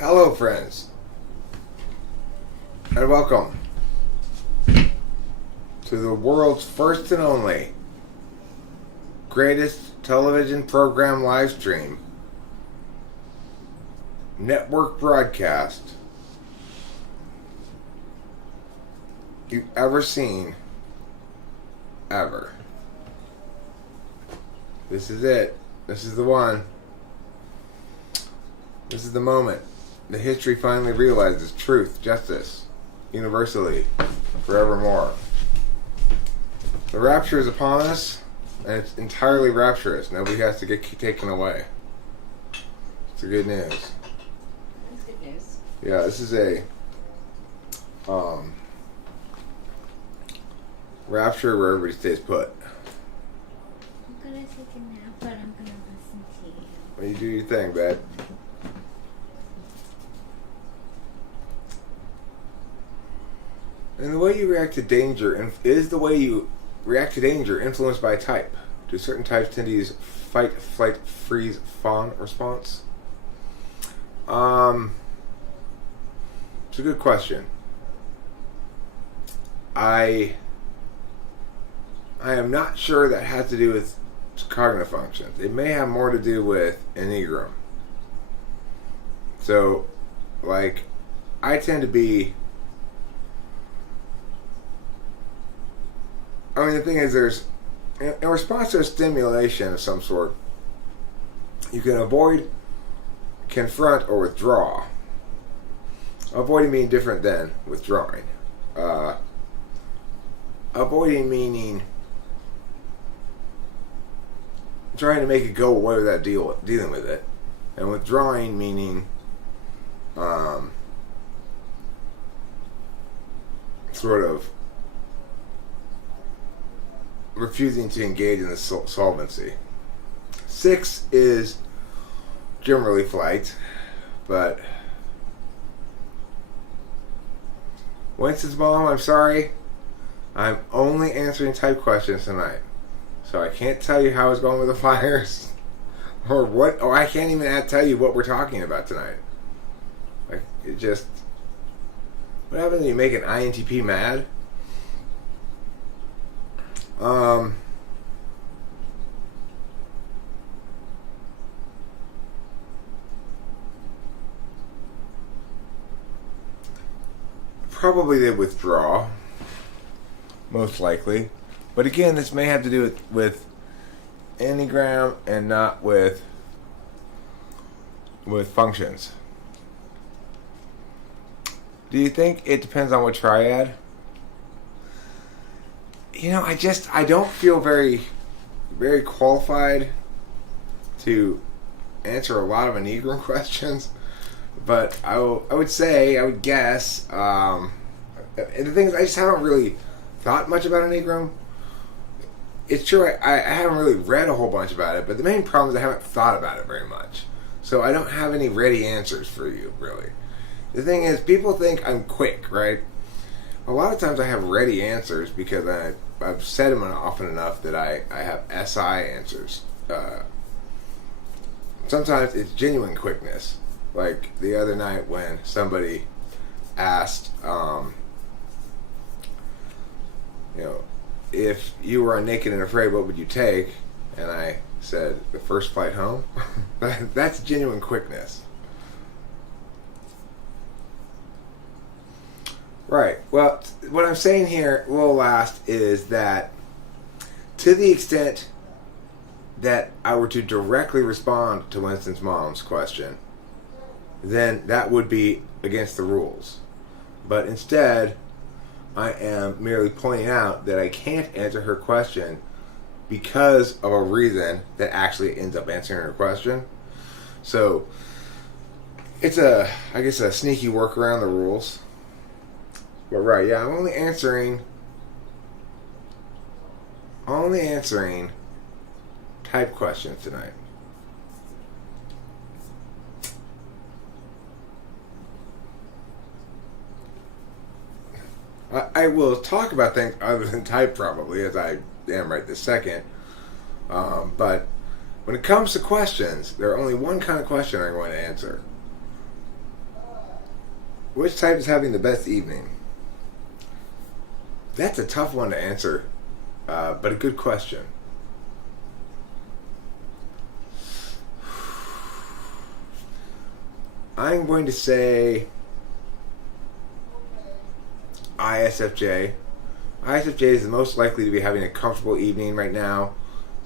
Hello, friends, and welcome to the world's first and only greatest television program live stream network broadcast you've ever seen, ever. This is it. This is the one. This is the moment. The history finally realizes truth, justice, universally, forevermore. The rapture is upon us, and it's entirely rapturous. Nobody has to get taken away. It's the good news. That's good news. Yeah, this is a rapture where everybody stays put. I'm gonna take a nap, but I'm gonna listen to you. Well, you do your thing, babe. And the way you react to danger is the way you react to danger influenced by type. Do certain types tend to use fight, flight, freeze, fawn response? It's a good question. I am not sure that has to do with cognitive functions. It may have more to do with Enneagram. So, like, I tend to be... I mean, the thing is, there's... In response to a stimulation of some sort, you can avoid, confront, or withdraw. Avoiding being different than withdrawing. Avoiding meaning trying to make it go away without dealing with it. And withdrawing meaning sort of refusing to engage in the solvency. 6 is generally flight, but Winston's mom, I'm sorry, I'm only answering type questions tonight, so I can't tell you how it's going with the fires, or what, or I can't even tell you what we're talking about tonight. Like, it just, what happens when you make an INTP mad? Probably they withdraw, most likely. But again, this may have to do with Enneagram and not with functions. Do you think it depends on what triad? You know, I don't feel very, very qualified to answer a lot of Enneagram questions. But I would guess, and the thing is, I just haven't really thought much about Enneagram. It's true, I haven't really read a whole bunch about it, but the main problem is I haven't thought about it very much. So I don't have any ready answers for you, really. The thing is, people think I'm quick, right? A lot of times I have ready answers because I've said them often enough that I have SI answers. Sometimes it's genuine quickness. Like the other night when somebody asked, if you were naked and afraid, what would you take? And I said, the first flight home. That's genuine quickness. Right. Well, what I'm saying here, a little last, is that to the extent that I were to directly respond to Winston's mom's question, then that would be against the rules. But instead, I am merely pointing out that I can't answer her question because of a reason that actually ends up answering her question. So, it's I guess a sneaky work around the rules. But right, yeah, I'm only answering type questions tonight. I will talk about things other than type probably, as I am right this second. But when it comes to questions, there are only one kind of question I'm going to answer. Which type is having the best evening? That's a tough one to answer, but a good question. I'm going to say ISFJ. ISFJ is the most likely to be having a comfortable evening right now,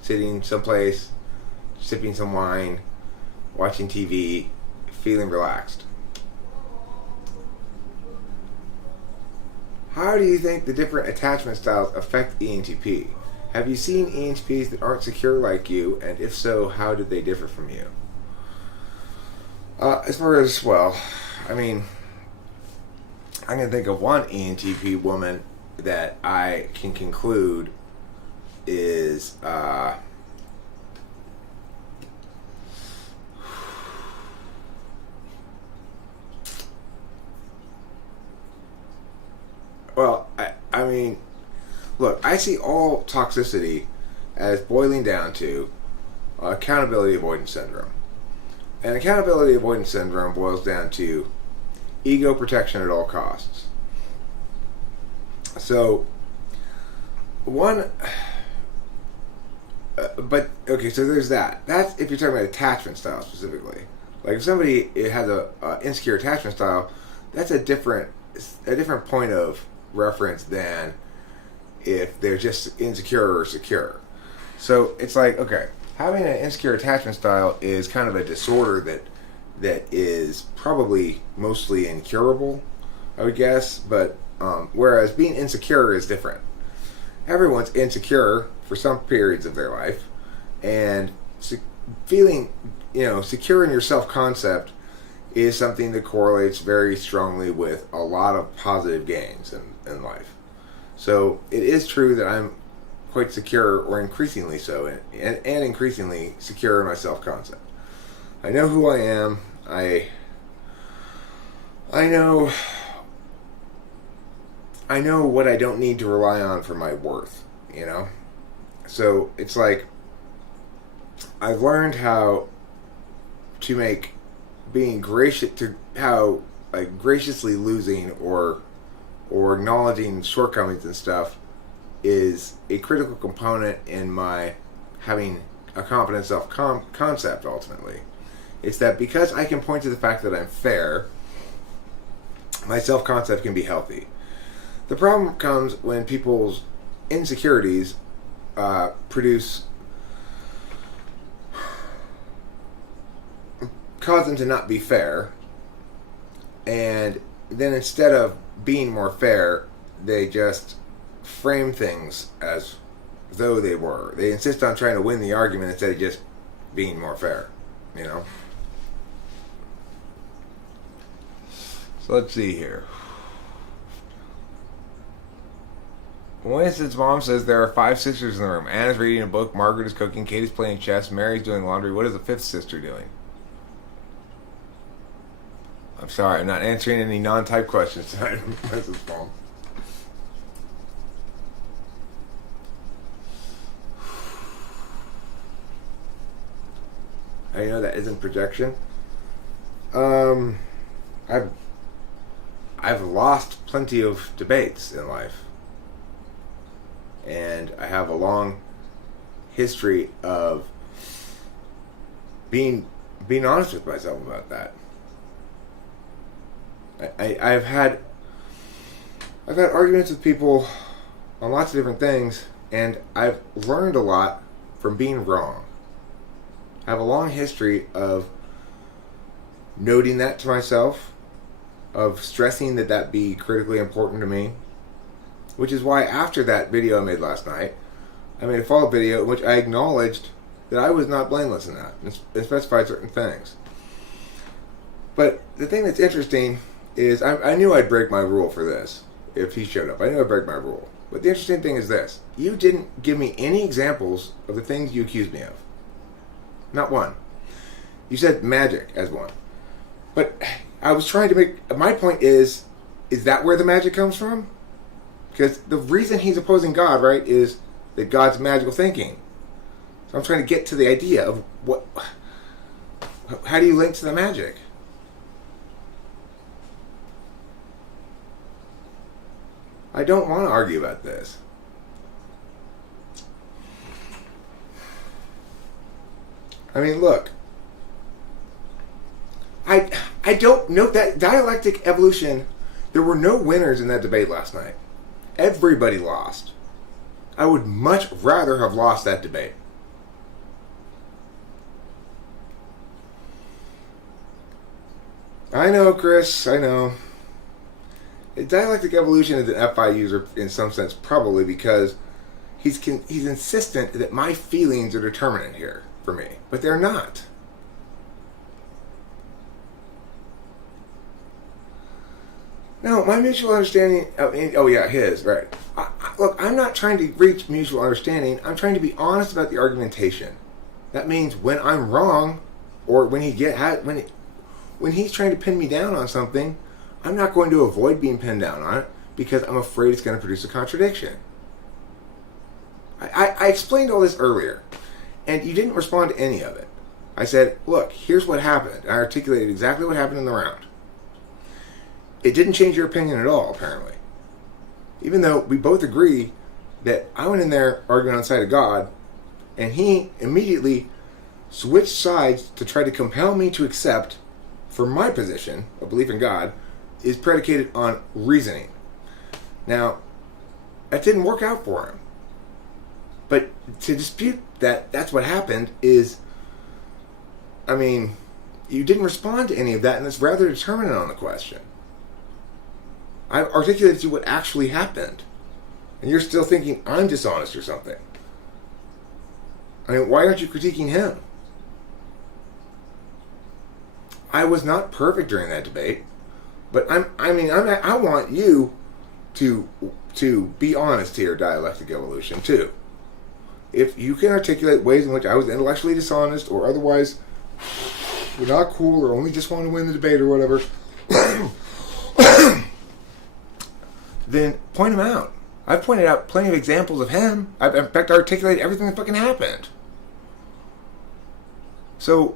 sitting someplace, sipping some wine, watching TV, feeling relaxed. How do you think the different attachment styles affect ENTP? Have you seen ENTPs that aren't secure like you, and if so, how did they differ from you? As far as, well, I mean, I can think of one ENTP woman that I can conclude is, well, I mean, look, I see all toxicity as boiling down to accountability avoidance syndrome. And accountability avoidance syndrome boils down to ego protection at all costs. So, but okay, so there's that. That's if you're talking about attachment style specifically. Like if somebody has a insecure attachment style, that's a different point of reference than if they're just insecure or secure. So it's like, okay, having an insecure attachment style is kind of a disorder that is probably mostly incurable, I would guess. But whereas being insecure is different. Everyone's insecure for some periods of their life, and feeling, secure in your self-concept is something that correlates very strongly with a lot of positive gains in life. So it is true that I'm quite secure, or increasingly so, and increasingly secure in my self-concept. I know who I am. I know what I don't need to rely on for my worth, So it's like I've learned how to make being gracious to how like graciously losing or acknowledging shortcomings and stuff is a critical component in my having a confident self-concept ultimately. It's that because I can point to the fact that I'm fair, my self-concept can be healthy. The problem comes when people's insecurities cause them to not be fair, and then instead of being more fair, they just frame things as though they were. They insist on trying to win the argument instead of just being more fair, So let's see here. Winston's mom says there are 5 sisters in the room. Anna's reading a book, Margaret is cooking, Katie's playing chess, Mary's doing laundry. What is the 5th sister doing? I'm sorry, I'm not answering any non-type questions tonight, Mrs. Mom. I know that isn't projection. I've lost plenty of debates in life. And I have a long history of being honest with myself about that. I've had arguments with people on lots of different things, and I've learned a lot from being wrong. I have a long history of noting that to myself, of stressing that be critically important to me, which is why after that video I made last night, I made a follow-up video in which I acknowledged that I was not blameless in that and specified certain things. But the thing that's interesting is I knew I'd break my rule for this if he showed up. I knew I'd break my rule. But the interesting thing is this. You didn't give me any examples of the things you accused me of. Not one. You said magic as one. But I was trying to make... My point is that where the magic comes from? Because the reason he's opposing God, right, is that God's magical thinking. So I'm trying to get to the idea of what... How do you link to the magic? I don't want to argue about this. I mean, look. I don't know that dialectic evolution. There were no winners in that debate last night. Everybody lost. I would much rather have lost that debate. I know, Chris. I know. Dialectic evolution is an FI user in some sense, probably because he's insistent that my feelings are determinant here for me, but they're not. No, my mutual understanding. Oh yeah, his right. Look, I'm not trying to reach mutual understanding. I'm trying to be honest about the argumentation. That means when I'm wrong, or when he's trying to pin me down on something, I'm not going to avoid being pinned down on it because I'm afraid it's going to produce a contradiction. I explained all this earlier, and you didn't respond to any of it. I said, look, here's what happened. I articulated exactly what happened in the round. It didn't change your opinion at all, apparently. Even though we both agree that I went in there arguing on the side of God, and he immediately switched sides to try to compel me to accept, for my position, a belief in God, is predicated on reasoning. Now, that didn't work out for him. But to dispute that that's what happened is, I mean, you didn't respond to any of that, and it's rather determinant on the question. I articulated to you what actually happened, and you're still thinking I'm dishonest or something. I mean, why aren't you critiquing him? I was not perfect during that debate, but I want you to be honest here, dialectic evolution, too. If you can articulate ways in which I was intellectually dishonest or otherwise we're not cool or only just want to win the debate or whatever, then point them out. I've pointed out plenty of examples of him. I've in fact articulated everything that fucking happened. So,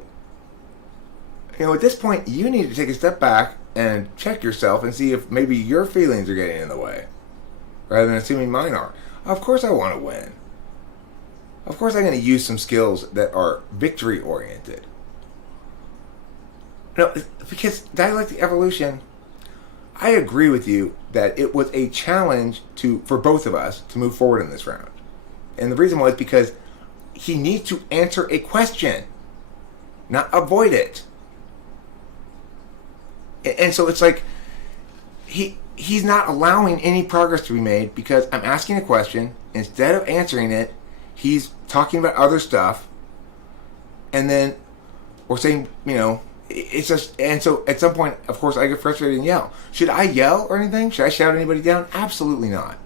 at this point, you need to take a step back and check yourself and see if maybe your feelings are getting in the way, rather than assuming mine are. Of course I want to win. Of course I'm going to use some skills that are victory-oriented. No, because dialectic evolution, I agree with you that it was a challenge for both of us to move forward in this round. And the reason was because he needs to answer a question, not avoid it. And so it's like he's not allowing any progress to be made because I'm asking a question. Instead of answering it, he's talking about other stuff. And then, or saying, it's just, and so at some point, of course, I get frustrated and yell. Should I yell or anything? Should I shout anybody down? Absolutely not.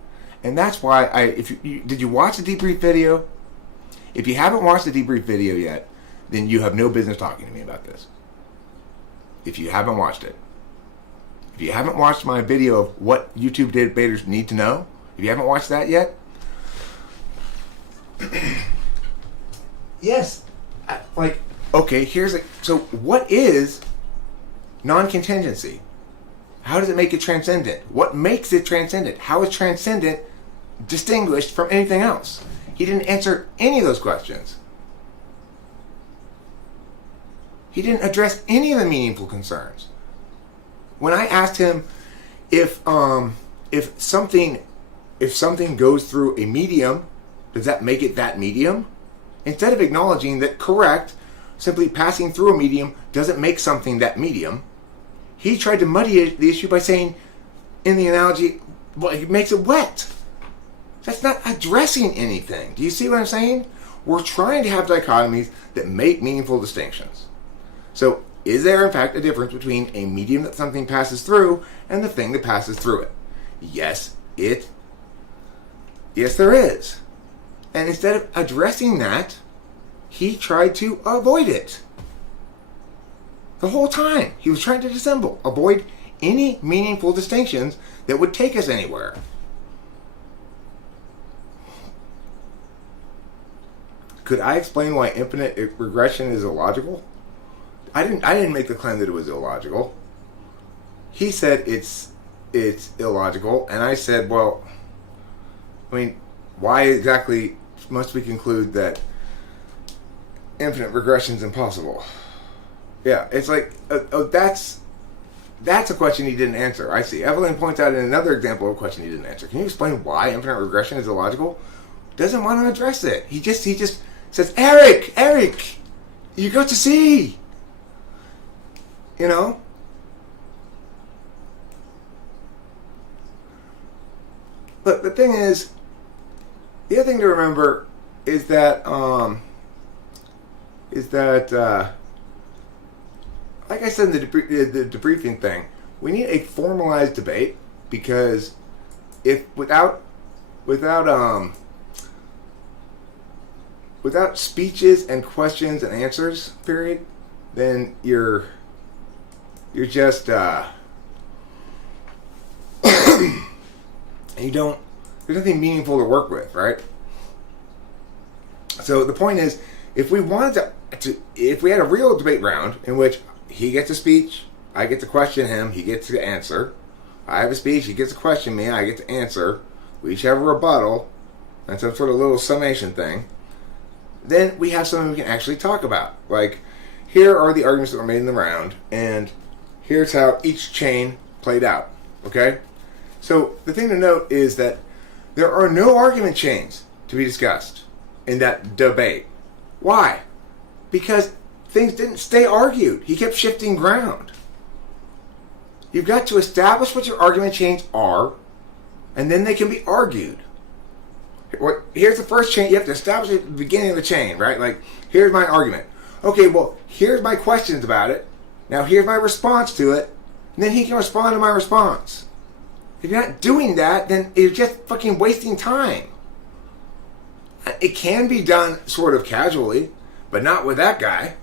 And that's why did you watch the debrief video? If you haven't watched the debrief video yet, then you have no business talking to me about this. If you haven't watched it. If you haven't watched my video of what YouTube debaters need to know, if you haven't watched that yet, yes, okay, so what is non-contingency? How does it make it transcendent? What makes it transcendent? How is transcendent distinguished from anything else? He didn't answer any of those questions. He didn't address any of the meaningful concerns. When I asked him if something goes through a medium, does that make it that medium? Instead of acknowledging that correct, simply passing through a medium doesn't make something that medium, he tried to muddy the issue by saying, in the analogy, well, it makes it wet. That's not addressing anything. Do you see what I'm saying? We're trying to have dichotomies that make meaningful distinctions. So, is there in fact a difference between a medium that something passes through and the thing that passes through it? Yes, there is. And instead of addressing that, he tried to avoid it. The whole time, he was trying to avoid any meaningful distinctions that would take us anywhere. Could I explain why infinite regression is illogical? I didn't make the claim that it was illogical. He said it's it's illogical. And I said, well, I mean, why exactly must we conclude that infinite regression is impossible? Yeah, it's like, that's a question he didn't answer. I see. Evelyn points out in another example of a question he didn't answer. Can you explain why infinite regression is illogical? Doesn't want to address it. He just says, Eric, you got to see. You know? But the thing is, the other thing to remember is that, like I said in the debriefing thing, we need a formalized debate, because if without speeches and questions and answers, period, then you're just there's nothing meaningful to work with, right? So the point is, if we wanted if we had a real debate round in which he gets a speech, I get to question him, he gets to answer. I have a speech, he gets to question me, I get to answer. We each have a rebuttal and some sort of little summation thing. Then we have something we can actually talk about. Like, here are the arguments that were made in the round, and here's how each chain played out. Okay? So the thing to note is that there are no argument chains to be discussed in that debate. Why? Because things didn't stay argued. He kept shifting ground. You've got to establish what your argument chains are, and then they can be argued. Here's the first chain. You have to establish it at the beginning of the chain, right? Like, here's my argument. Okay, well, here's my questions about it. Now here's my response to it. And then he can respond to my response. If you're not doing that, then you're just fucking wasting time. It can be done sort of casually, but not with that guy.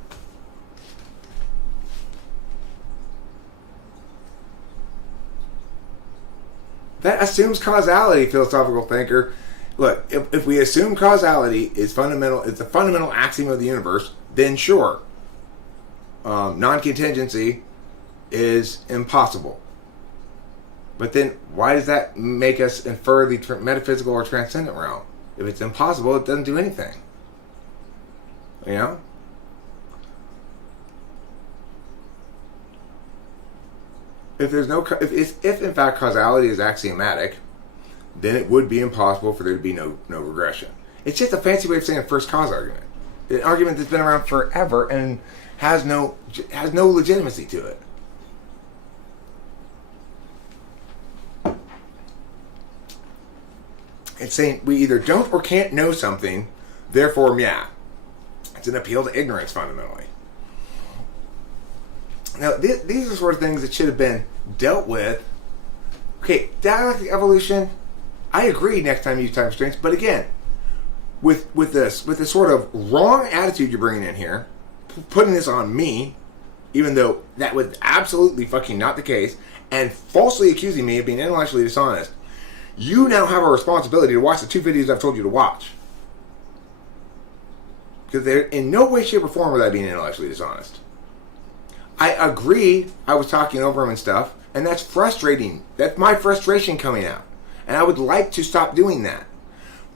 That assumes causality, philosophical thinker. Look, if we assume causality is fundamental, it's a fundamental axiom of the universe, then sure, non-contingency is impossible. But then, why does that make us infer the metaphysical or transcendent realm? If it's impossible, it doesn't do anything. You know? If in fact causality is axiomatic, then it would be impossible for there to be no regression. It's just a fancy way of saying a first cause argument. An argument that's been around forever and has no legitimacy to it. It's saying we either don't or can't know something, therefore, yeah. It's an appeal to ignorance, fundamentally. Now, these are sort of things that should have been dealt with. Okay, dialectic evolution, I agree next time you use time constraints, but again, with this sort of wrong attitude you're bringing in here, putting this on me, even though that was absolutely fucking not the case, and falsely accusing me of being intellectually dishonest, you now have a responsibility to watch the 2 videos I've told you to watch. Because they're in no way, shape, or form without being intellectually dishonest. I agree, I was talking over them and stuff, and that's frustrating. That's my frustration coming out. And I would like to stop doing that.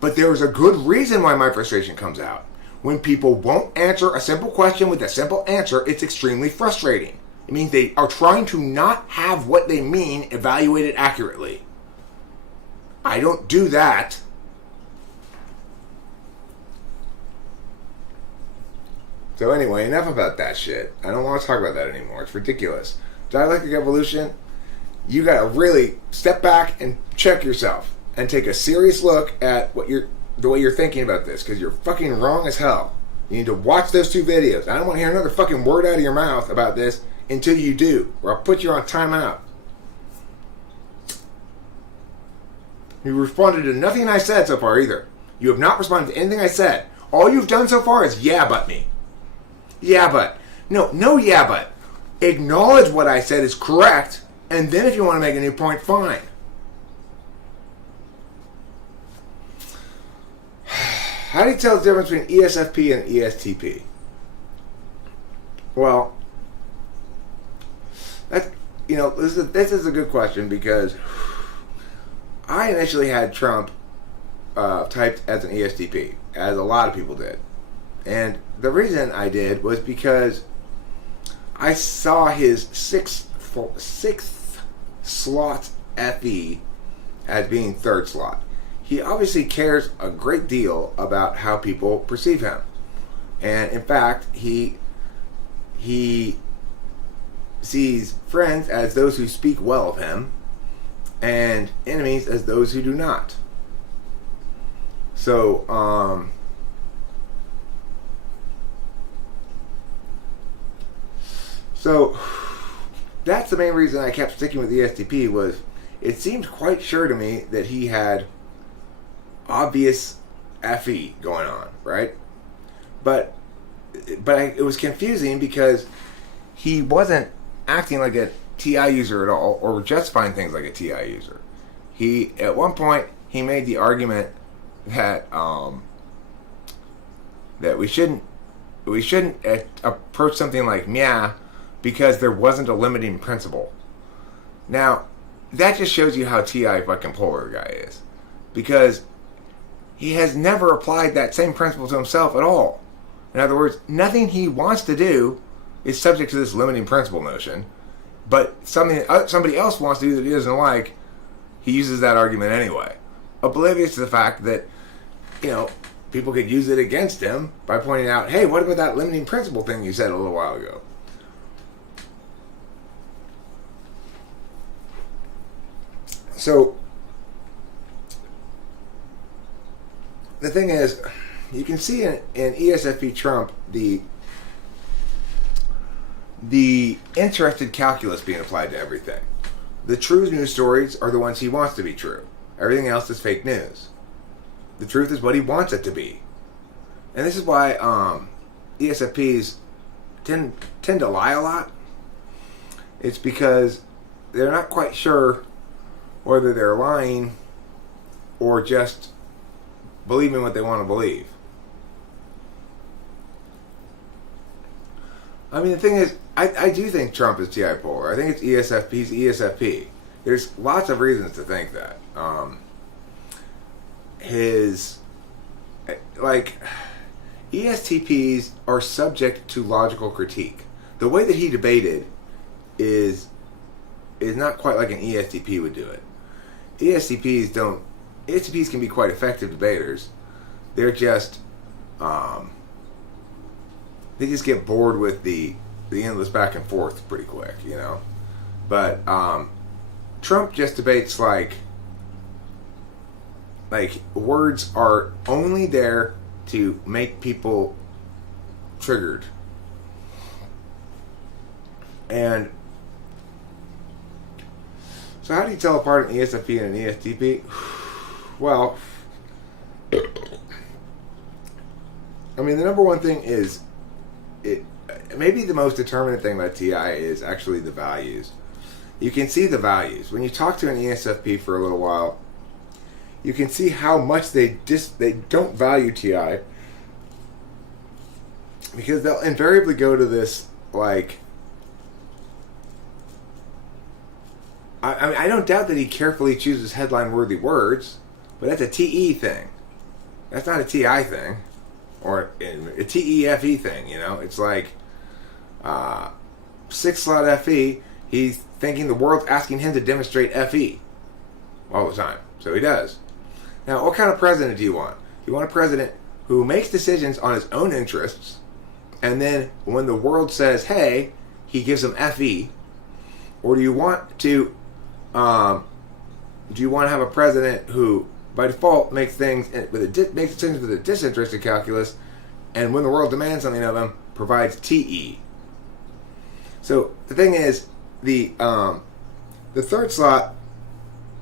But there is a good reason why my frustration comes out. When people won't answer a simple question with a simple answer, it's extremely frustrating. It means they are trying to not have what they mean evaluated accurately. I don't do that. So anyway, enough about that shit. I don't want to talk about that anymore. It's ridiculous. Dialectic evolution, you gotta really step back and check yourself and take a serious look at the way you're thinking about this, because you're fucking wrong as hell. You need to watch those 2 videos. I don't want to hear another fucking word out of your mouth about this until you do, or I'll put you on timeout. You responded to nothing I said so far either. You have not responded to anything I said. All you've done so far is yeah but me. Yeah but. No yeah but. Acknowledge what I said is correct, and then if you want to make a new point, fine. How do you tell the difference between ESFP and ESTP? Well, this is a good question because I initially had Trump typed as an ESTP, as a lot of people did. And the reason I did was because I saw his sixth slot FE as being third slot. He obviously cares a great deal about how people perceive him. And in fact, he sees friends as those who speak well of him and enemies as those who do not. So, So that's the main reason I kept sticking with ESTP was it seemed quite sure to me that he had obvious FE going on, right? But it was confusing because he wasn't acting like a TI user at all or justifying things like a TI user. He at one point he made the argument that that we shouldn't approach something like Mia because there wasn't a limiting principle. Now, that just shows you how TI fucking polar guy is. Because he has never applied that same principle to himself at all. In other words, nothing he wants to do is subject to this limiting principle notion. But somebody else wants to do that he doesn't like, he uses that argument anyway. Oblivious to the fact that, people could use it against him by pointing out, hey, what about that limiting principle thing you said a little while ago? So, the thing is, you can see in ESFP Trump the interested calculus being applied to everything. The true news stories are the ones he wants to be true. Everything else is fake news. The truth is what he wants it to be. And this is why ESFPs tend to lie a lot. It's because they're not quite sure whether they're lying or just believing what they want to believe. I mean, the thing is, I do think Trump is TI polar. I think it's ESFP. He's ESFP. There's lots of reasons to think that. ESTPs are subject to logical critique. The way that he debated is not quite like an ESTP would do it. ESTPs can be quite effective debaters. They're just they just get bored with the endless back and forth pretty quick, But Trump just debates like words are only there to make people triggered. And so how do you tell apart an ESFP and an ESTP? Well, I mean, the number one thing is maybe the most determinant thing about TI is actually the values. You can see the values. When you talk to an ESFP for a little while, you can see how much they don't value TI because they'll invariably go to this I don't doubt that he carefully chooses headline-worthy words, but that's a TE thing. That's not a TI thing. Or a TEFE thing, It's like 6-slot FE, he's thinking the world's asking him to demonstrate FE all the time. So he does. Now, what kind of president do you want? You want a president who makes decisions on his own interests, and then when the world says, hey, he gives them FE? Or do you want to have a president who, by default, makes decisions with a disinterested calculus, and when the world demands something of him, provides TE? So the thing is, the third slot,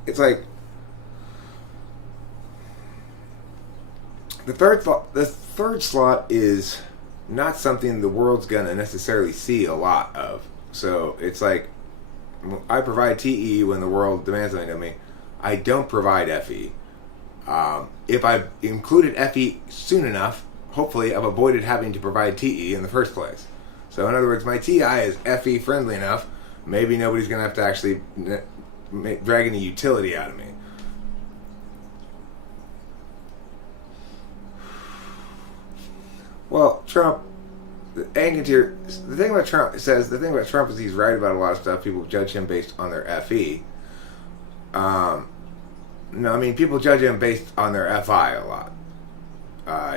it's like the third slot is not something the world's gonna necessarily see a lot of. So it's like, I provide TE when the world demands something of me. I don't provide FE. If I've included FE soon enough, hopefully I've avoided having to provide TE in the first place. So in other words, my TI is FE friendly enough maybe nobody's going to have to actually drag any utility out of me. Well, Trump, the thing about Trump is he's right about a lot of stuff. People judge him based on their FE. No, I mean, people judge him based on their FI a lot.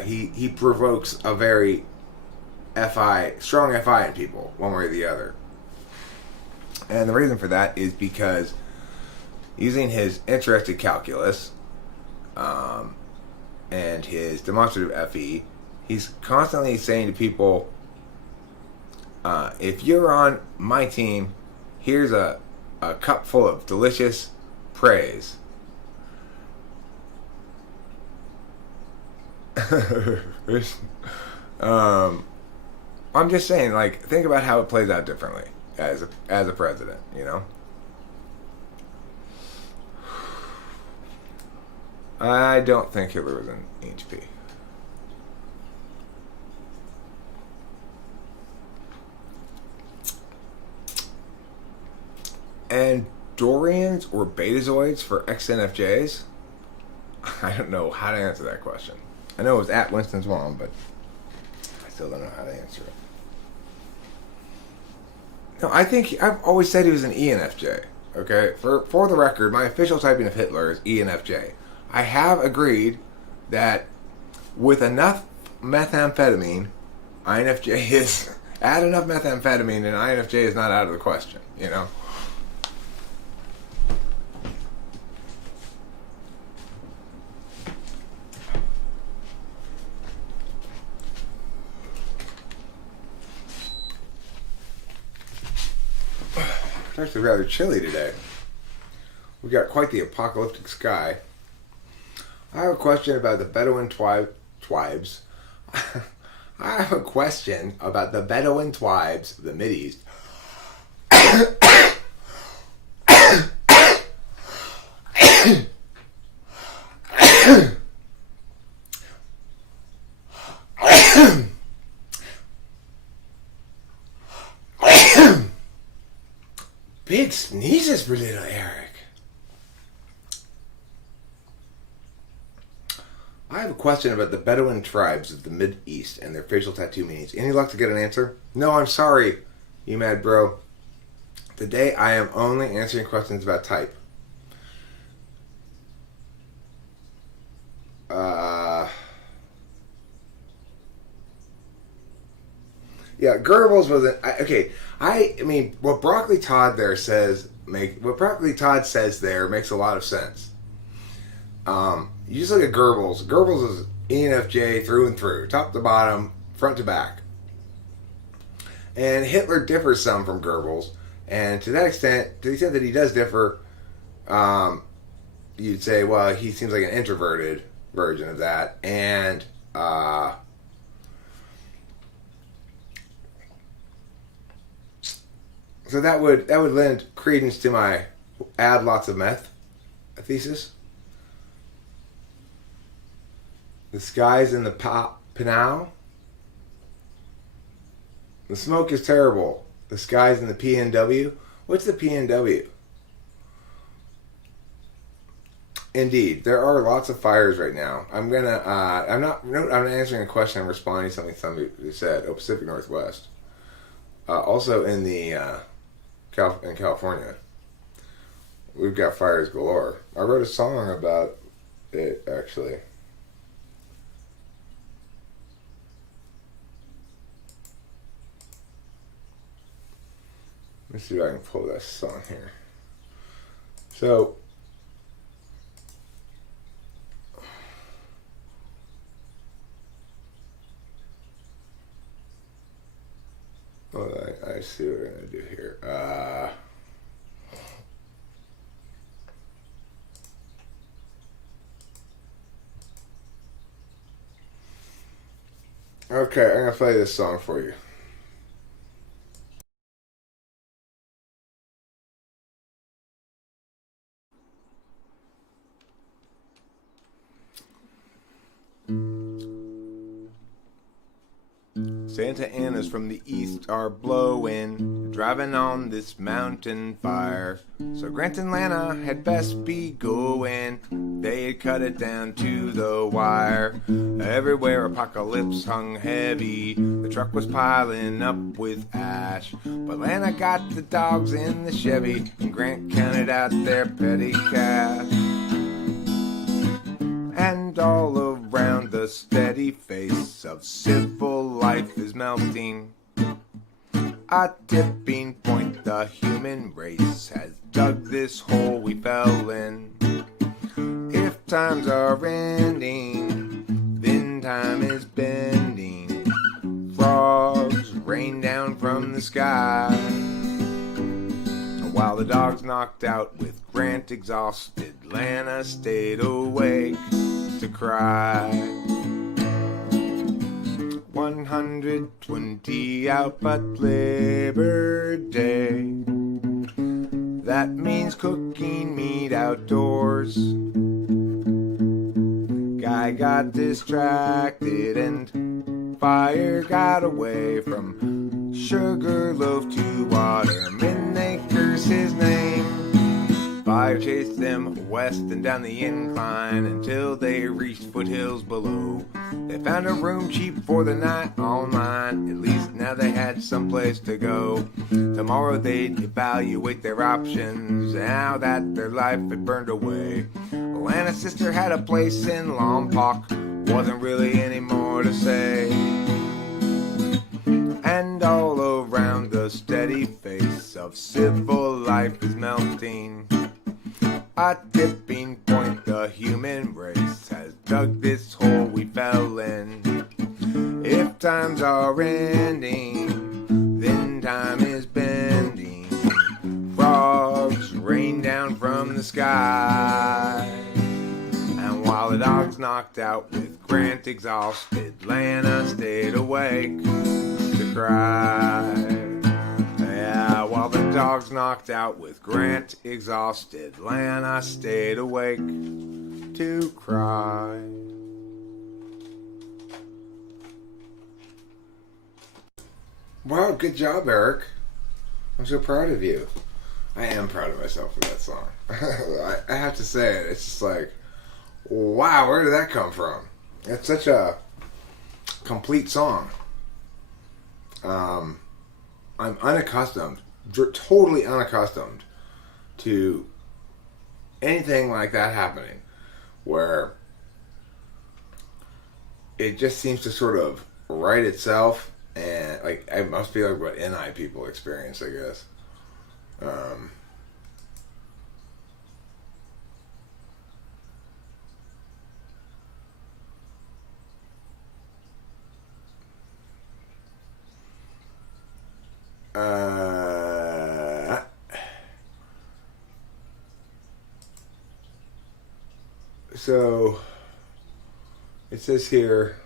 He provokes a very strong FI in people, one way or the other. And the reason for that is because using his interested calculus and his demonstrative FE, he's constantly saying to people, if you're on my team, here's a cup full of delicious praise. I'm just saying, like, think about how it plays out differently as a president, you know? I don't think Hitler was an HP. Andorians or betazoids for XNFJs? I don't know how to answer that question. I know it was at Winston's mom, but I still don't know how to answer it. No, I've always said he was an ENFJ. Okay? For the record, my official typing of Hitler is ENFJ. I have agreed that with enough methamphetamine, INFJ is... add enough methamphetamine and INFJ is not out of the question, you know? It's actually rather chilly today. We got quite the apocalyptic sky. I have a question about the Bedouin tribes. I have a question about the Bedouin tribes of the Mideast. Big sneezes for little Eric. I have a question about the Bedouin tribes of the Mideast and their facial tattoo meanings. Any luck to get an answer? No, I'm sorry, you mad bro. Today I am only answering questions about type. Yeah, Goebbels was okay. I mean, what Broccoli Todd says there makes a lot of sense. You just look at Goebbels. Goebbels is ENFJ through and through, top to bottom, front to back. And Hitler differs some from Goebbels, and to the extent that he does differ, you'd say, well, he seems like an introverted version of that, and so that would lend credence to my add lots of meth thesis. The sky's in the Pinau. The smoke is terrible. The sky's in the PNW. What's the PNW? Indeed, there are lots of fires right now. I'm not answering a question. I'm responding to something somebody said. Oh, Pacific Northwest. Also in in California, we've got fires galore. I wrote a song about it, actually. Let me see if I can pull that song here. So, I see what we're going to do here. Okay, I'm going to play this song for you. Santa Ana's from the east are blowing, driving on this mountain fire. So Grant and Lana had best be going. They had cut it down to the wire. Everywhere apocalypse hung heavy. The truck was piling up with ash. But Lana got the dogs in the Chevy, and Grant counted out their petty cash. And all around the steady face of civil life is melting. A tipping point, the human race has dug this hole we fell in. If times are ending, then time is bending. Frogs rain down from the sky. While the dogs knocked out with Grant exhausted, Lana stayed awake to cry. 120 out but Labor Day. That means cooking meat outdoors. Guy got distracted and fire got away from Sugarloaf to Waterman-Acres, his name. Fire chased them west and down the incline until they reached foothills below. They found a room cheap for the night online. At least now they had someplace to go. Tomorrow they'd evaluate their options now that their life had burned away. Lana's sister had a place in Lompoc. Wasn't really any more to say. And all around the steady face of civil life is melting. A tipping point, the human race has dug this hole we fell in. If times are ending, then time is bending. Frogs rain down from the sky. And while the dogs knocked out with Grant exhausted, Lana stayed awake to cry. Yeah, while the dogs knocked out with Grant exhausted, Lana stayed awake to cry. Wow, good job, Eric. I'm so proud of you. I am proud of myself for that song. I have to say it. It's just like, wow, where did that come from? It's such a complete song. I'm unaccustomed, totally unaccustomed to anything like that happening, where it just seems to sort of write itself, and like I must be like what NI people experience, I guess. So it says here,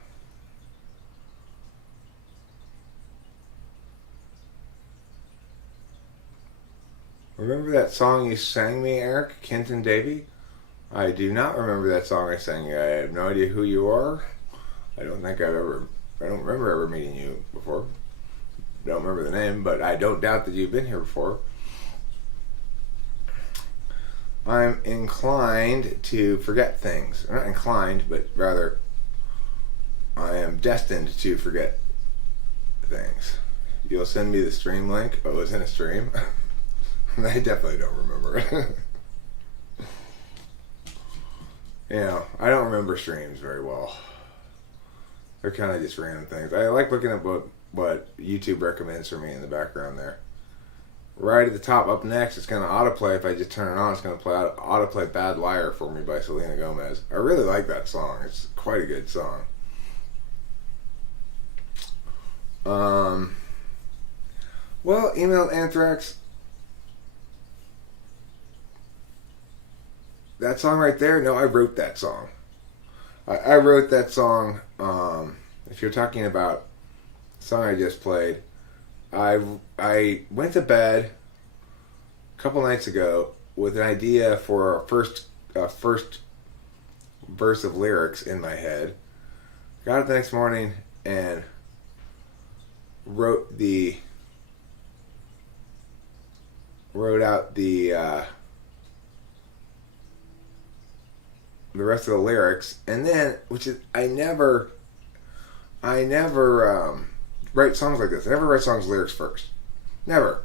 remember that song you sang me, Eric? Kenton Davey? I do not remember that song I sang you. I have no idea who you are. I don't remember ever meeting you before. Don't remember the name, but I don't doubt that you've been here before. I'm inclined to forget things. I'm not inclined, but rather I am destined to forget things. You'll send me the stream link. Oh, it was in a stream? I definitely don't remember it. You know, I don't remember streams very well. They're kind of just random things. I like looking at what YouTube recommends for me in the background there. Right at the top, up next, it's going to autoplay. If I just turn it on, it's going to autoplay Bad Liar for me by Selena Gomez. I really like that song. It's quite a good song. Well, emailed Anthrax. That song right there, no, I wrote that song. I wrote that song. If you're talking about the song I just played, I went to bed a couple nights ago with an idea for a first verse of lyrics in my head. Got up the next morning and wrote the out the rest of the lyrics, and then which is I never write songs like this. I never write songs lyrics first, never.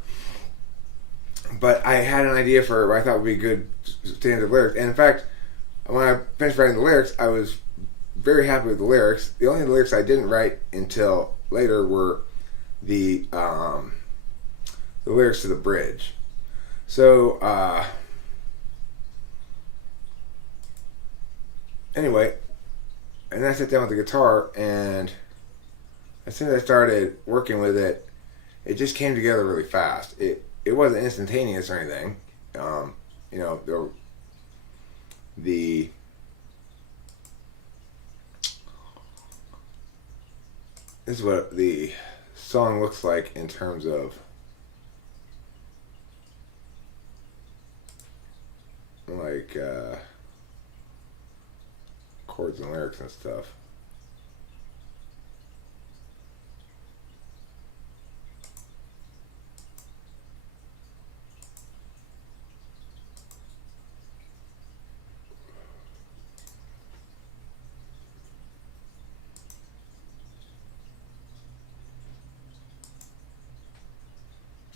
But I had an idea for what I thought would be good standard lyrics, and in fact, when I finished writing the lyrics, I was very happy with the lyrics. The only lyrics I didn't write until later were the lyrics to the bridge. So anyway, and I sat down with the guitar, and as soon as I started working with it, it just came together really fast. It wasn't instantaneous or anything. You know, the this is what the song looks like in terms of like chords and lyrics and stuff.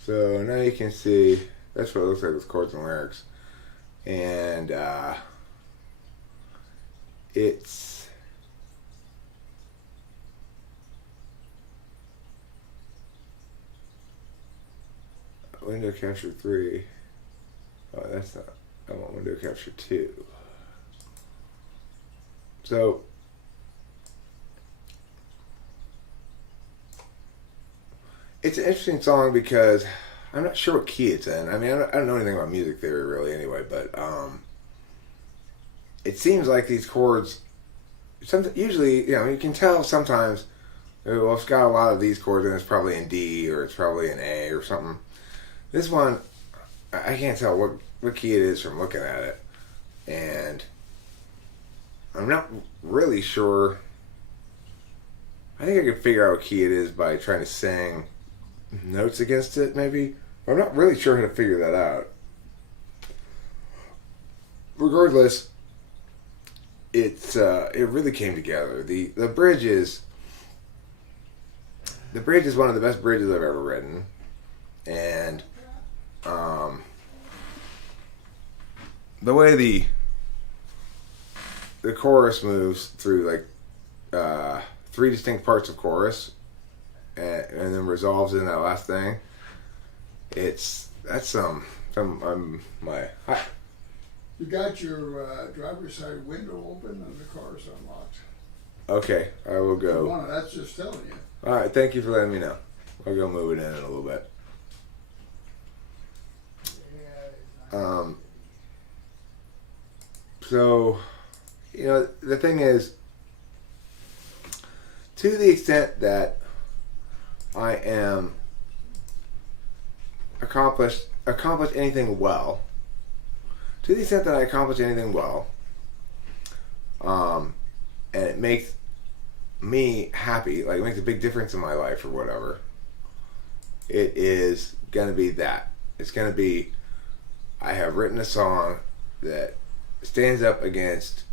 So now you can see that's what it looks like with chords and lyrics. And it's window capture 3. Oh, that's not. I want window capture 2. So it's an interesting song because I'm not sure what key it's in. I mean, I don't know anything about music theory really anyway, but it seems like these chords, usually, you know, you can tell sometimes, well, it's got a lot of these chords and it's probably in D or it's probably in A or something. This one, I can't tell what key it is from looking at it. And I'm not really sure. I think I could figure out what key it is by trying to sing notes against it, maybe. I'm not really sure how to figure that out. Regardless, it really came together. The bridge is one of the best bridges I've ever written, and the way the chorus moves through like 3 distinct parts of chorus, and then resolves in that last thing. That's my. You got your driver's side window open and the car's unlocked. Okay, I will go. That's just telling you. All right, thank you for letting me know. I'll go move it in a little bit. So, you know, the thing is, to the extent that I am accomplish anything well, to the extent that I accomplish anything well, and it makes me happy, like it makes a big difference in my life or whatever, it is gonna be that. It's gonna be, I have written a song that stands up against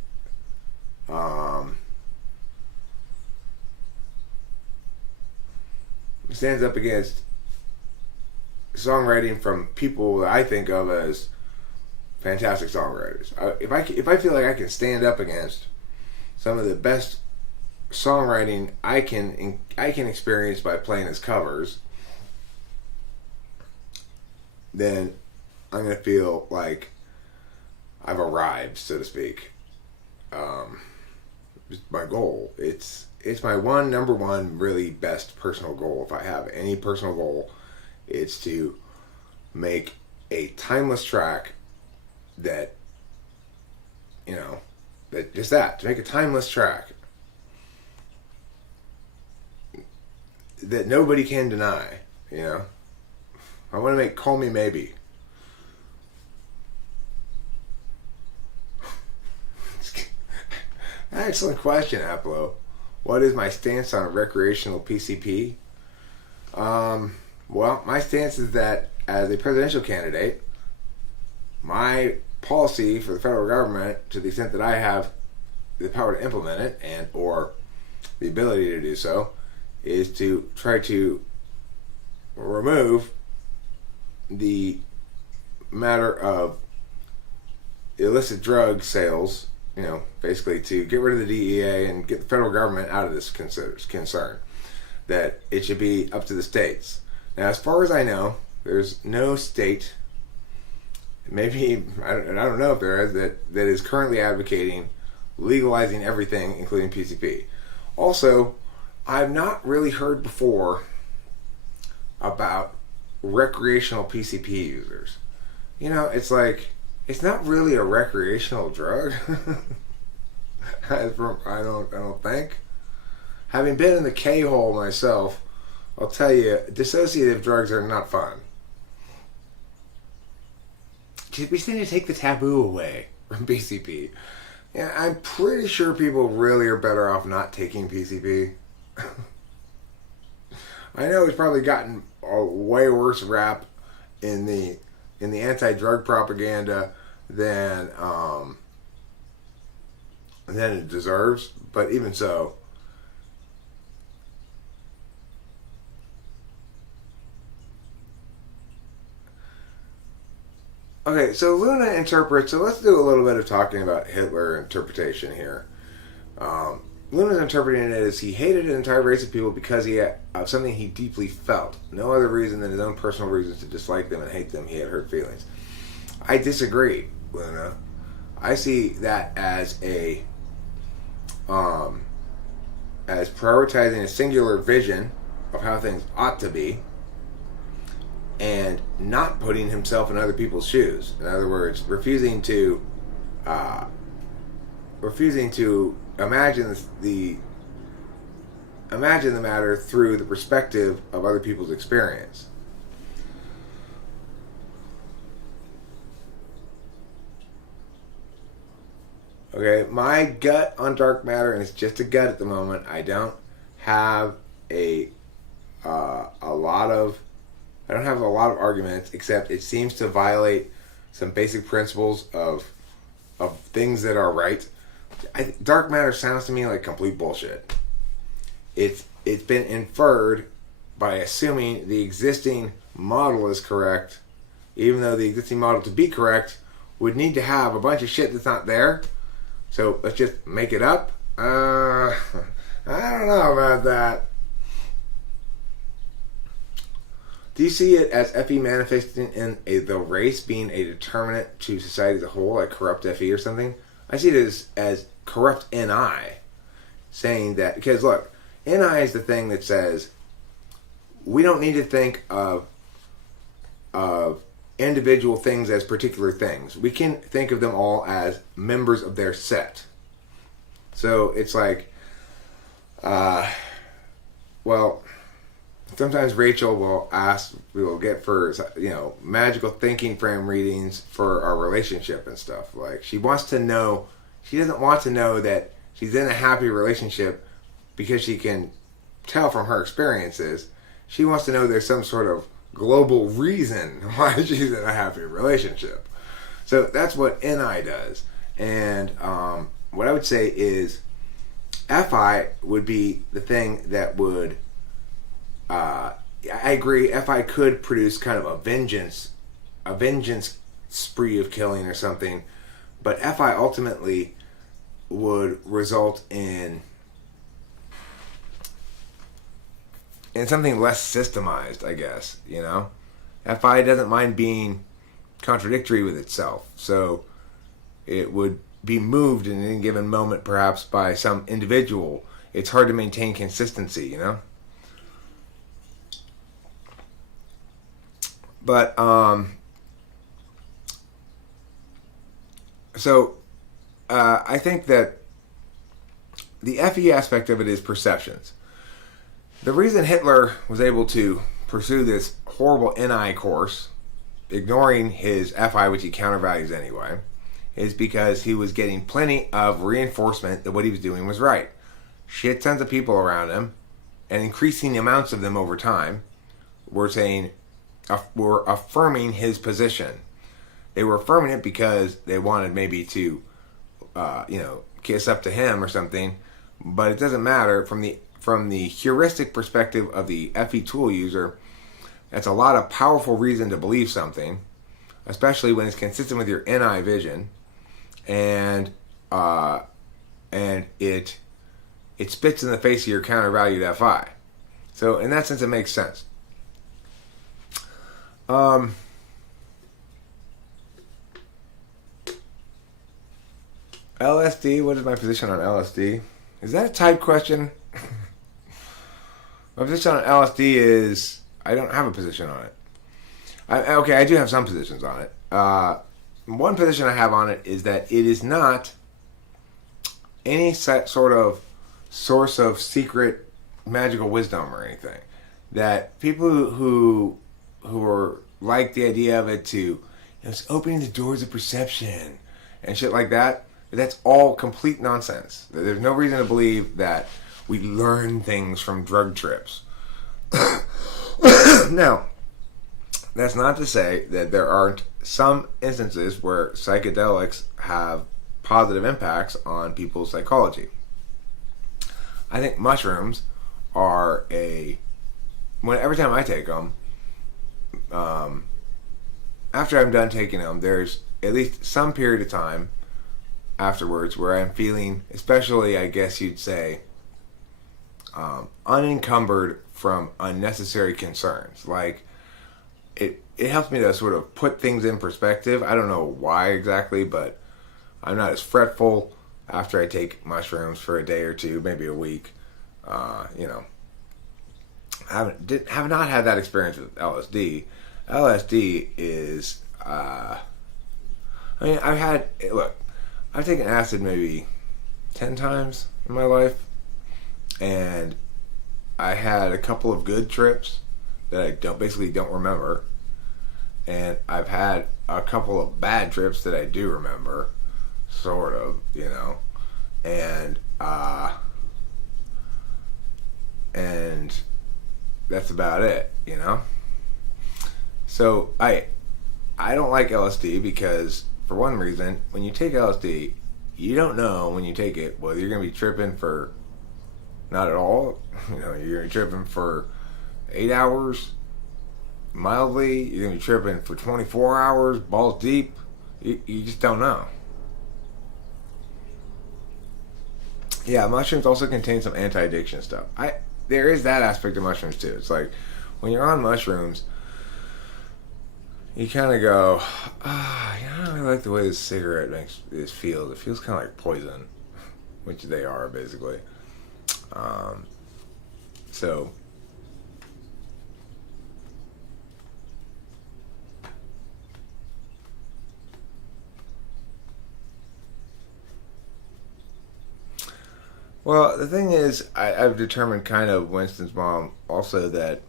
songwriting from people that I think of as fantastic songwriters. If I feel like I can stand up against some of the best songwriting I can experience by playing as covers, then I'm gonna feel like I've arrived, so to speak. It's my goal. It's my number one really best personal goal. If I have any personal goal, it's to make a timeless track that, you know, to make a timeless track that nobody can deny, you know. I want to make Call Me Maybe. Excellent question, Apollo. What is my stance on recreational PCP? Well, my stance is that as a presidential candidate, my policy for the federal government, to the extent that I have the power to implement it and or the ability to do so, is to try to remove the matter of illicit drug sales, basically to get rid of the DEA and get the federal government out of this concern, that it should be up to the states. Now, as far as I know, there's no state, maybe, I don't know if there is, that is currently advocating legalizing everything, including PCP. Also, I've not really heard before about recreational PCP users. It's like, it's not really a recreational drug. I don't think. Having been in the K-hole myself, I'll tell you, dissociative drugs are not fun. We just need to take the taboo away from PCP. Yeah, I'm pretty sure people really are better off not taking PCP. I know it's probably gotten a way worse rap in the anti-drug propaganda than it deserves, but even so, okay, so Luna interprets, so let's do a little bit of talking about Hitler interpretation here. Luna's interpreting it as he hated an entire race of people because of something he deeply felt. No other reason than his own personal reasons to dislike them and hate them. He had hurt feelings. I disagree, Luna. I see that as as prioritizing a singular vision of how things ought to be, and not putting himself in other people's shoes. In other words, refusing to imagine the matter through the perspective of other people's experience. Okay, my gut on dark matter, and it's just a gut at the moment. I don't have a lot of arguments, except it seems to violate some basic principles of things that are right. Dark matter sounds to me like complete bullshit. It's been inferred by assuming the existing model is correct, even though the existing model, to be correct, would need to have a bunch of shit that's not there. So let's just make it up. I don't know about that. Do you see it as FE manifesting in the race being a determinant to society as a whole, like corrupt FE or something? I see it as corrupt NI, saying that, because look, NI is the thing that says we don't need to think of individual things as particular things. We can think of them all as members of their set. So it's like, sometimes Rachel will get for, magical thinking frame readings for our relationship and stuff. Like, she doesn't want to know that she's in a happy relationship because she can tell from her experiences. She wants to know there's some sort of global reason why she's in a happy relationship. So that's what NI does. And what I would say is FI would be the thing that would, I agree, FI could produce kind of a vengeance spree of killing or something, but FI ultimately would result in something less systemized, I guess, FI doesn't mind being contradictory with itself, so it would be moved in any given moment perhaps by some individual. It's hard to maintain consistency, But, I think that the FE aspect of it is perceptions. The reason Hitler was able to pursue this horrible NI course, ignoring his FI, which he countervalues anyway, is because he was getting plenty of reinforcement that what he was doing was right. Shit tons of people around him, and increasing amounts of them over time, were affirming his position. they were affirming it because they wanted maybe to, kiss up to him or something. But it doesn't matter from the heuristic perspective of the FE tool user. That's a lot of powerful reason to believe something, especially when it's consistent with your NI vision, and it spits in the face of your countervalued FI. So in that sense, it makes sense. LSD, what is my position on LSD? Is that a type question? My position on LSD is I don't have a position on it. I do have some positions on it. One position I have on it is that it is not any sort of source of secret magical wisdom or anything. That people who are like the idea of it to, it's opening the doors of perception and shit like that. That's all complete nonsense. There's no reason to believe that we learn things from drug trips. Now, that's not to say that there aren't some instances where psychedelics have positive impacts on people's psychology. I think mushrooms are every time I take them, after I'm done taking them, there's at least some period of time afterwards where I'm feeling, especially I guess you'd say, unencumbered from unnecessary concerns. Like, it helps me to sort of put things in perspective. I don't know why exactly, but I'm not as fretful after I take mushrooms for a day or two, maybe a week. I have not had that experience with LSD. LSD is, I've taken acid maybe 10 times in my life, and I had a couple of good trips that I don't remember, and I've had a couple of bad trips that I do remember, sort of, and that's about it, So I don't like LSD because, for one reason, when you take LSD, you don't know when you take it whether you're going to be tripping for not at all. You're going to be tripping for 8 hours, mildly. You're going to be tripping for 24 hours, balls deep. You just don't know. Yeah, mushrooms also contain some anti-addiction stuff. There is that aspect of mushrooms too. It's like when you're on mushrooms, you kind of go, I don't really like the way this cigarette makes this feels. It feels kind of like poison, which they are basically. So well, the thing is, I've determined kind of Winston's mom also that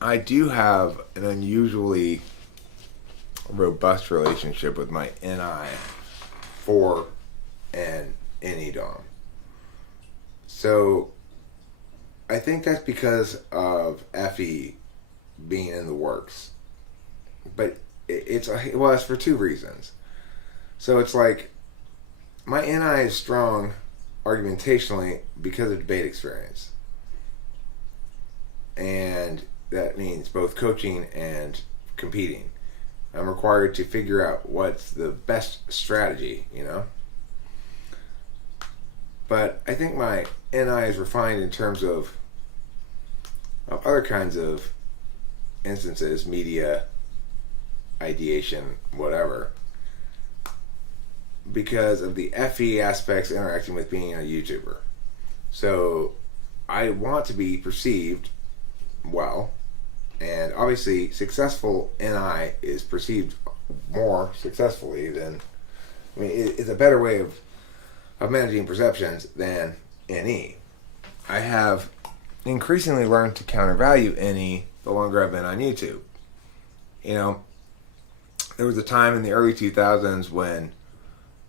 I do have an unusually robust relationship with my NI for an NE-DOM. So I think that's because of FE being in the works. But it's for two reasons. So it's like my NI is strong argumentationally because of debate experience. And that means both coaching and competing. I'm required to figure out what's the best strategy, But I think my NI is refined in terms of other kinds of instances, media, ideation, whatever, because of the FE aspects interacting with being a YouTuber. So I want to be perceived well, and obviously successful NI is perceived more successfully than, it's a better way of managing perceptions than NE. I have increasingly learned to countervalue NE the longer I've been on YouTube. There was a time in the early 2000s when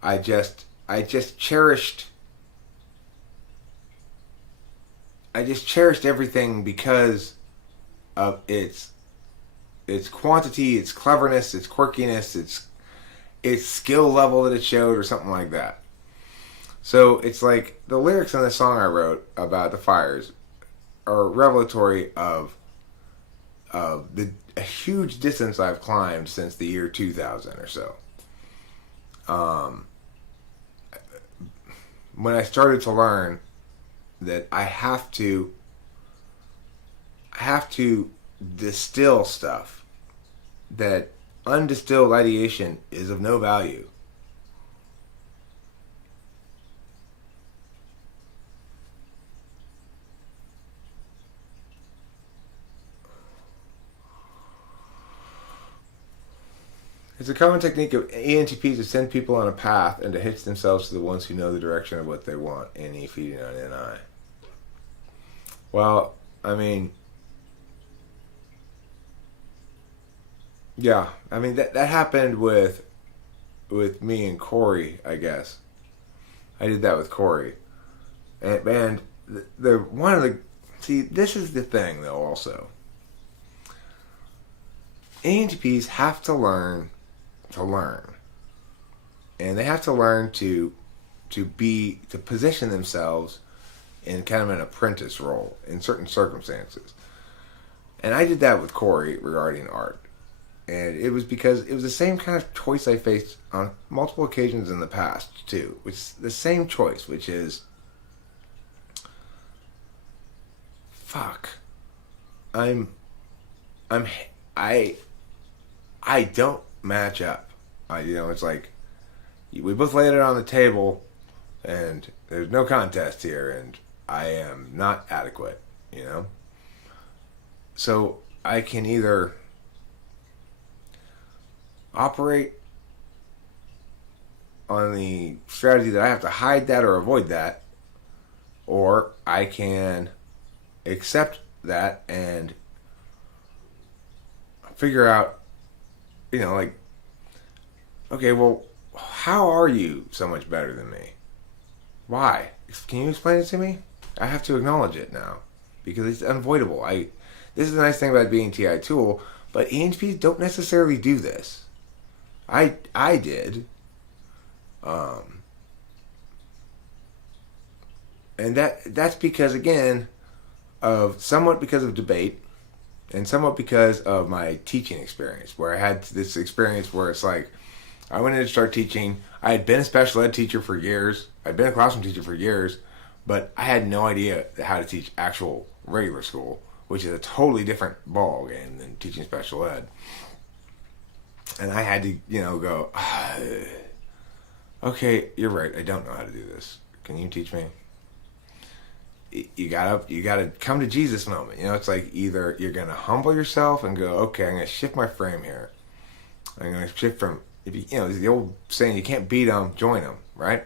I just cherished everything because of its its quantity, its cleverness, its quirkiness, its skill level that it showed, or something like that. So it's like the lyrics on the song I wrote about the fires are revelatory of a huge distance I've climbed since the year 2000 or so. When I started to learn that I have to distill stuff, that undistilled ideation is of no value. It's a common technique of ENTPs to send people on a path and to hitch themselves to the ones who know the direction of what they want. NE feeding on NI. Well, I mean, yeah, I mean that happened with me and Corey, I guess. I did that with Corey, and the one of the see, this is the thing though. Also, ENTPs have to learn, and they have to learn to position themselves in kind of an apprentice role in certain circumstances. And I did that with Corey regarding art. And it was because it was the same kind of choice I faced on multiple occasions in the past too. Which is the same choice, which is fuck. I don't match up. It's like we both laid it on the table, and there's no contest here, and I am not adequate. So I can either operate on the strategy that I have to hide that or avoid that, or I can accept that and figure out, okay, well, how are you so much better than me? Why? Can you explain it to me? I have to acknowledge it now because it's unavoidable. This is the nice thing about being TI tool, but ENTPs don't necessarily do this. I did, and that's because, again, somewhat because of debate, and somewhat because of my teaching experience, where I had this experience where it's like I went in to start teaching. I had been a special ed teacher for years. I'd been a classroom teacher for years, but I had no idea how to teach actual regular school, which is a totally different ball game than teaching special ed. And I had to, go, okay, you're right. I don't know how to do this. Can you teach me? You gotta come to Jesus moment. It's like either you're gonna humble yourself and go, okay, I'm gonna shift my frame here. I'm gonna shift from, the old saying, you can't beat them, join them, right?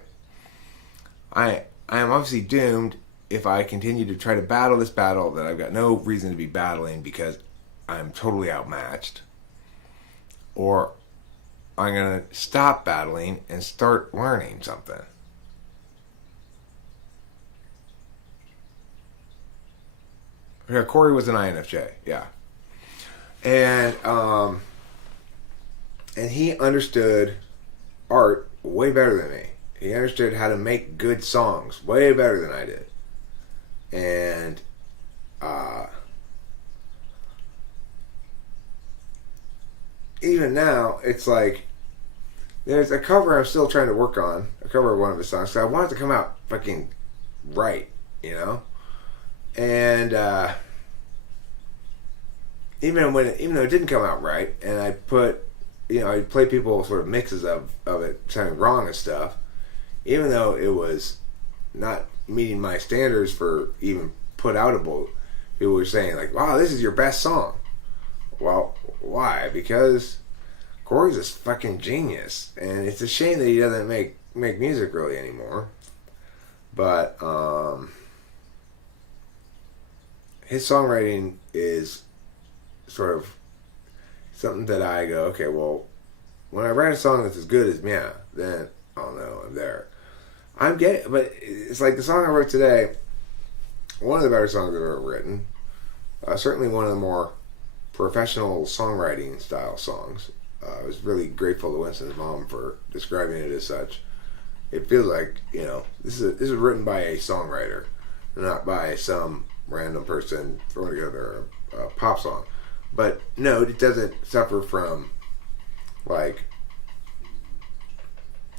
I am obviously doomed if I continue to try to battle this battle that I've got no reason to be battling because I'm totally outmatched. Or I'm going to stop battling and start learning something. Yeah, Corey was an INFJ, yeah. And he understood art way better than me. He understood how to make good songs way better than I did. And even now, it's like there's a cover I'm still trying to work on, a cover of one of his songs. So I want it to come out fucking right, And even though it didn't come out right, and I put, I play people sort of mixes of it sounding wrong and stuff, even though it was not meeting my standards for even put outable, people were saying like, wow, this is your best song. Well, why? Because Corey's a fucking genius, and it's a shame that he doesn't make music really anymore. But his songwriting is sort of something that I go, okay, well, when I write a song that's as good as Mia, then I'll know I'm there. But it's like the song I wrote today, one of the better songs I've ever written. Certainly one of the more professional songwriting style songs. I was really grateful to Winston's mom for describing it as such. It feels like, this is written by a songwriter, not by some random person throwing together a pop song. But no, it doesn't suffer from like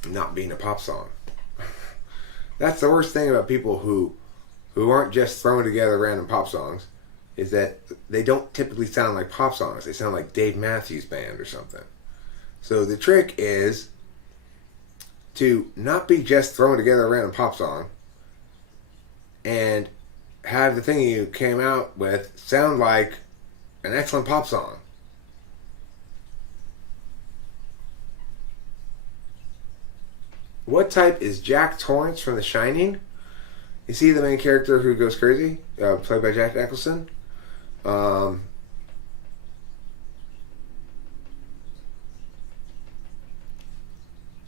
not being a pop song. That's the worst thing about people who aren't just throwing together random pop songs, is that they don't typically sound like pop songs. They sound like Dave Matthews Band or something. So the trick is to not be just throwing together a random pop song and have the thing you came out with sound like an excellent pop song. What type is Jack Torrance from The Shining? Is he the main character who goes crazy? Played by Jack Nicholson.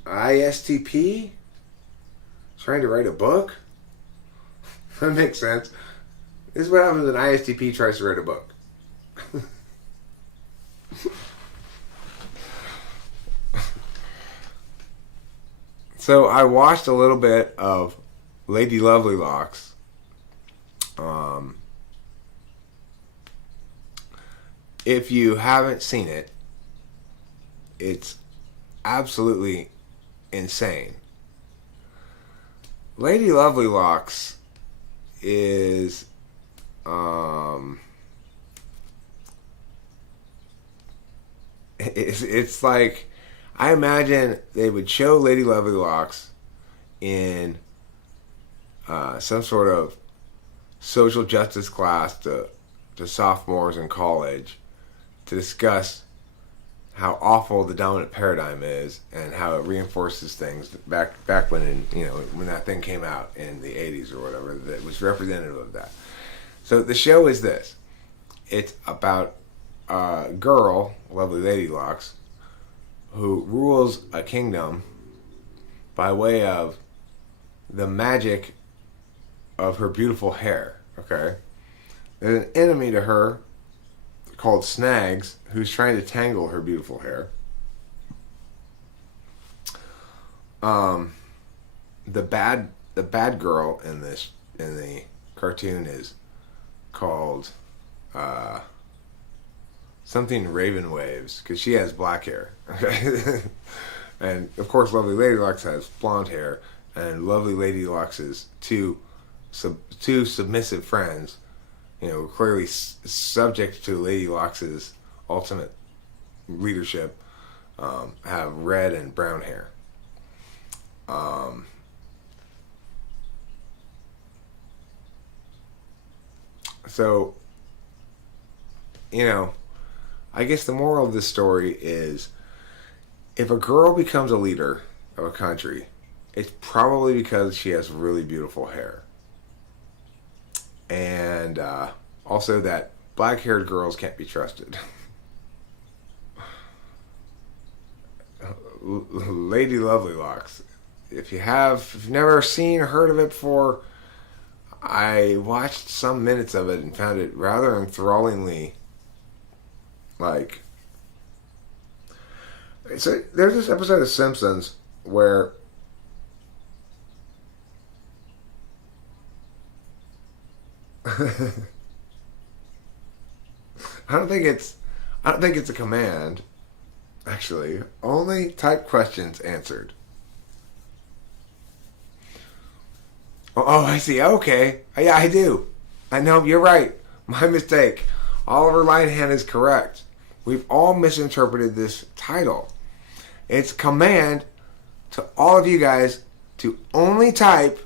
ISTP? Trying to write a book? That makes sense. This is what happens when ISTP tries to write a book. So I watched a little bit of Lady Lovely Locks. If you haven't seen it, it's absolutely insane. Lady Lovely Locks is it's like, I imagine they would show Lady Lovely Locks in some sort of social justice class to sophomores in college to discuss how awful the dominant paradigm is and how it reinforces things back when when that thing came out in the 80s or whatever, that was representative of that. So the show is this. It's about a girl, Lovely Lady Locks, who rules a kingdom by way of the magic of her beautiful hair. Okay? There's an enemy to her called Snags, who's trying to tangle her beautiful hair. The bad girl in the cartoon is called something Raven Waves, because she has black hair. Okay? And of course Lovely Lady Locks has blonde hair, and Lovely Lady Locks' two submissive friends, clearly subject to Lady Locks' ultimate leadership, have red and brown hair. So, I guess the moral of this story is, if a girl becomes a leader of a country, it's probably because she has really beautiful hair. And also that black-haired girls can't be trusted. Lady Lovely Locks. If you've never seen or heard of it before, I watched some minutes of it and found it rather enthrallingly, so there's this episode of Simpsons where I don't think it's a command, actually. Only type questions answered. Oh, I see. Okay. Yeah, I do. I know, you're right. My mistake. Oliver Linehan is correct. We've all misinterpreted this title. It's a command to all of you guys to only type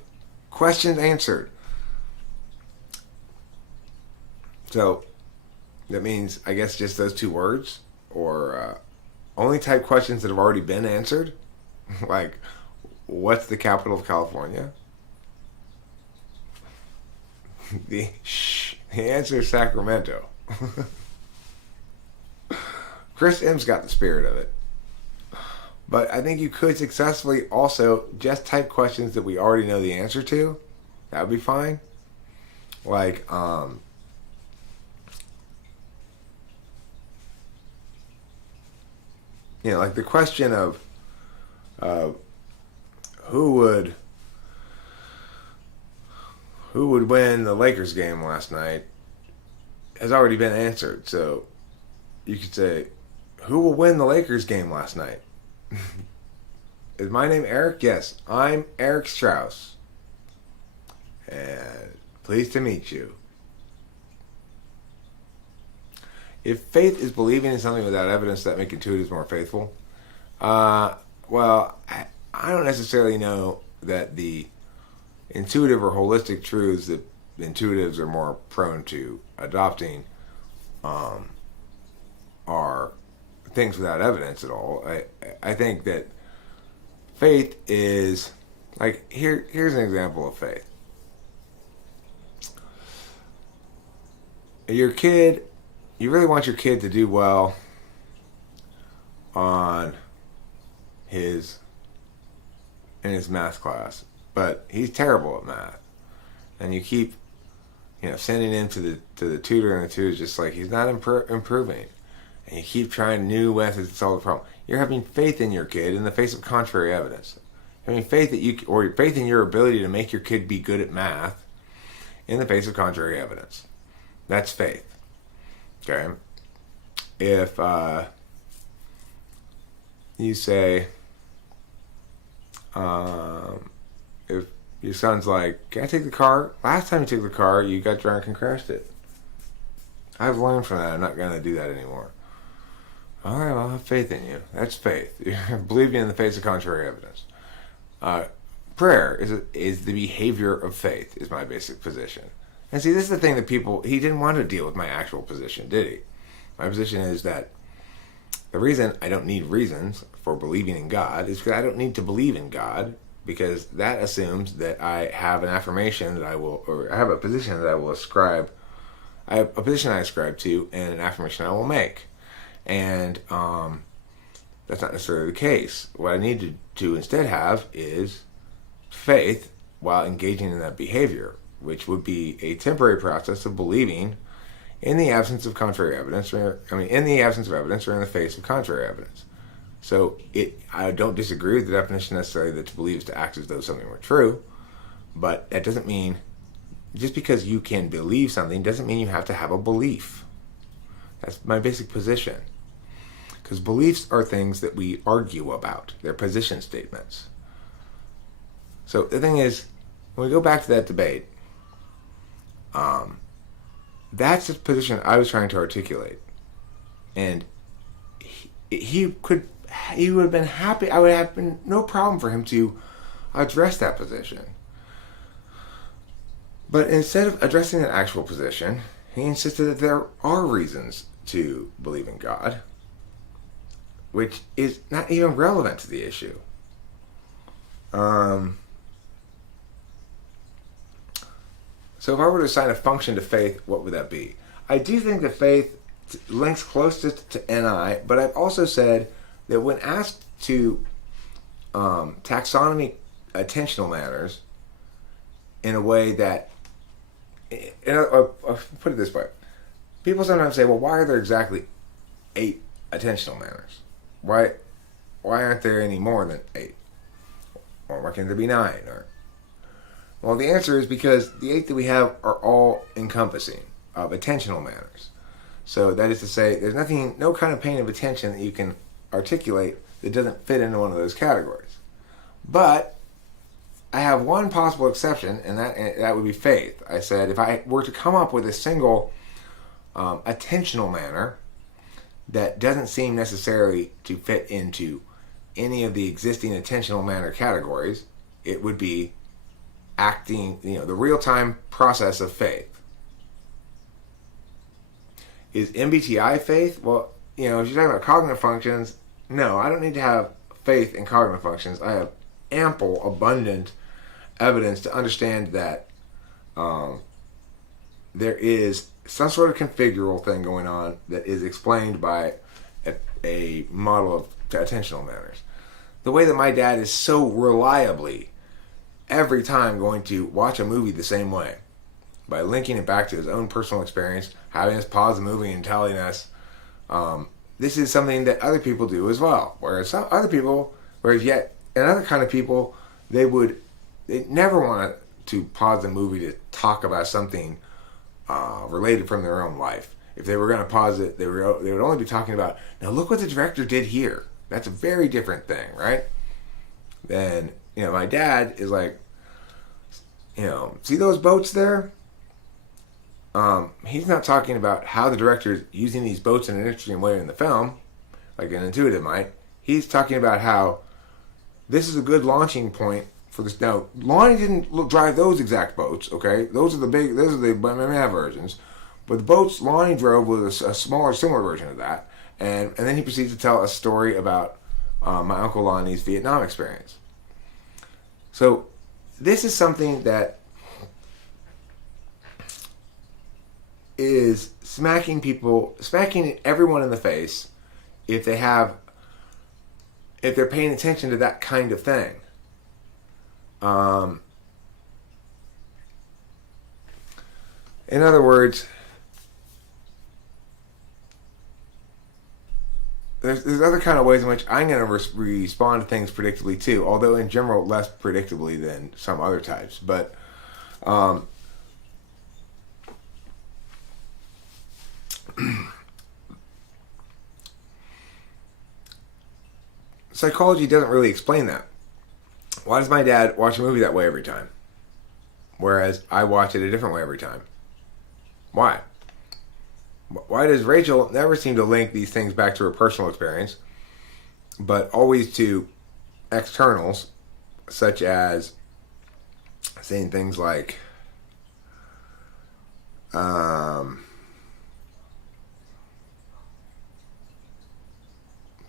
questions answered. So that means, I guess, just those two words, or only type questions that have already been answered. Like, what's the capital of California? The answer is Sacramento. Chris M's got the spirit of it. But I think you could successfully also just type questions that we already know the answer to. That would be fine. Like, like the question of who would win the Lakers game last night has already been answered. So you could say, who will win the Lakers game last night? Is my name Eric? Yes, I'm Eric Strauss. And pleased to meet you. If faith is believing in something without evidence that make intuitives more faithful, well, I don't necessarily know that the intuitive or holistic truths that intuitives are more prone to adopting are things without evidence at all. I think that faith is like here's an example of faith. Your kid, you really want your kid to do well in his math class, but he's terrible at math, and you keep sending him to the tutor, and the tutor's just like, he's not improving, and you keep trying new methods to solve the problem. You're having faith in your kid in the face of contrary evidence. Having faith that faith in your ability to make your kid be good at math in the face of contrary evidence. That's faith. Okay? If you say, if your son's like, can I take the car? Last time you took the car, you got drunk and crashed it. I've learned from that. I'm not going to do that anymore. All right, well, I have faith in you. That's faith. Believing in the face of contrary evidence. Prayer is the behavior of faith, is my basic position. And see, this is the thing that he didn't want to deal with my actual position, did he? My position is that the reason I don't need reasons for believing in God is because I don't need to believe in God, because that assumes that I have an affirmation that I have a position that I will ascribe. I have a position I ascribe to and an affirmation I will make. And that's not necessarily the case. What I need to instead have is faith while engaging in that behavior, which would be a temporary process of believing in the absence of contrary evidence, in the absence of evidence or in the face of contrary evidence. So I don't disagree with the definition necessarily that to believe is to act as though something were true, but that doesn't mean, just because you can believe something doesn't mean you have to have a belief. That's my basic position. Because beliefs are things that we argue about. They're position statements. So the thing is, when we go back to that debate, that's the position I was trying to articulate. And he would have been happy. I would have been no problem for him to address that position. But instead of addressing an actual position, he insisted that there are reasons to believe in God, which is not even relevant to the issue. So if I were to assign a function to faith, what would that be? I do think that faith links closest to NI, but I've also said that when asked to taxonomy attentional matters in a way that, I'll put it this way. People sometimes say, well, why are there exactly 8 attentional manners? Why aren't there any more than 8? Or why can't there be 9? Well, the answer is because the 8 that we have are all encompassing of attentional manners. So that is to say, there's no kind of pain of attention that you can articulate that doesn't fit into one of those categories. But I have one possible exception, and that would be faith. I said if I were to come up with a single attentional manner that doesn't seem necessarily to fit into any of the existing attentional manner categories, it would be acting, the real-time process of faith. Is MBTI faith? Well, if you're talking about cognitive functions, no, I don't need to have faith in cognitive functions. I have ample, abundant evidence to understand that there is some sort of configural thing going on that is explained by a model of attentional manners. The way that my dad is so reliably every time going to watch a movie the same way, by linking it back to his own personal experience, having us pause the movie and telling us this is something that other people do as well. Whereas yet another kind of people, they never want to pause the movie to talk about something related from their own life. If they were going to pause it, they would only be talking about, now look what the director did here. That's a very different thing, right? Then, my dad is like, see those boats there? He's not talking about how the director is using these boats in an interesting way in the film, like an intuitive might. He's talking about how this is a good launching point for this. Now, Lonnie didn't drive those exact boats, okay? Those are the Mad versions. But the boats Lonnie drove was a smaller, similar version of that. And then he proceeds to tell a story about my Uncle Lonnie's Vietnam experience. So this is something that is smacking everyone in the face if they're paying attention to that kind of thing. In other words, there's other kind of ways in which I'm going to respond to things predictably too, although in general less predictably than some other types. But psychology doesn't really explain that. Why does my dad watch a movie that way every time, whereas I watch it a different way every time? Why? Why does Rachel never seem to link these things back to her personal experience, but always to externals, such as saying things like, talking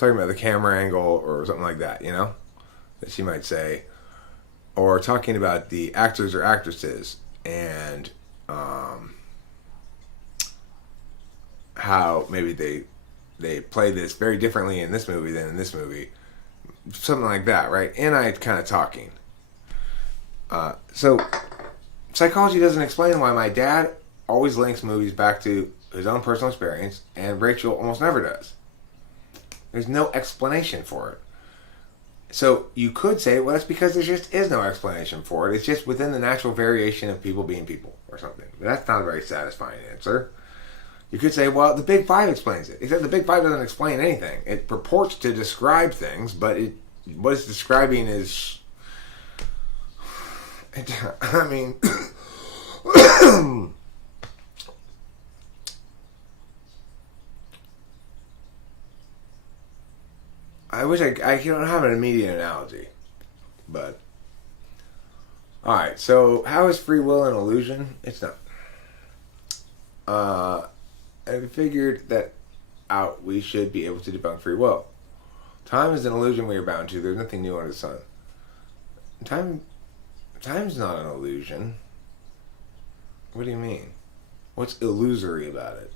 about the camera angle or something like that, that she might say, or talking about the actors or actresses and how maybe they play this very differently in this movie than in this movie, something like that, right? And I kind of talking. So psychology doesn't explain why my dad always links movies back to his own personal experience, and Rachel almost never does. There's no explanation for it. So you could say, well, that's because there just is no explanation for it. It's just within the natural variation of people being people or something. But that's not a very satisfying answer. You could say, well, the Big Five explains it. Except the Big Five doesn't explain anything. It purports to describe things, but what it's describing is... I mean... I wish I don't have an immediate analogy, but all right. So how is free will an illusion? It's not. And we figured that out. We should be able to debunk free will. Time is an illusion we are bound to. There's nothing new under the sun. Time's not an illusion. What do you mean? What's illusory about it?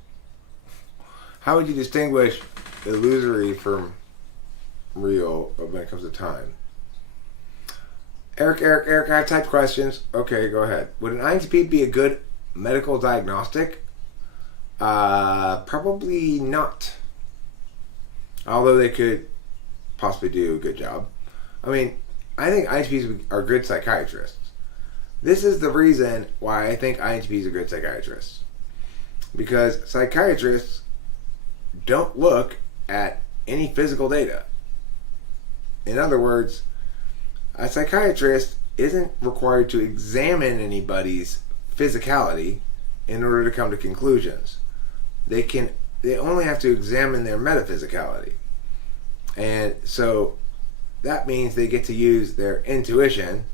How would you distinguish illusory from real when it comes to time? Eric, I have typed questions. Okay, go ahead. Would an INTP be a good medical diagnostic? Probably not. Although they could possibly do a good job. I mean, I think INTPs are good psychiatrists. This is the reason why I think INTPs are good psychiatrists. Because psychiatrists don't look at any physical data. In other words, a psychiatrist isn't required to examine anybody's physicality in order to come to conclusions. They only have to examine their metaphysicality. And so that means they get to use their intuition,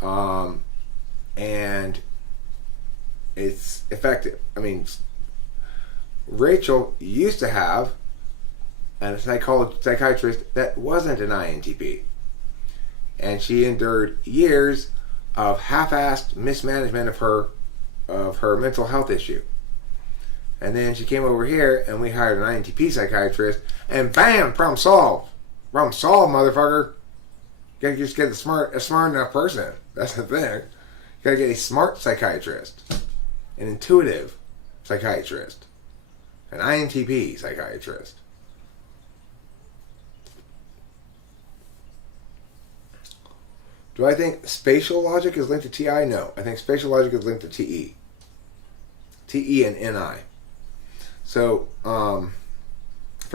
and it's effective. I mean, Rachel used to have a psychiatrist that wasn't an INTP. And she endured years of half-assed mismanagement of her mental health issue. And then she came over here and we hired an INTP psychiatrist, and bam, problem solved. Problem solved, motherfucker. You gotta just get a smart enough person. That's the thing. You gotta get a smart psychiatrist, an intuitive psychiatrist, an INTP psychiatrist. Do I think spatial logic is linked to TI? No. I think spatial logic is linked to TE. TE and NI. So, for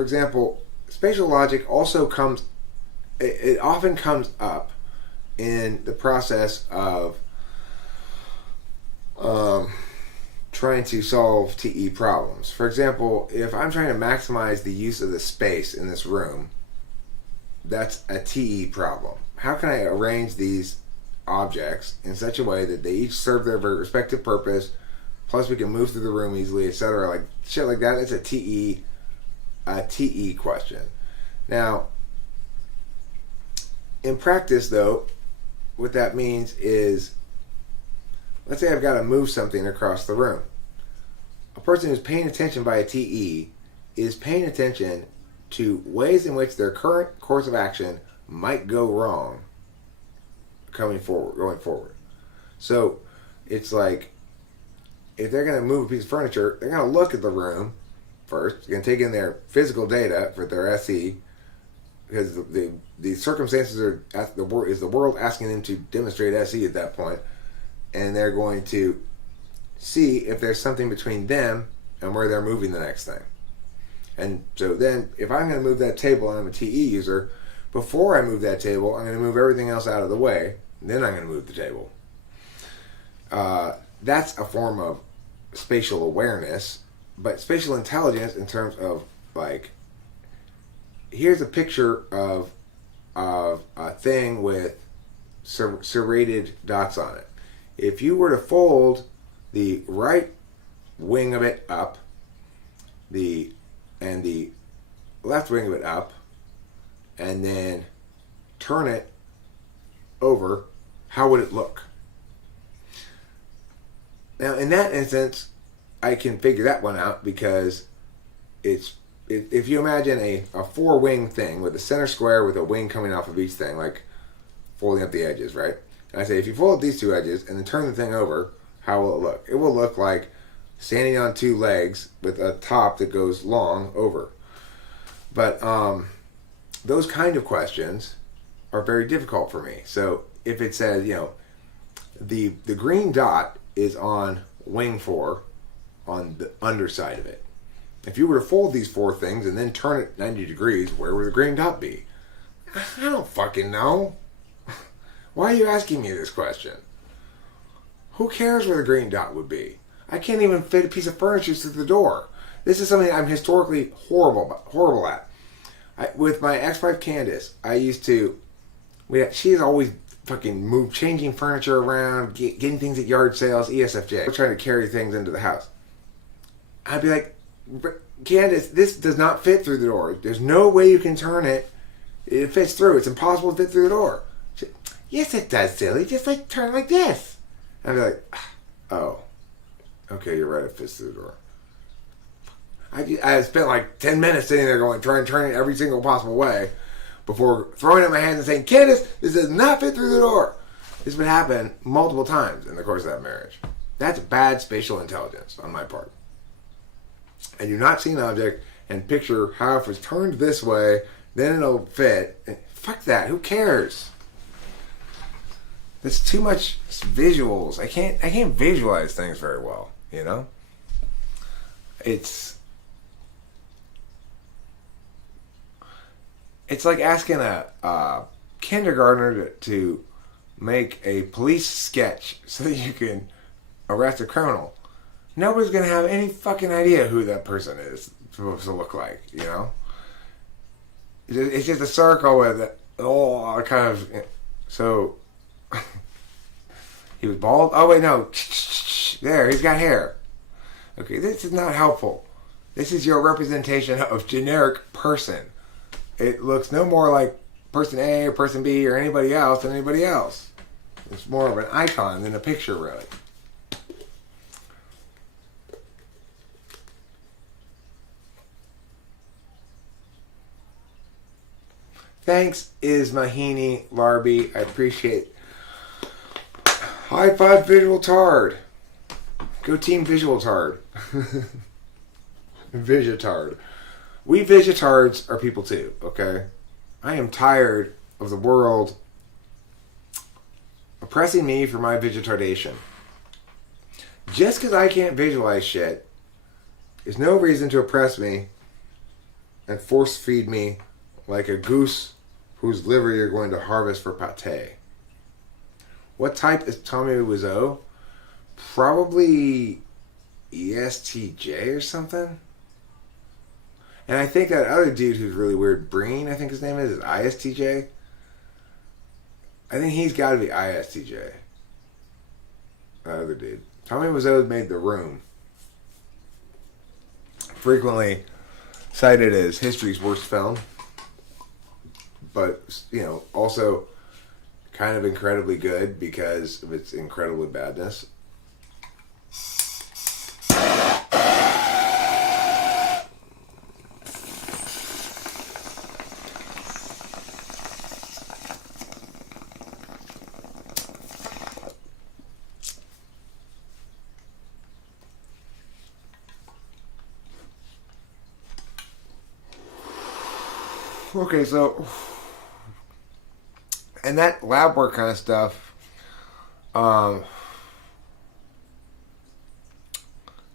example, spatial logic also comes, it often comes up in the process of trying to solve TE problems. For example, if I'm trying to maximize the use of the space in this room, that's a TE problem. How can I arrange these objects in such a way that they each serve their respective purpose, plus we can move through the room easily, etc. Like shit like that. It's a TE question. Now, in practice though, what that means is, let's say I've got to move something across the room. A person who's paying attention by a TE is paying attention to ways in which their current course of action might go wrong going forward. So it's like, if they're going to move a piece of furniture, they're going to look at the room first. They're going to take in their physical data for their SE, because the circumstances is the world asking them to demonstrate SE at that point, and they're going to see if there's something between them and where they're moving the next thing. And so then, if I'm going to move that table and I'm a TE user, before I move that table, I'm going to move everything else out of the way, and then I'm going to move the table. That's a form of spatial awareness, but spatial intelligence in terms of, like, here's a picture of a thing with serrated dots on it. If you were to fold the right wing of it up, and the left wing of it up, and then turn it over, how would it look? Now, in that instance, I can figure that one out, because if you imagine a four-wing thing with a center square with a wing coming off of each thing, like folding up the edges, right? And I say, if you fold up these two edges and then turn the thing over, how will it look? It will look like standing on two legs with a top that goes long over. But those kind of questions are very difficult for me. So if it says, the green dot is on wing 4 on the underside of it. If you were to fold these four things and then turn it 90 degrees, where would the green dot be? I don't fucking know. Why are you asking me this question? Who cares where the green dot would be? I can't even fit a piece of furniture through the door. This is something I'm historically horrible at. With my ex-wife Candace, she's always fucking changing furniture around, getting things at yard sales, ESFJ. We're trying to carry things into the house. I'd be like, Candace, this does not fit through the door. There's no way you can turn it. It fits through. It's impossible to fit through the door. Yes, it does, silly. Just turn it like this. I'd be like, oh, okay, you're right. It fits through the door. I spent like 10 minutes sitting there trying to turn it every single possible way before throwing up my hands and saying, Candace, this does not fit through the door. This would happen multiple times in the course of that marriage. That's bad spatial intelligence on my part. I do not see an object and picture how if it's turned this way, then it'll fit. Fuck that. Who cares? It's too much visuals. I can't visualize things very well, It's like asking a kindergartner to make a police sketch so that you can arrest a criminal. Nobody's going to have any fucking idea who that person is supposed to look like, It's just a circle with kind of... So, he was bald? Oh, wait, no. There, he's got hair. Okay, this is not helpful. This is your representation of generic person. It looks no more like person A or person B or anybody else than anybody else. It's more of an icon than a picture, really. Thanks, Ismahini Larby. I appreciate. High five, Visual Tard. Go team Visual Tard. Visitard. We Visitards are people too, okay? I am tired of the world oppressing me for my visualization. Just because I can't visualize shit is no reason to oppress me and force feed me like a goose whose liver you're going to harvest for pate. What type is Tommy Wiseau? Probably ESTJ or something. And I think that other dude who's really weird, Breen, I think his name is ISTJ. I think he's got to be ISTJ. That other dude. Tommy Wiseau made The Room. Frequently cited as history's worst film. But, also kind of incredibly good because of its incredible badness. Okay, so, and that lab work kind of stuff can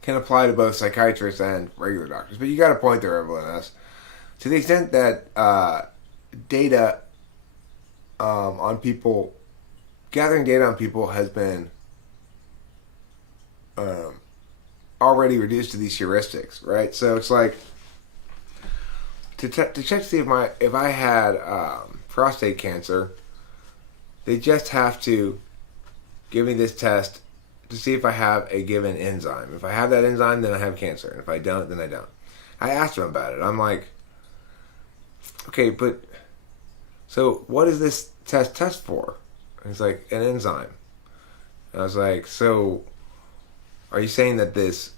apply to both psychiatrists and regular doctors. But you got a point there, everyone. To the extent that data on people, gathering data on people has been already reduced to these heuristics, right? So it's like, to check to see if I had prostate cancer, they just have to give me this test to see if I have a given enzyme. If I have that enzyme, then I have cancer. And if I don't, then I don't. I asked him about it. I'm like, okay, but so what does this test for? And he's like, an enzyme. And I was like, so are you saying that this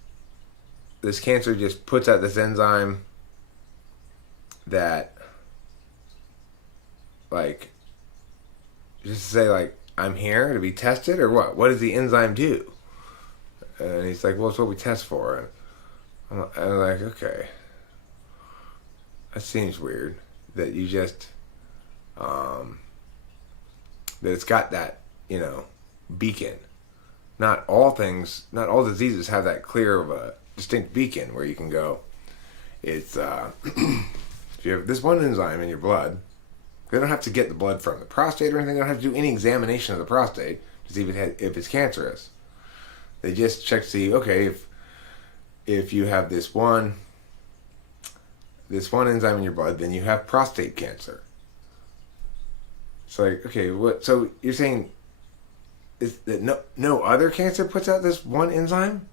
cancer just puts out this enzyme that, like, just to say, like, I'm here to be tested, or what? What does the enzyme do? And he's like, well, it's what we test for. And I'm like, okay. That seems weird that you just, that it's got that, beacon. Not all diseases have that clear of a distinct beacon where you can go, it's, if you have this one enzyme in your blood, they don't have to get the blood from the prostate or anything. They don't have to do any examination of the prostate to see if it's cancerous. They just check to see, okay, if you have this one enzyme in your blood, then you have prostate cancer. It's like, okay, what? So you're saying is that no other cancer puts out this one enzyme?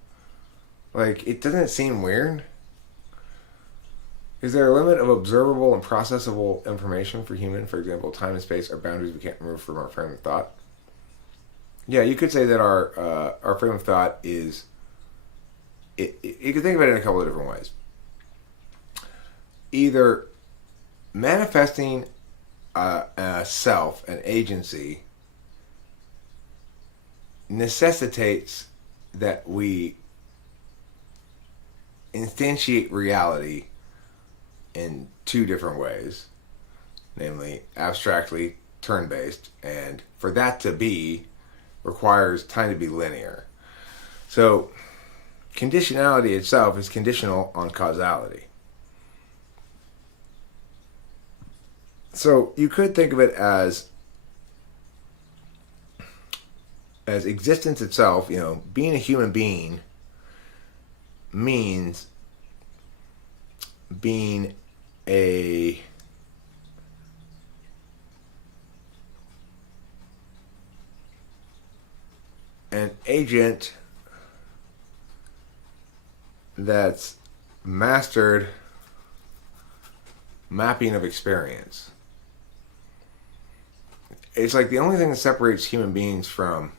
Like, it doesn't seem weird. Is there a limit of observable and processable information for human? For example, time and space are boundaries we can't remove from our frame of thought. Yeah, you could say that our frame of thought is. You could think of it in a couple of different ways. Either manifesting a self, an agency, necessitates that we instantiate reality in two different ways, namely abstractly turn-based, and for that to be requires time to be linear. So conditionality itself is conditional on causality. So you could think of it as existence itself. Being a human being means being an agent that's mastered mapping of experience. It's like the only thing that separates human beings from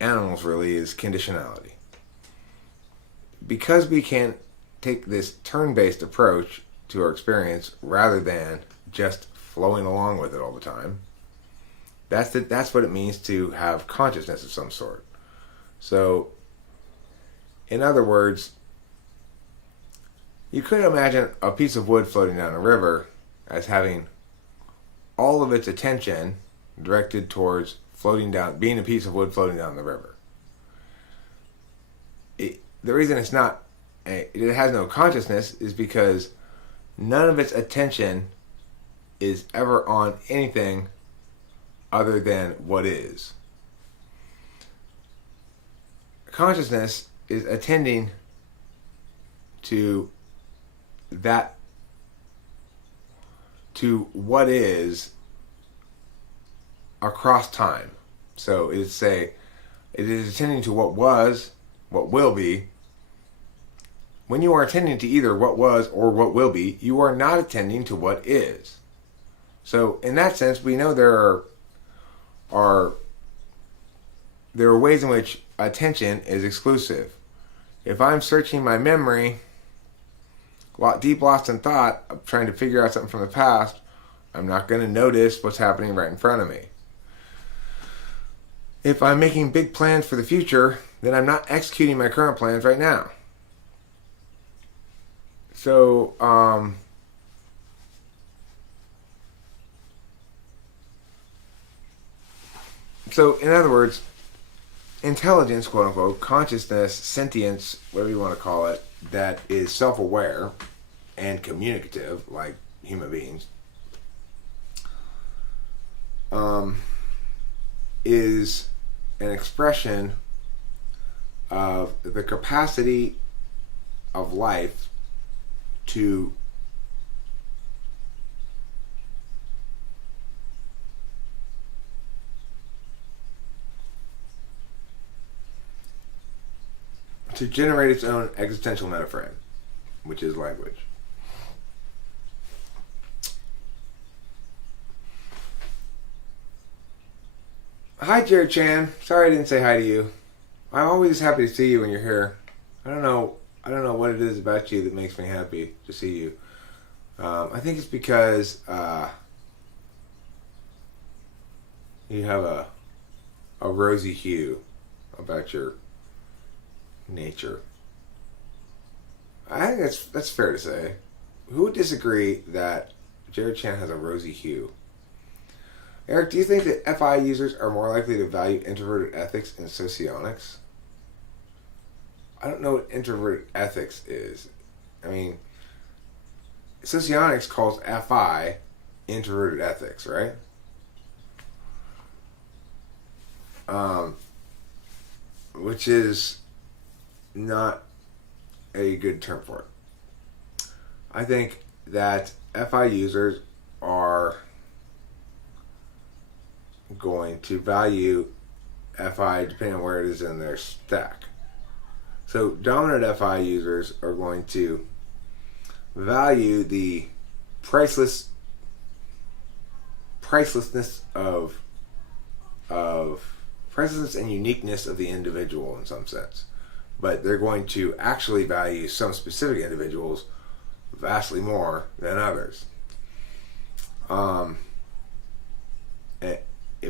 animals really is conditionality. Because we can't take this turn-based approach to our experience rather than just flowing along with it all the time. That's what it means to have consciousness of some sort. So, in other words, you could imagine a piece of wood floating down a river as having all of its attention directed towards floating down, being a piece of wood floating down the river. The reason it has no consciousness is because none of its attention is ever on anything other than what is. Consciousness is attending to what is across time. So it is attending to what was, what will be. When you are attending to either what was or what will be, you are not attending to what is. So in that sense, we know there are ways in which attention is exclusive. If I'm searching my memory, deep lost in thought, I'm trying to figure out something from the past, I'm not going to notice what's happening right in front of me. If I'm making big plans for the future, then I'm not executing my current plans right now. So, in other words, intelligence, quote unquote, consciousness, sentience, whatever you want to call it, that is self-aware and communicative, like human beings, is an expression of the capacity of life to generate its own existential metaframe, which is language. Hi, Jared Chan. Sorry I didn't say hi to you. I'm always happy to see you when you're here. I don't know what it is about you that makes me happy to see you. I think it's because you have a rosy hue about your nature. I think that's fair to say. Who would disagree that Jared Chan has a rosy hue? Eric, do you think that FI users are more likely to value introverted ethics and socionics? I don't know what introverted ethics is. I mean, socionics calls FI introverted ethics, right? Which is not a good term for it. I think that FI users are going to value FI depending on where it is in their stack. So dominant FI users are going to value the pricelessness of pricelessness and uniqueness of the individual in some sense. But they're going to actually value some specific individuals vastly more than others.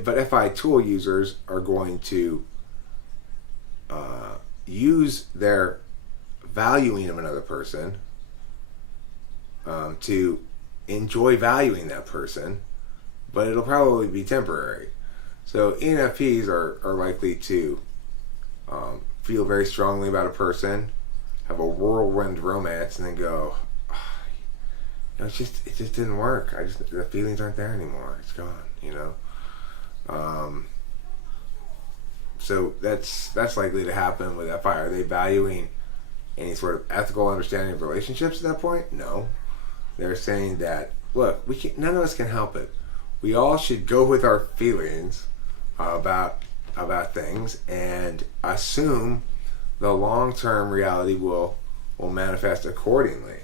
But FI tool users are going to use their valuing of another person to enjoy valuing that person, but it'll probably be temporary. So ENFPs are likely to feel very strongly about a person, have a whirlwind romance, and then go, it just didn't work. The feelings aren't there anymore. It's gone. So that's likely to happen with FI. Are they valuing any sort of ethical understanding of relationships at that point? No. They're saying that, look, none of us can help it. We all should go with our feelings about things and assume the long-term reality will manifest accordingly.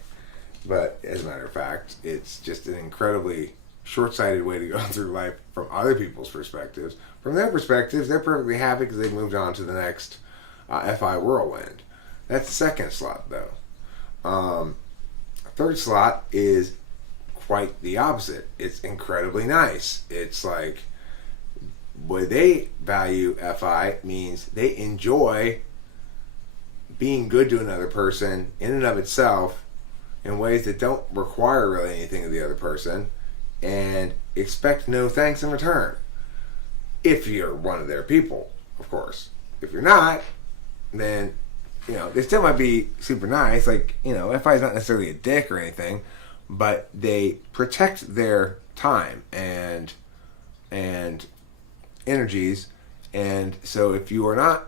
But as a matter of fact, it's just an incredibly short-sighted way to go through life from other people's perspectives. From their perspectives, they're perfectly happy because they've moved on to the next FI whirlwind. That's the second slot, though. Third slot is quite the opposite. It's incredibly nice. It's like, what they value FI means they enjoy being good to another person in and of itself in ways that don't require really anything of the other person, and expect no thanks in return. If you're one of their people, of course. If you're not, then, they still might be super nice. Like, FI is not necessarily a dick or anything, but they protect their time and energies. And so if you are not,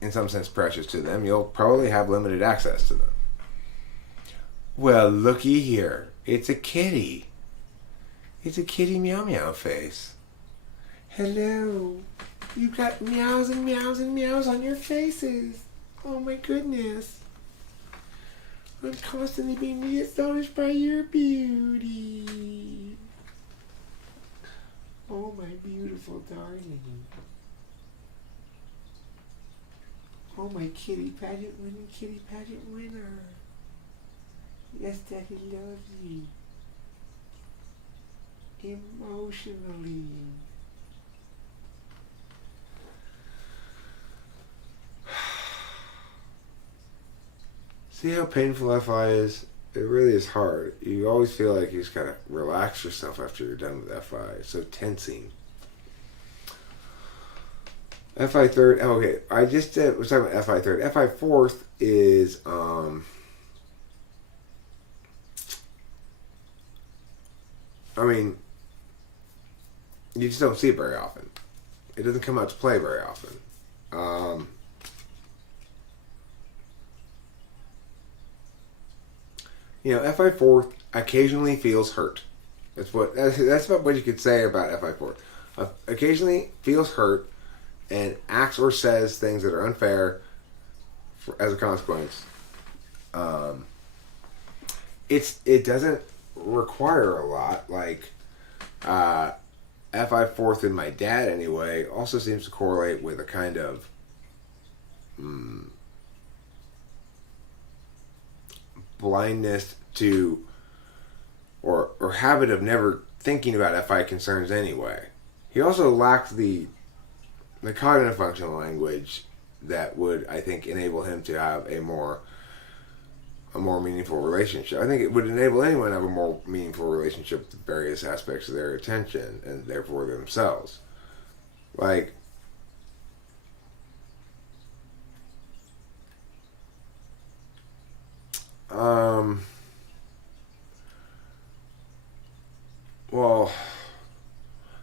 in some sense, precious to them, you'll probably have limited access to them. Well, looky here. It's a kitty. It's a kitty meow meow face. Hello. You've got meows and meows and meows on your faces. Oh my goodness. I'm constantly being astonished by your beauty. Oh my beautiful darling. Oh my kitty pageant winner. Yes, Daddy loves you. Emotionally. See how painful FI is? It really is hard. You always feel like you just gotta relax yourself after you're done with FI. It's so tensing. FI third, okay, I just was talking about FI third. FI fourth is, you just don't see it very often. It doesn't come out to play very often. FI fourth occasionally feels hurt. That's about what you could say about FI fourth. Occasionally feels hurt and acts or says things that are unfair as a consequence. It doesn't require a lot. Like FI fourth in my dad anyway also seems to correlate with a kind of blindness to or habit of never thinking about FI concerns anyway. He also lacks the cognitive functional language that would, I think, enable him to have a more meaningful relationship. I think it would enable anyone to have a more meaningful relationship with various aspects of their attention and therefore themselves. Like, well,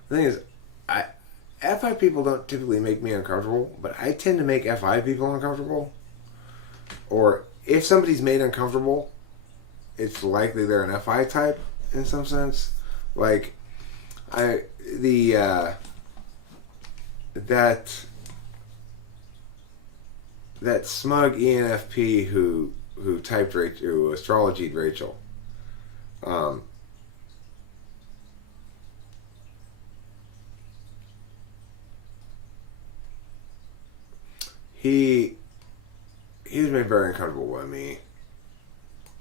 the thing is, FI people don't typically make me uncomfortable, but I tend to make FI people uncomfortable. Or if somebody's made uncomfortable, it's likely they're an FI type in some sense. Like, that smug ENFP who astrologied Rachel. He was made very uncomfortable by me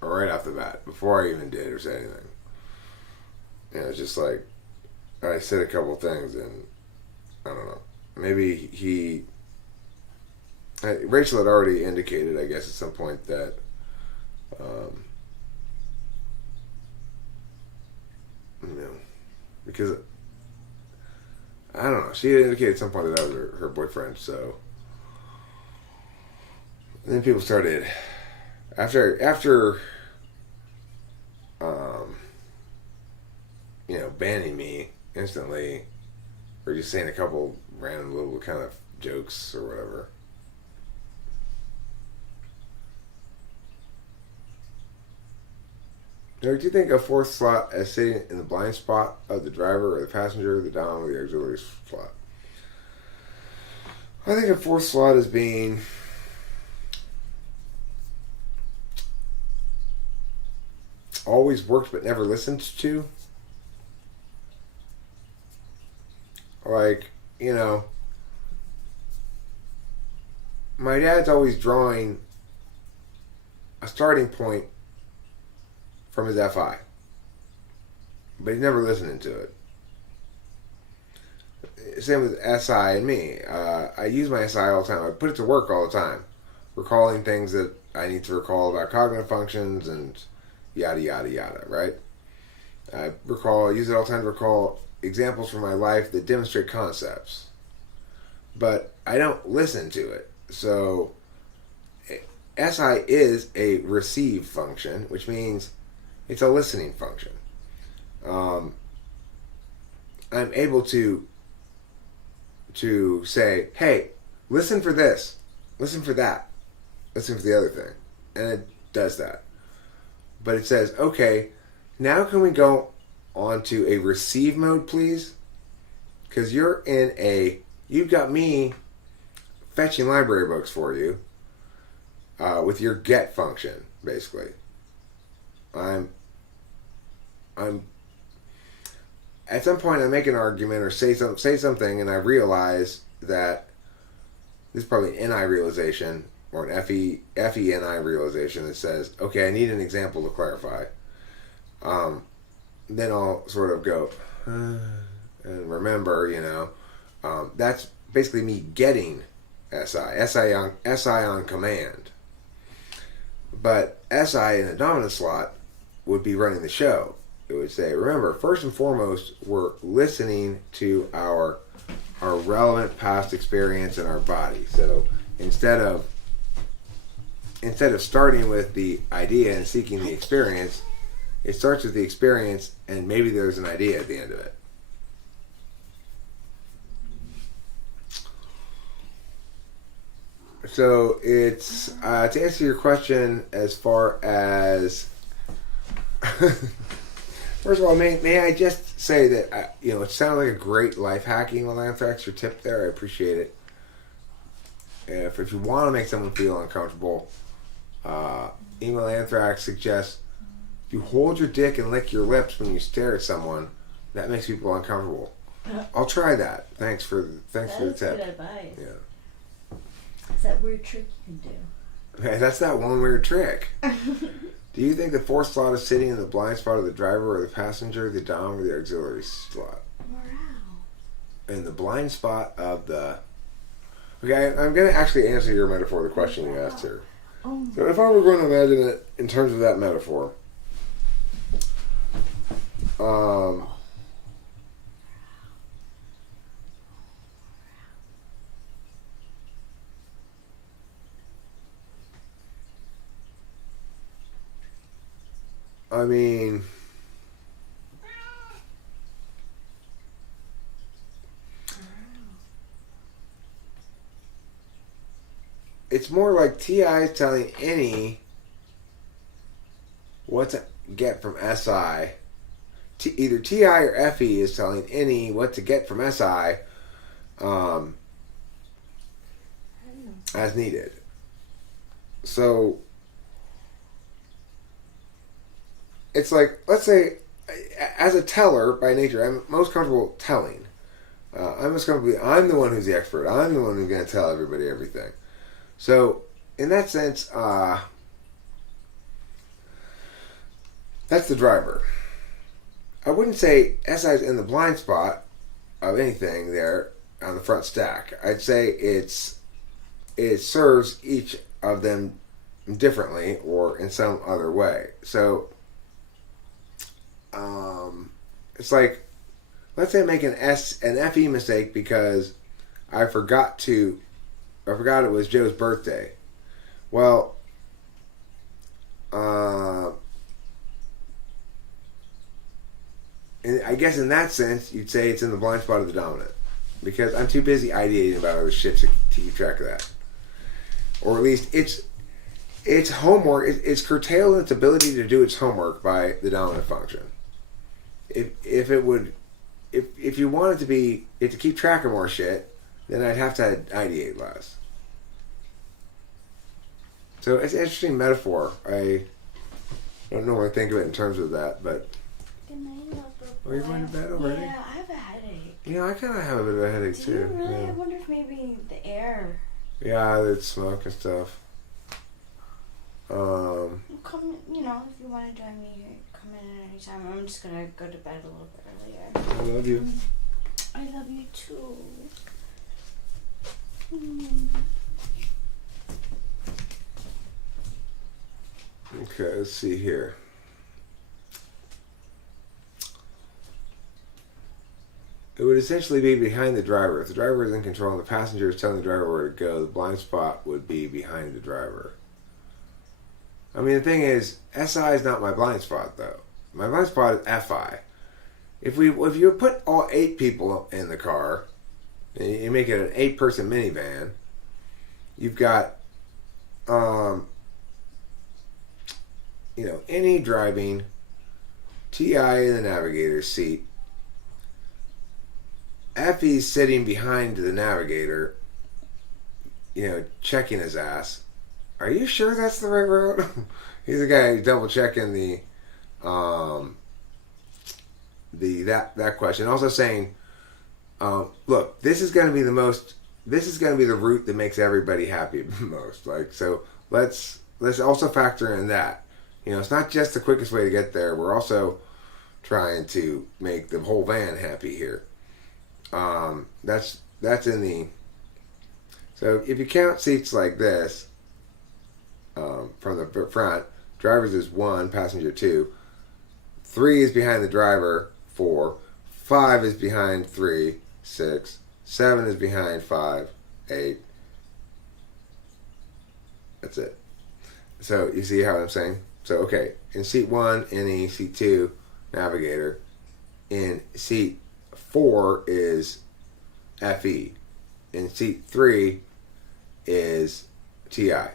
right off the bat before I even did or said anything. And it's just like I said a couple things and I don't know. Maybe Rachel had already indicated, I guess, at some point that because I don't know, she had indicated at some point that I was her boyfriend, so. And then people started after banning me instantly, or just saying a couple random little kind of jokes or whatever. Now, do you think a fourth slot as sitting in the blind spot of the driver or the passenger, the dom, or the auxiliary slot? I think a fourth slot is being always worked but never listened to. Like, my dad's always drawing a starting point from his FI, but he's never listening to it. Same with SI and me. I use my SI all the time. I put it to work all the time, recalling things that I need to recall about cognitive functions and yada yada yada, right? I use it all the time to recall examples from my life that demonstrate concepts. but I don't listen to it. So SI is a receive function, which means it's a listening function. I'm able to say, hey, listen for this, listen for that, listen for the other thing, and it does that. But it says, okay, now can we go on to a receive mode, please? Because you've got me fetching library books for you with your get function, basically. I'm at some point I make an argument or say something, and I realize that this is probably an NI realization or an FE-NI realization that says, okay, I need an example to clarify. Then I'll sort of go and remember, that's basically me getting SI on command. But SI in the dominant slot would be running the show. It would say, remember, first and foremost, we're listening to our relevant past experience in our body. So instead of starting with the idea and seeking the experience, it starts with the experience and maybe there's an idea at the end of it. So it's to answer your question as far as first of all, may I just say that it sounded like a great life hacking on Anthrax. Your tip there, I appreciate it. If you want to make someone feel uncomfortable, Email Anthrax suggests if you hold your dick and lick your lips when you stare at someone, that makes people uncomfortable. I'll try that. Thanks for the tip. That's good advice. Yeah. It's that weird trick you can do. Okay, that's that one weird trick. Do you think the fourth slot is sitting in the blind spot of the driver or the passenger, the dom, or the auxiliary slot? Wow. In the blind spot of the... Okay, I'm going to actually answer your metaphor, the question you asked here. Oh. So if I were going to imagine it in terms of that metaphor, I mean, it's more like TI is telling any what to get from SI. Either TI or FE is telling any what to get from SI as needed. So it's like, let's say, as a teller by nature, I'm most comfortable telling. I'm the one who's the expert. I'm the one who's going to tell everybody everything. So, in that sense, that's the driver. I wouldn't say SI's in the blind spot of anything there on the front stack. I'd say it serves each of them differently or in some other way. So, it's like, let's say I make an FE mistake because I forgot it was Joe's birthday. Well, and I guess in that sense, you'd say it's in the blind spot of the dominant. Because I'm too busy ideating about other shit to keep track of that. Or at least its homework, it's curtailed in its ability to do its homework by the dominant function. If you want it to keep track of more shit, then I'd have to ideate less. So it's an interesting metaphor. I don't normally think of it in terms of that, but... Good night, Lover. Are you going to bed already? Yeah, I have a headache. Yeah, I kind of have a bit of a headache Do too. you really? Yeah. I wonder if maybe the air. Yeah, it's smoke and stuff. Come, if you want to join me, come in at any time. I'm just gonna go to bed a little bit earlier. I love you. I love you too. Okay, let's see here. it would essentially be behind the driver. If the driver is in control and the passenger is telling the driver where to go, the blind spot would be behind the driver. I mean, the thing is, SI is not my blind spot, though. My blind spot is FI. If you put all 8 people in the car, and you make it an 8-person minivan, you've got, NE driving, TI in the navigator's seat, FE sitting behind the navigator, checking his ass. Are you sure that's the right road? He's the guy double checking that question. Also saying, look, this is going to be the route that makes everybody happy most. So let's also factor in that. It's not just the quickest way to get there. We're also trying to make the whole van happy here. That's in the. So if you count seats like this, from the front, drivers is 1, passenger 2, 3 is behind the driver, 4, 5 is behind 3, 6, 7 is behind 5, 8. That's it. So you see how I'm saying? So okay, in seat 1, NE, seat 2, navigator. In seat 4 is FE. In seat 3 is TI.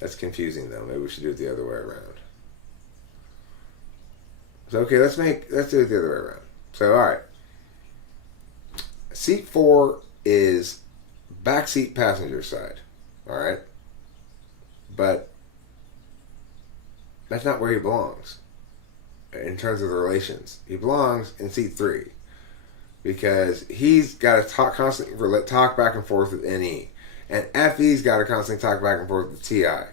That's confusing though. Maybe we should do it the other way around. So okay, let's do it the other way around. So alright. Seat 4 is backseat passenger side. Alright? But that's not where he belongs in terms of the relations. He belongs in seat 3 because he's got to constantly talk back and forth with NE. And FE's got to constantly talk back and forth with TI.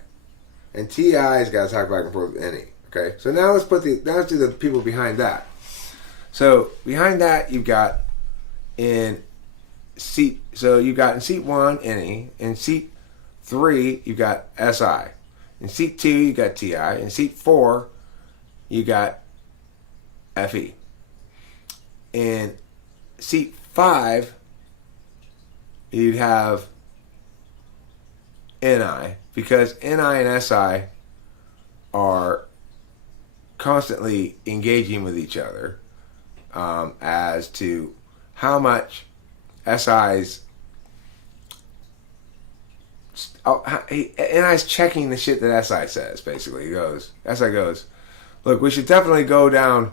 And TI's got to talk back and forth with NE. Okay? So now let's do the people behind that. So behind that you've got in seat 1 NE. In seat 3 you've got SI. In seat 2 you got TI. In seat 4 you got FE. In seat 5 you'd have NI, because NI and SI are constantly engaging with each other as to how much NI's checking the shit that SI says, basically. SI goes, look, we should definitely go down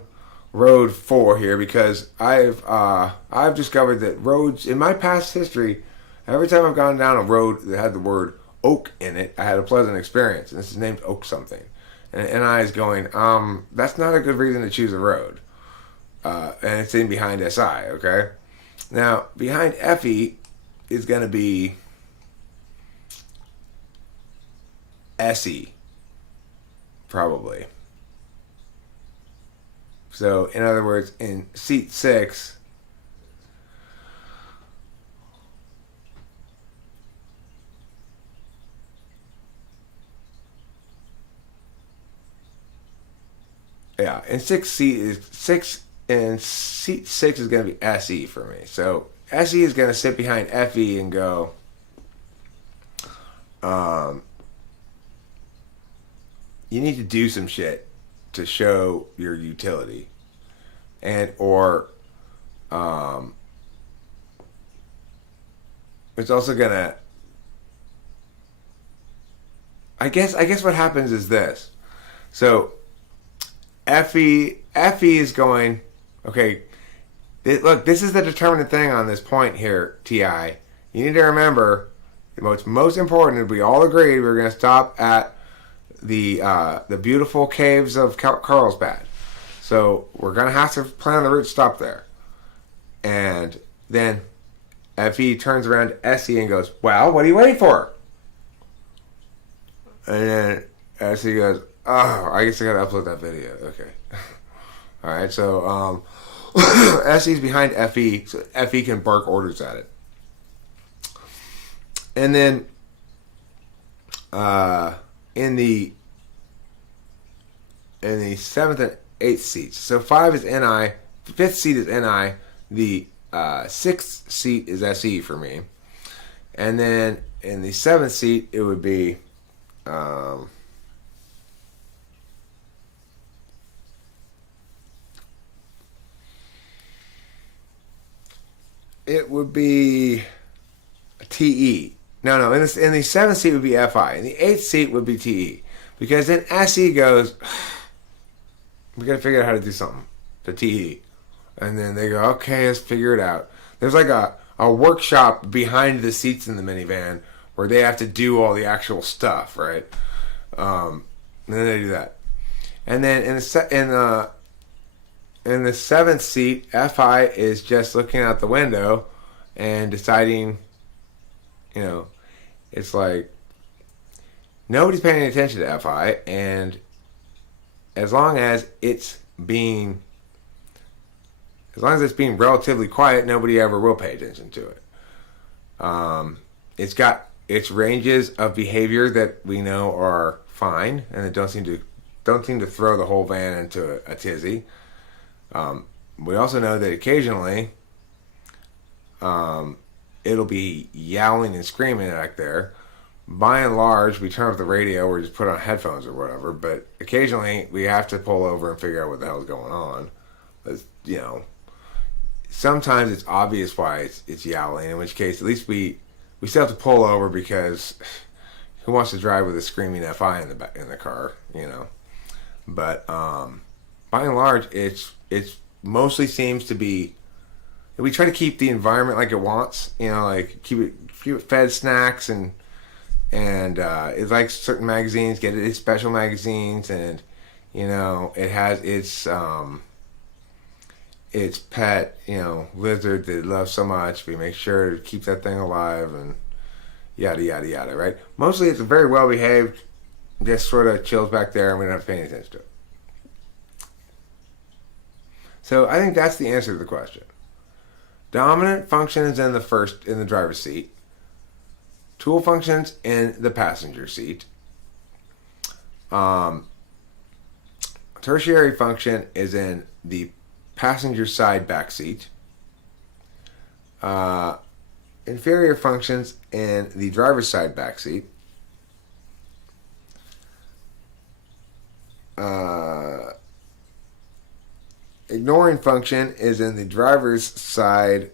road 4 here, because I've discovered that roads, in my past history, every time I've gone down a road that had the word oak in it, I had a pleasant experience, and this is named Oak something. And NI is going, that's not a good reason to choose a road. And it's in behind SI, okay? Now, behind FE is going to be SE, probably. So, in other words, in seat 6, in seat 6 is going to be SE for me. So SE is going to sit behind FE and go, you need to do some shit to show your utility, or it's also gonna. I guess what happens is this. So FE is going, okay. Look, this is the determinant thing on this point here, TI. You need to remember, what's most important is we all agreed we're going to stop at the beautiful caves of Carlsbad. So we're going to have to plan the route stop there. And then FE turns around to SE and goes, well, what are you waiting for? And then SE goes, oh, I guess I got to upload that video. Okay. All right, so SE's behind FE, so FE can bark orders at it. And then in the 7th and 8th seats, so 5 is NI, 5th seat is NI, the sixth seat is SE for me. And then in the seventh seat, it would be TE. No. In the seventh seat would be FI. In the eighth seat would be TE. Because then SE goes, we got to figure out how to do something. The TE. And then they go, okay, let's figure it out. There's like a workshop behind the seats in the minivan where they have to do all the actual stuff, right? And then they do that. And then in the seventh seat, FI is just looking out the window and deciding, it's like nobody's paying any attention to FI, and as long as it's being relatively quiet, nobody ever will pay attention to it. It's got its ranges of behavior that we know are fine, and it don't seem to throw the whole van into a tizzy. We also know that occasionally it'll be yowling and screaming back there. By and large, we turn off the radio or just put on headphones or whatever, but occasionally we have to pull over and figure out what the hell's going on. Sometimes it's obvious why it's yowling, in which case at least we still have to pull over, because who wants to drive with a screaming FI in the car, But by and large, it's mostly seems to be, we try to keep the environment like it wants, like keep it fed snacks and it likes certain magazines, get its special magazines, and it has its pet, lizard that it loves so much. We make sure to keep that thing alive and yada yada yada, right? Mostly it's very well behaved, just sort of chills back there, and we don't have to pay any attention to it. So I think that's the answer to the question. Dominant functions in the driver's seat. Tool functions in the passenger seat. Tertiary function is in the passenger side back seat. Inferior functions in the driver's side back seat. Ignoring function is in the driver's side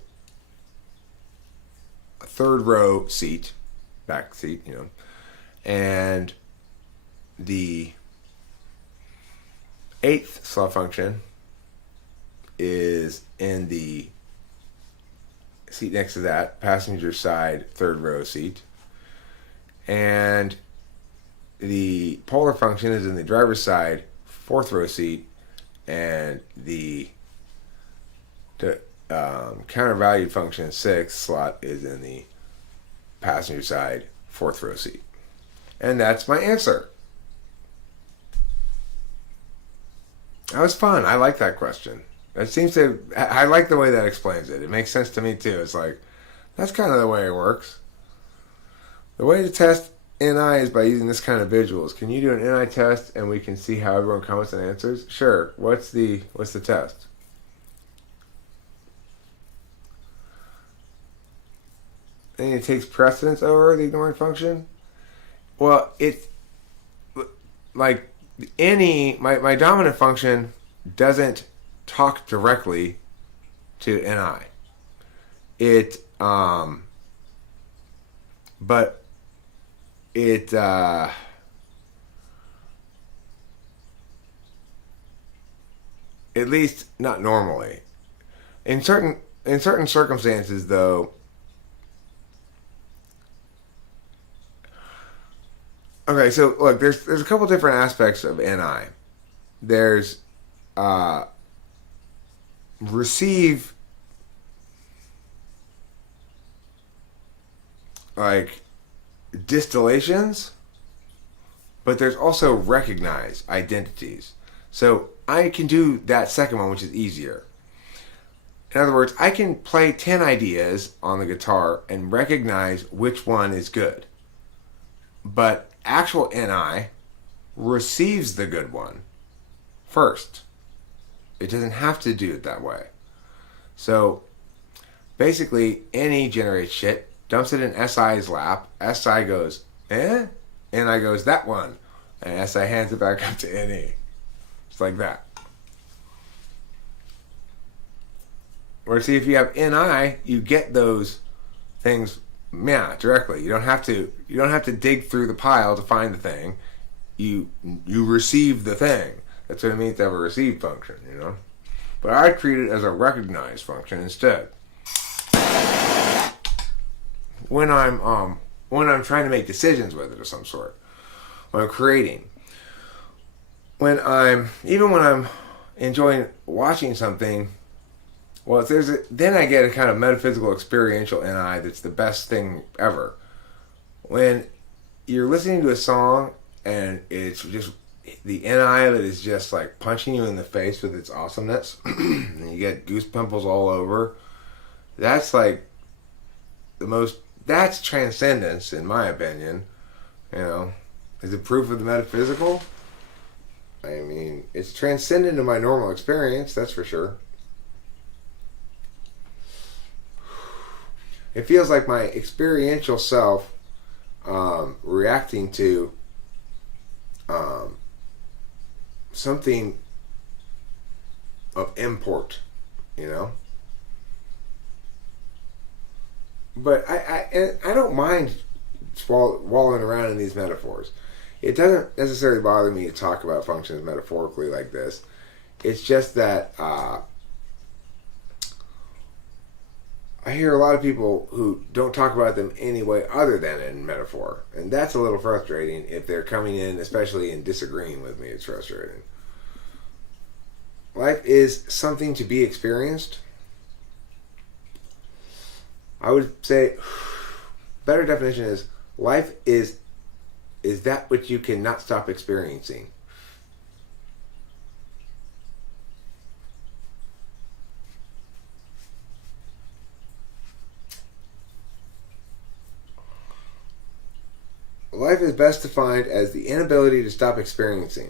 third row seat, back seat, and the eighth slot function is in the seat next to that, passenger side third row seat, and the polar function is in the driver's side fourth row seat, and the countervalued function sixth slot is in the passenger side fourth row seat. And that's my answer. That was fun. I like that question. I like the way that explains it. It makes sense to me too. It's like, that's kind of the way it works. The way to test NI is by using this kind of visuals. Can you do an NI test and we can see how everyone comments and answers? Sure. What's the test? And it takes precedence over the ignoring function? Well, it's like my dominant function doesn't talk directly to NI. But it at least not normally. In certain circumstances, though. Okay, so look, there's a couple different aspects of NI. There's receive, like, distillations, but there's also recognize identities. So I can do that second one, which is easier. In other words, I can play 10 ideas on the guitar and recognize which one is good. But actual NI receives the good one first. It doesn't have to do it that way. So basically, NE generates shit, dumps it in SI's lap. SI goes, eh? NI goes, that one. And SI hands it back up to NE. It's like that. Or see, if you have NI, you get those things, directly. You don't have to dig through the pile to find the thing. You receive the thing. That's what it means to have a receive function, But I treat it as a recognize function instead. When I'm trying to make decisions with it of some sort, when I'm creating, when I'm enjoying watching something. Well, then I get a kind of metaphysical experiential NI that's the best thing ever. When you're listening to a song and it's just the NI that is just like punching you in the face with its awesomeness, and you get goose pimples all over. That's like that's transcendence, in my opinion. Is it proof of the metaphysical? I mean, it's transcendent to my normal experience, that's for sure. It feels like my experiential self reacting to something of import, But I don't mind wallowing around in these metaphors. It doesn't necessarily bother me to talk about functions metaphorically like this. It's just that I hear a lot of people who don't talk about them any way other than in metaphor. And that's a little frustrating if they're coming in, especially in disagreeing with me. It's frustrating. Life is something to be experienced. I would say, better definition is, life is that which you cannot stop experiencing. Life is best defined as the inability to stop experiencing.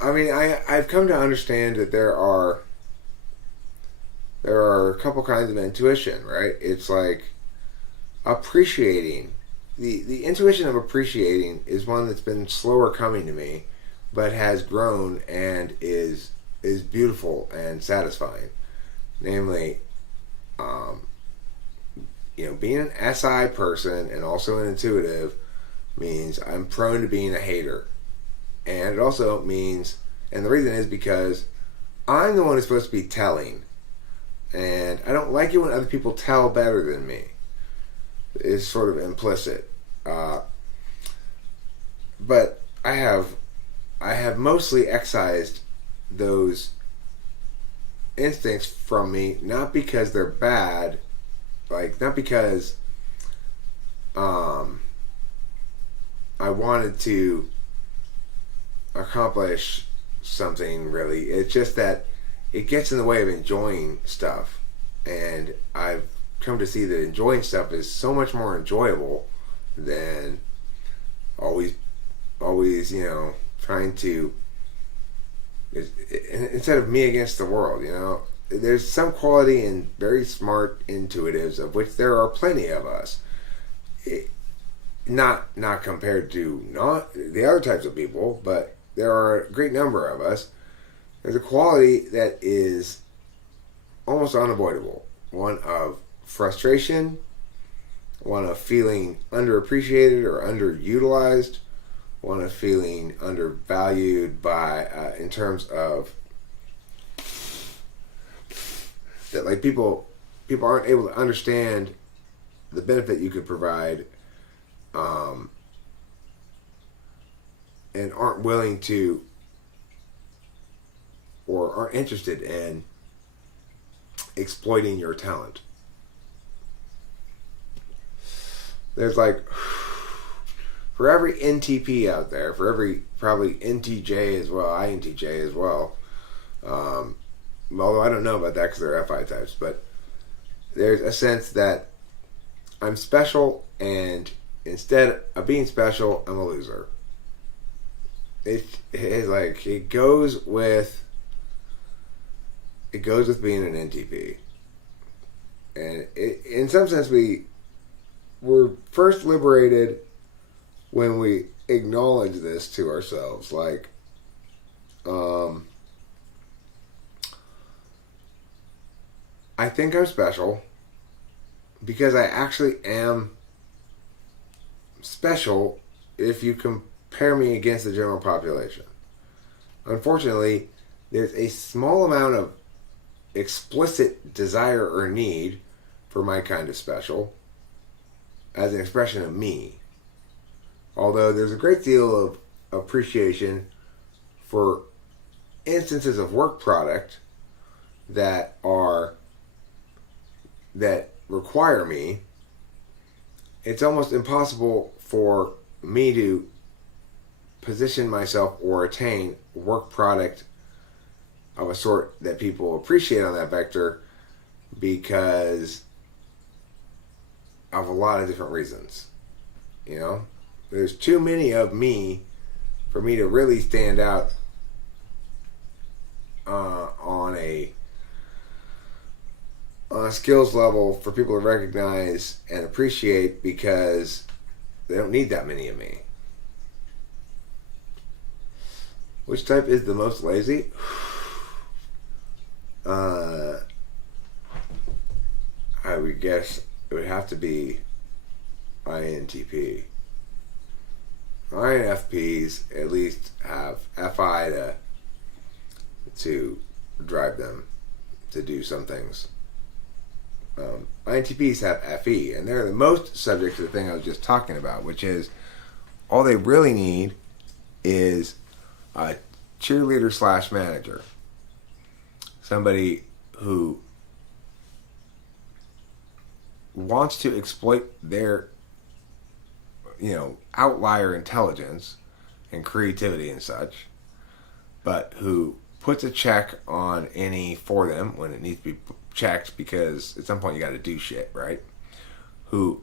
I mean, I've come to understand that there are a couple kinds of intuition, right? It's like appreciating. The intuition of appreciating is one that's been slower coming to me, but has grown and is beautiful and satisfying. Namely, being an SI person and also an intuitive means I'm prone to being a hater. And it also means, and the reason is because I'm the one who's supposed to be telling. And I don't like it when other people tell better than me. It's sort of implicit. But I have mostly excised those instincts from me, not because they're bad, not because I wanted to accomplish something really. It's just that it gets in the way of enjoying stuff, and I've come to see that enjoying stuff is so much more enjoyable than always trying to, instead of me against the world. There's some quality in very smart intuitives, of which there are plenty of us. Not compared to not the other types of people, but there are a great number of us. There's a quality that is almost unavoidable. One of frustration, one of feeling underappreciated or underutilized, one of feeling undervalued by, in terms of that, people aren't able to understand the benefit you could provide, and aren't willing to or aren't interested in exploiting your talent. There's for every NTP out there, for every probably NTJ as well, INTJ as well, although I don't know about that because they're FI types, but there's a sense that I'm special, and instead of being special, I'm a loser. It goes with it goes with being an NTP. And in some sense, we were first liberated when we acknowledge this to ourselves. Like, I think I'm special because I actually am special if you compare me against the general population. Unfortunately, there's a small amount of explicit desire or need for my kind of special as an expression of me. Although there's a great deal of appreciation for instances of work product that require me, it's almost impossible for me to position myself or attain work product of a sort that people appreciate on that vector because of a lot of different reasons. You know, there's too many of me for me to really stand out on a skills level for people to recognize and appreciate, because they don't need that many of me. Which type is the most lazy? I would guess it would have to be INTP. INFPs at least have FI to drive them to do some things. INTPs have FE, and they're the most subject to the thing I was just talking about, which is all they really need is a cheerleader / manager. Somebody who wants to exploit their, outlier intelligence and creativity and such, but who puts a check on any for them when it needs to be checked, because at some point you got to do shit, right? Who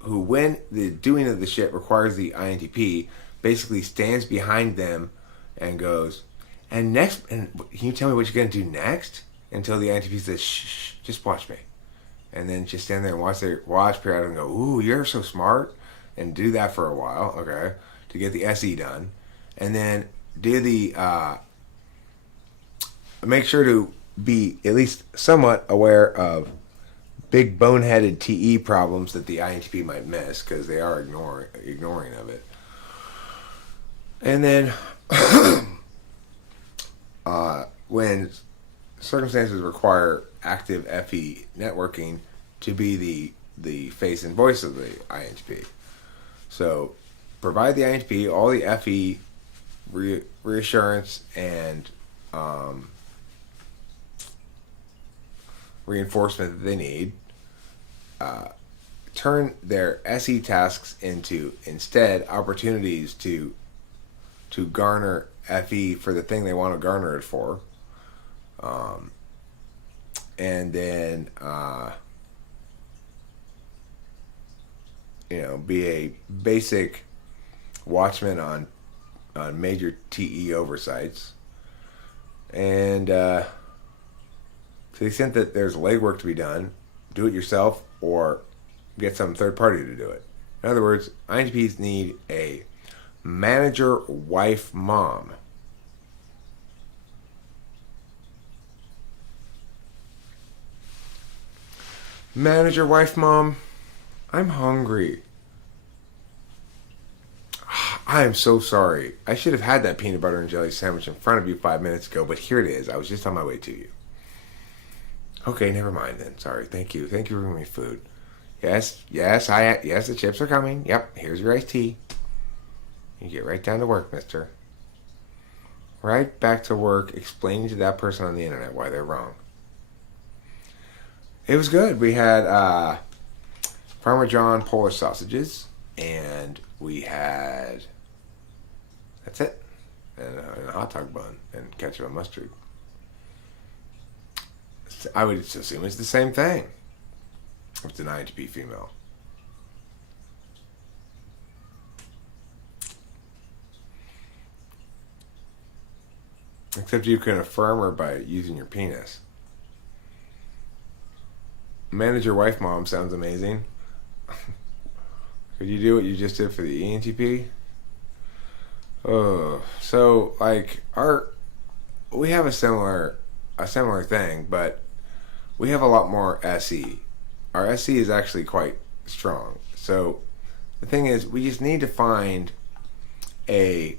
when the doing of the shit requires the INTP, basically stands behind them and goes, and next, and can you tell me what you're going to do next? Until the INTP says, shh, just watch me. And then just stand there and watch period and go, ooh, you're so smart. And do that for a while, okay, to get the SE done. And then do the, make sure to be at least somewhat aware of big boneheaded TE problems that the INTP might miss, because they are ignoring of it. And then when circumstances require active FE networking, to be the face and voice of the INTP. So provide the INTP all the FE reassurance and reinforcement that they need. Turn their SE tasks into instead opportunities to garner FE for the thing they want to garner it for. And then be a basic watchman on major TE oversights. And to the extent that there's legwork to be done, do it yourself or get some third party to do it. In other words, INTPs need a manager, wife, mom. Manager, wife, mom, I'm hungry. I am so sorry. I should have had that peanut butter and jelly sandwich in front of you 5 minutes ago, but here it is. I was just on my way to you. Okay, never mind then. Sorry. Thank you. Thank you for bringing me food. Yes, the chips are coming. Yep, here's your iced tea. You get right down to work, mister. Right back to work explaining to that person on the internet why they're wrong. It was good. We had Farmer John Polish sausages, and we had, that's it, and a hot dog bun and ketchup and mustard. I would assume it's the same thing. It's an INTP female. Except you can affirm her by using your penis. manage your wife mom sounds amazing. Could you do what you just did for the ENTP? So like we have a similar thing, but we have a lot more SE. Our SE is actually quite strong. So the thing is, we just need to find an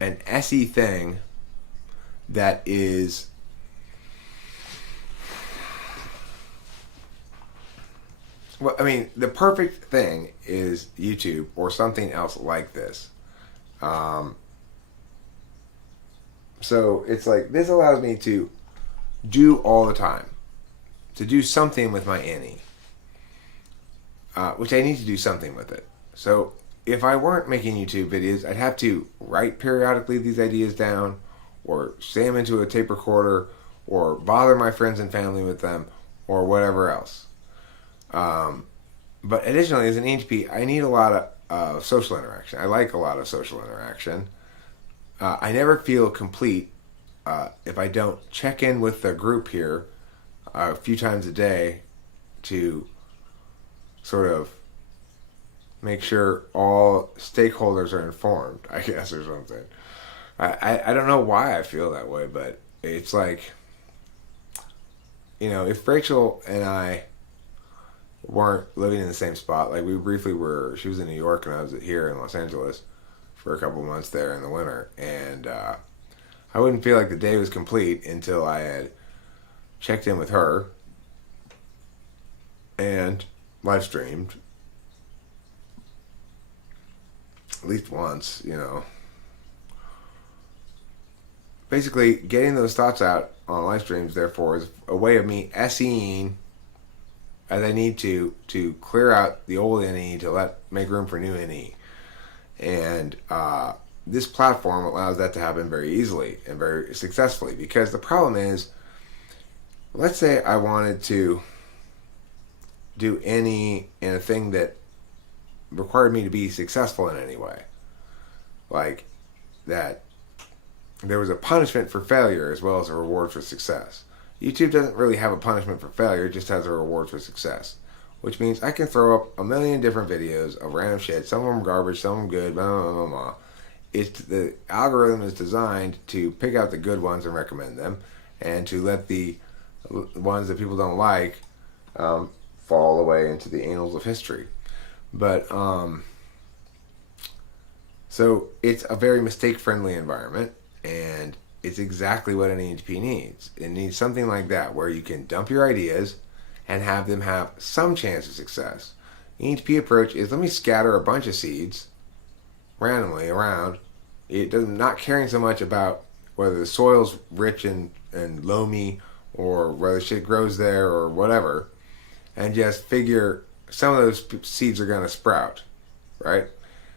SE thing that is well, I mean, the perfect thing is YouTube or something else like this. So it's like this allows me to do all the time, to do something with my innie, which I need to do something with it. So if I weren't making YouTube videos, I'd have to write periodically these ideas down, or say them into a tape recorder, or bother my friends and family with them, or whatever else. But additionally, as an ENTP, I need a lot of social interaction. I like a lot of social interaction. I never feel complete if I don't check in with the group here a few times a day to sort of make sure all stakeholders are informed, I guess, or something. I don't know why I feel that way, but it's like, if Rachel and I weren't living in the same spot, like we briefly were, she was in New York and I was here in Los Angeles for a couple months there in the winter, and I wouldn't feel like the day was complete until I had checked in with her and live streamed at least once, Basically, getting those thoughts out on live streams, therefore, is a way of me SEing as I need to clear out the old NE to make room for new NE. And this platform allows that to happen very easily and very successfully, because the problem is, let's say I wanted to do NE in a thing that required me to be successful in any way. Like that there was a punishment for failure as well as a reward for success. YouTube doesn't really have a punishment for failure, it just has a reward for success. Which means I can throw up a million different videos of random shit, some of them garbage, some of them good, blah, blah, blah, blah. The algorithm is designed to pick out the good ones and recommend them, and to let the ones that people don't like fall away into the annals of history. But, so it's a very mistake-friendly environment, and it's exactly what an ENTP needs. It needs something like that, where you can dump your ideas and have them have some chance of success. The ENTP approach is, let me scatter a bunch of seeds randomly around. Not caring so much about whether the soil's rich and loamy, or whether shit grows there or whatever, and just figure some of those seeds are going to sprout, right?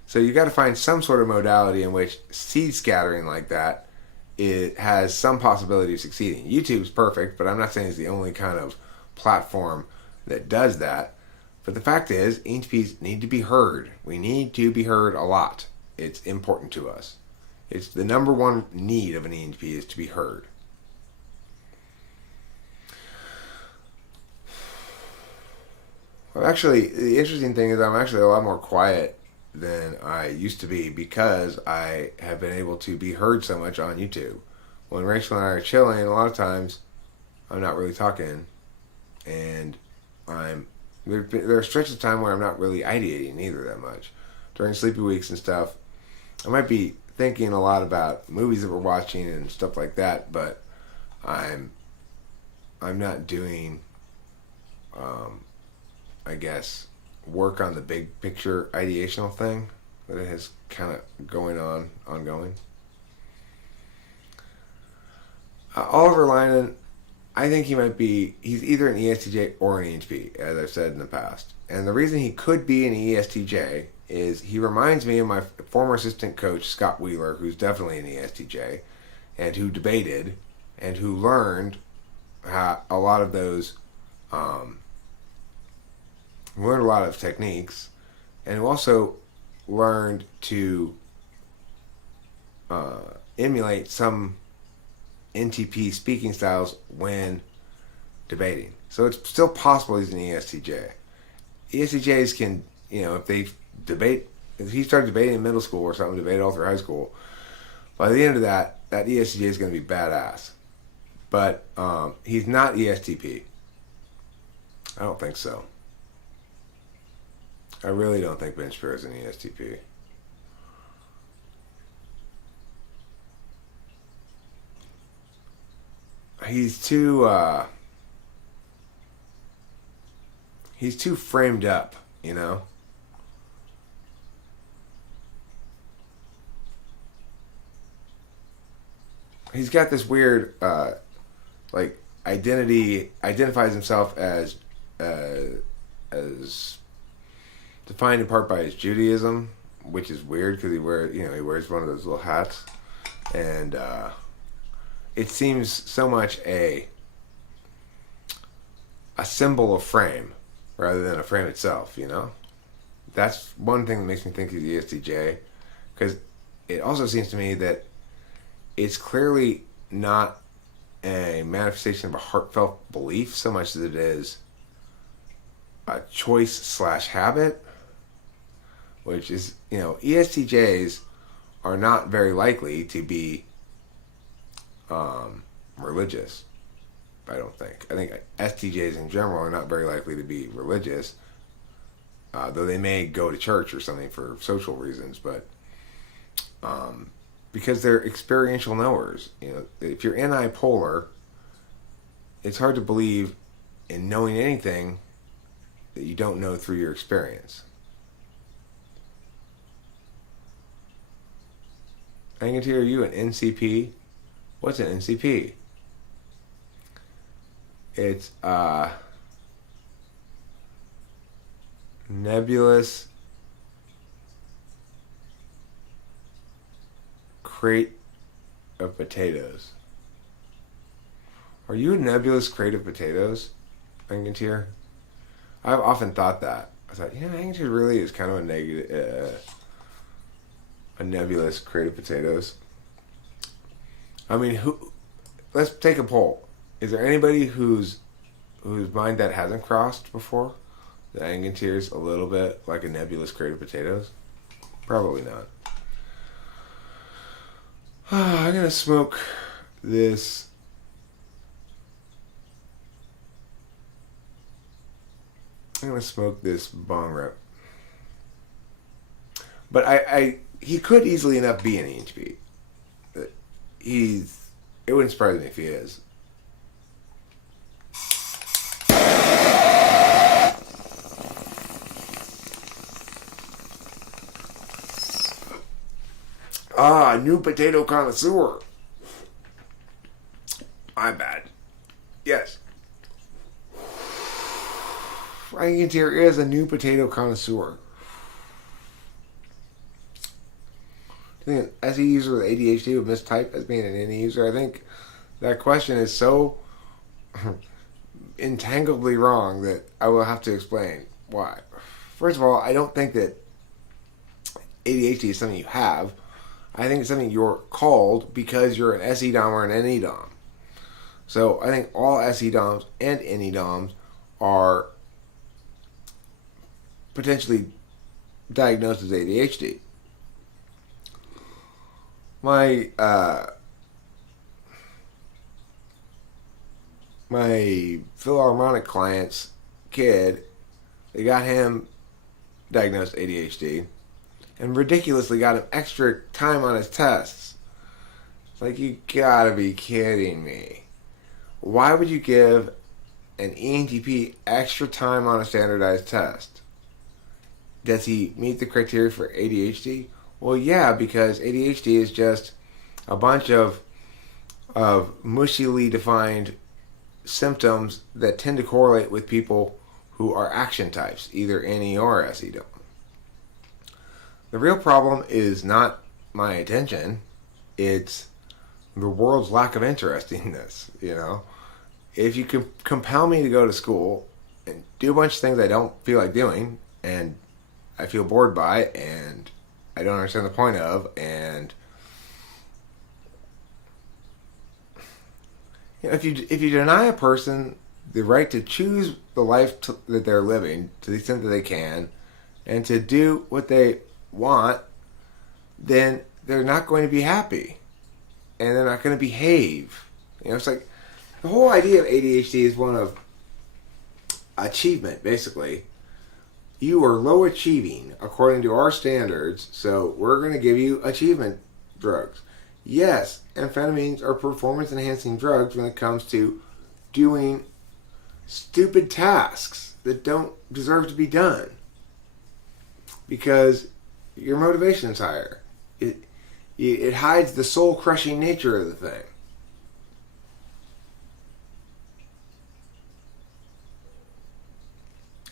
So you got to find some sort of modality in which seed scattering like that, it has some possibility of succeeding. YouTube's perfect, but I'm not saying it's the only kind of platform that does that. But the fact is, ENTPs need to be heard. We need to be heard a lot. It's important to us. It's the number one need of an ENTP is to be heard. Well, actually, the interesting thing is I'm actually a lot more quiet than I used to be, because I have been able to be heard so much on YouTube. When Rachel and I are chilling, a lot of times I'm not really talking, and there are stretches of time where I'm not really ideating either that much. During sleepy weeks and stuff, I might be thinking a lot about movies that we're watching and stuff like that, but I'm not doing I guess work on the big picture ideational thing that it has kind of ongoing. Oliver Lyman, I think he's either an ESTJ or an ENTP, as I've said in the past. And the reason he could be an ESTJ is he reminds me of my former assistant coach, Scott Wheeler, who's definitely an ESTJ, and who debated, and who learned a lot of those, learned a lot of techniques, and who also learned to emulate some NTP speaking styles when debating. So it's still possible he's an ESTJ. ESTJs can, if they debate, if he started debating in middle school or something, debated all through high school, by the end of that ESTJ is going to be badass. But he's not ESTP. I don't think so. I really don't think Ben Shapiro is an ESTP. He's too framed up, He's got this weird identifies himself as defined in part by his Judaism, which is weird because he wears one of those little hats, and it seems so much a symbol of frame rather than a frame itself. That's one thing that makes me think he's ESTJ, because it also seems to me that it's clearly not a manifestation of a heartfelt belief so much as it is a choice / habit, which is, ESTJs are not very likely to be religious, I don't think. I think STJs in general are not very likely to be religious, though they may go to church or something for social reasons, but because they're experiential knowers. If you're anti-polar, it's hard to believe in knowing anything that you don't know through your experience. Anganty, are you an NCP? What's an NCP? It's nebulous crate of potatoes. Are you a nebulous crate of potatoes, Angantyr? I've often thought that. I thought, Angantyr really is kind of a nebulous crate of potatoes. I mean, let's take a poll. Is there anybody whose mind that hasn't crossed before? That Angantyr's a little bit like a nebulous crate of potatoes? Probably not. I'm gonna smoke this. I'm gonna smoke this bong rip. But he could easily enough be an ENTP. It wouldn't surprise me if he is. New potato connoisseur. My bad. Yes. Angantyr is a new potato connoisseur. Do you think an SE user with ADHD would mistype as being an NE user? I think that question is so entangledly wrong that I will have to explain why. First of all, I don't think that ADHD is something you have. I think it's something you're called because you're an SE Dom or an NE Dom. So I think all SE Doms and NE Doms are potentially diagnosed as ADHD. My Philharmonic client's kid, they got him diagnosed ADHD and ridiculously got him extra time on his tests. It's like, you gotta be kidding me. Why would you give an ENTP extra time on a standardized test? Does he meet the criteria for ADHD? Well, yeah, because ADHD is just a bunch of mushily defined symptoms that tend to correlate with people who are action types, either NE or SE Dom. The real problem is not my attention, it's the world's lack of interest in this, If you can compel me to go to school and do a bunch of things I don't feel like doing, and I feel bored by, and I don't understand the point of, and if you deny a person the right to choose the life that they're living to the extent that they can, and to do what they want, then they're not going to be happy, and they're not going to behave. It's like the whole idea of ADHD is one of achievement, basically. You are low achieving according to our standards, so we're going to give you achievement drugs. Yes, amphetamines are performance enhancing drugs when it comes to doing stupid tasks that don't deserve to be done because your motivation is higher. It hides the soul crushing nature of the thing.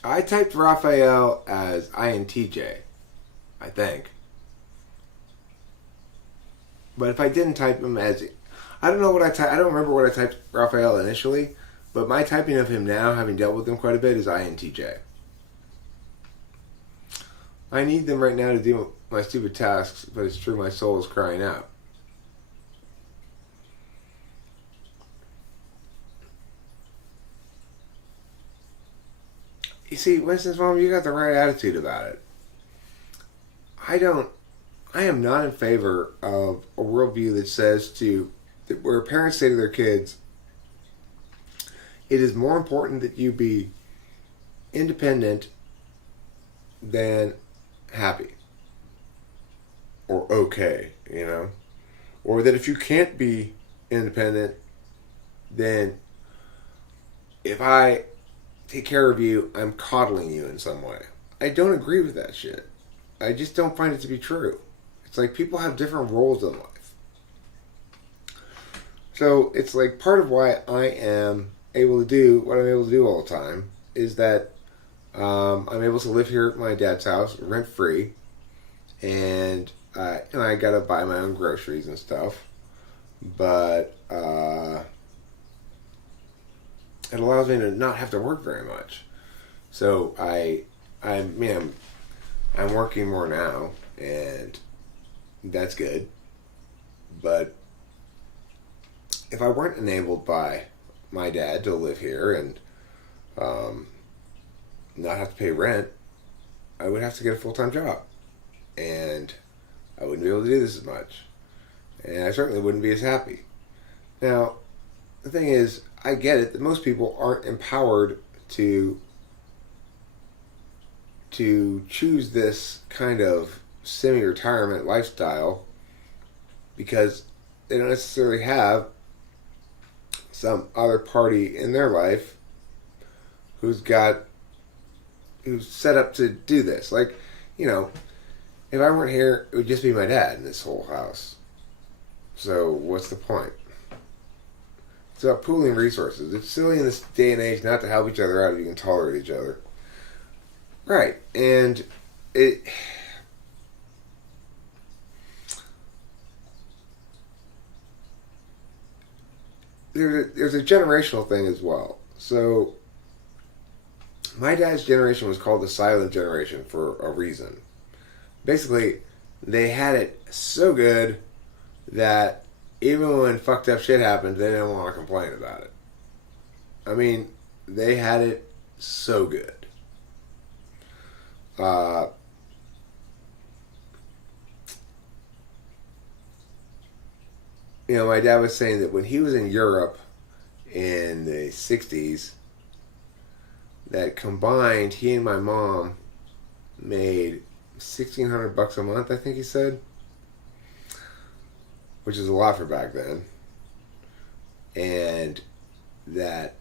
I typed Raphael as INTJ, I think. But if I didn't type him as... I don't know what I typed. I don't remember what I typed Raphael initially, but my typing of him now, having dealt with him quite a bit, is INTJ. I need them right now to do my stupid tasks, but it's true my soul is crying out. You see, Winston's mom, you got the right attitude about it. I am not in favor of a worldview that says where parents say to their kids, it is more important that you be independent than happy. Or okay, Or that if you can't be independent, then if I take care of you, I'm coddling you in some way. I don't agree with that shit. I just don't find it to be true. It's like people have different roles in life. So it's like part of why I am able to do what I'm able to do all the time is that I'm able to live here at my dad's house rent free, and I gotta buy my own groceries and stuff, but it allows me to not have to work very much. So I'm working more now, and that's good. But if I weren't enabled by my dad to live here and not have to pay rent, I would have to get a full-time job. And I wouldn't be able to do this as much. And I certainly wouldn't be as happy. Now, the thing is, I get it that most people aren't empowered to choose this kind of semi-retirement lifestyle because they don't necessarily have some other party in their life who's set up to do this. Like, if I weren't here, it would just be my dad in this whole house. So what's the point? It's about pooling resources. It's silly in this day and age not to help each other out if you can tolerate each other. Right. And there's a generational thing as well. So my dad's generation was called the silent generation for a reason. Basically, they had it so good that even when fucked up shit happened, they didn't want to complain about it. I mean, they had it so good. My dad was saying that when he was in Europe in the 60s, that combined, he and my mom made $1,600 a month, I think he said, which is a lot for back then, and that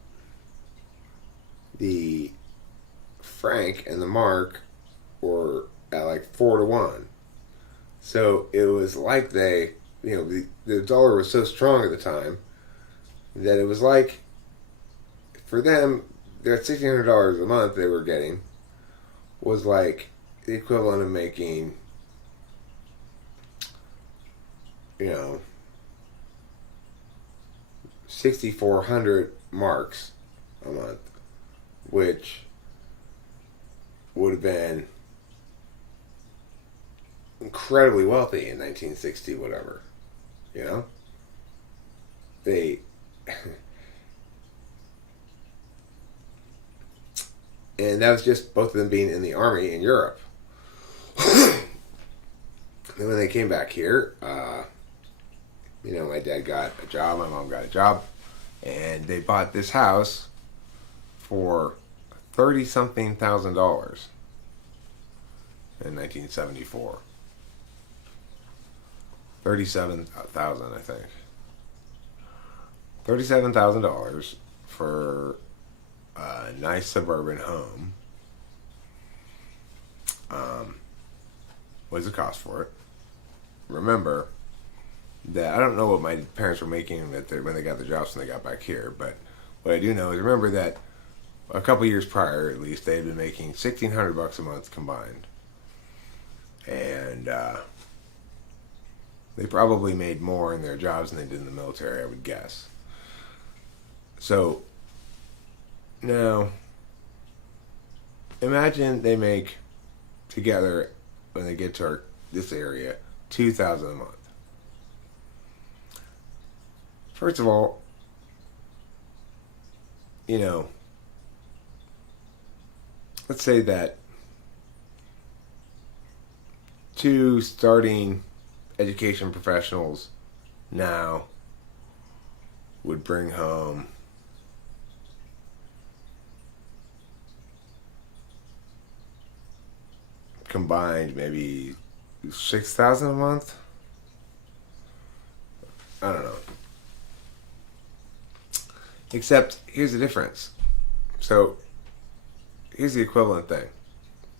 the franc and the mark were at like 4-1. So it was like the dollar was so strong at the time that it was like, for them, their $1,600 a month they were getting was like the equivalent of making, 6,400 marks a month, which would have been incredibly wealthy in 1960, whatever. They And that was just both of them being in the army in Europe. Then when they came back here, my dad got a job, my mom got a job, and they bought this house for $30-something thousand in 1974. 37,000, I think. $37,000 for a nice suburban home. What does it cost for it? Remember that I don't know what my parents were making when they got the jobs when they got back here, but what I do know is remember that a couple years prior, at least, they had been making $1,600 a month combined, and they probably made more in their jobs than they did in the military, I would guess. So now, imagine they make together when they get to this area $2,000 a month. First of all, let's say that two starting education professionals now would bring home combined maybe $6,000 a month. I don't know. Except here's the difference. So here's the equivalent thing.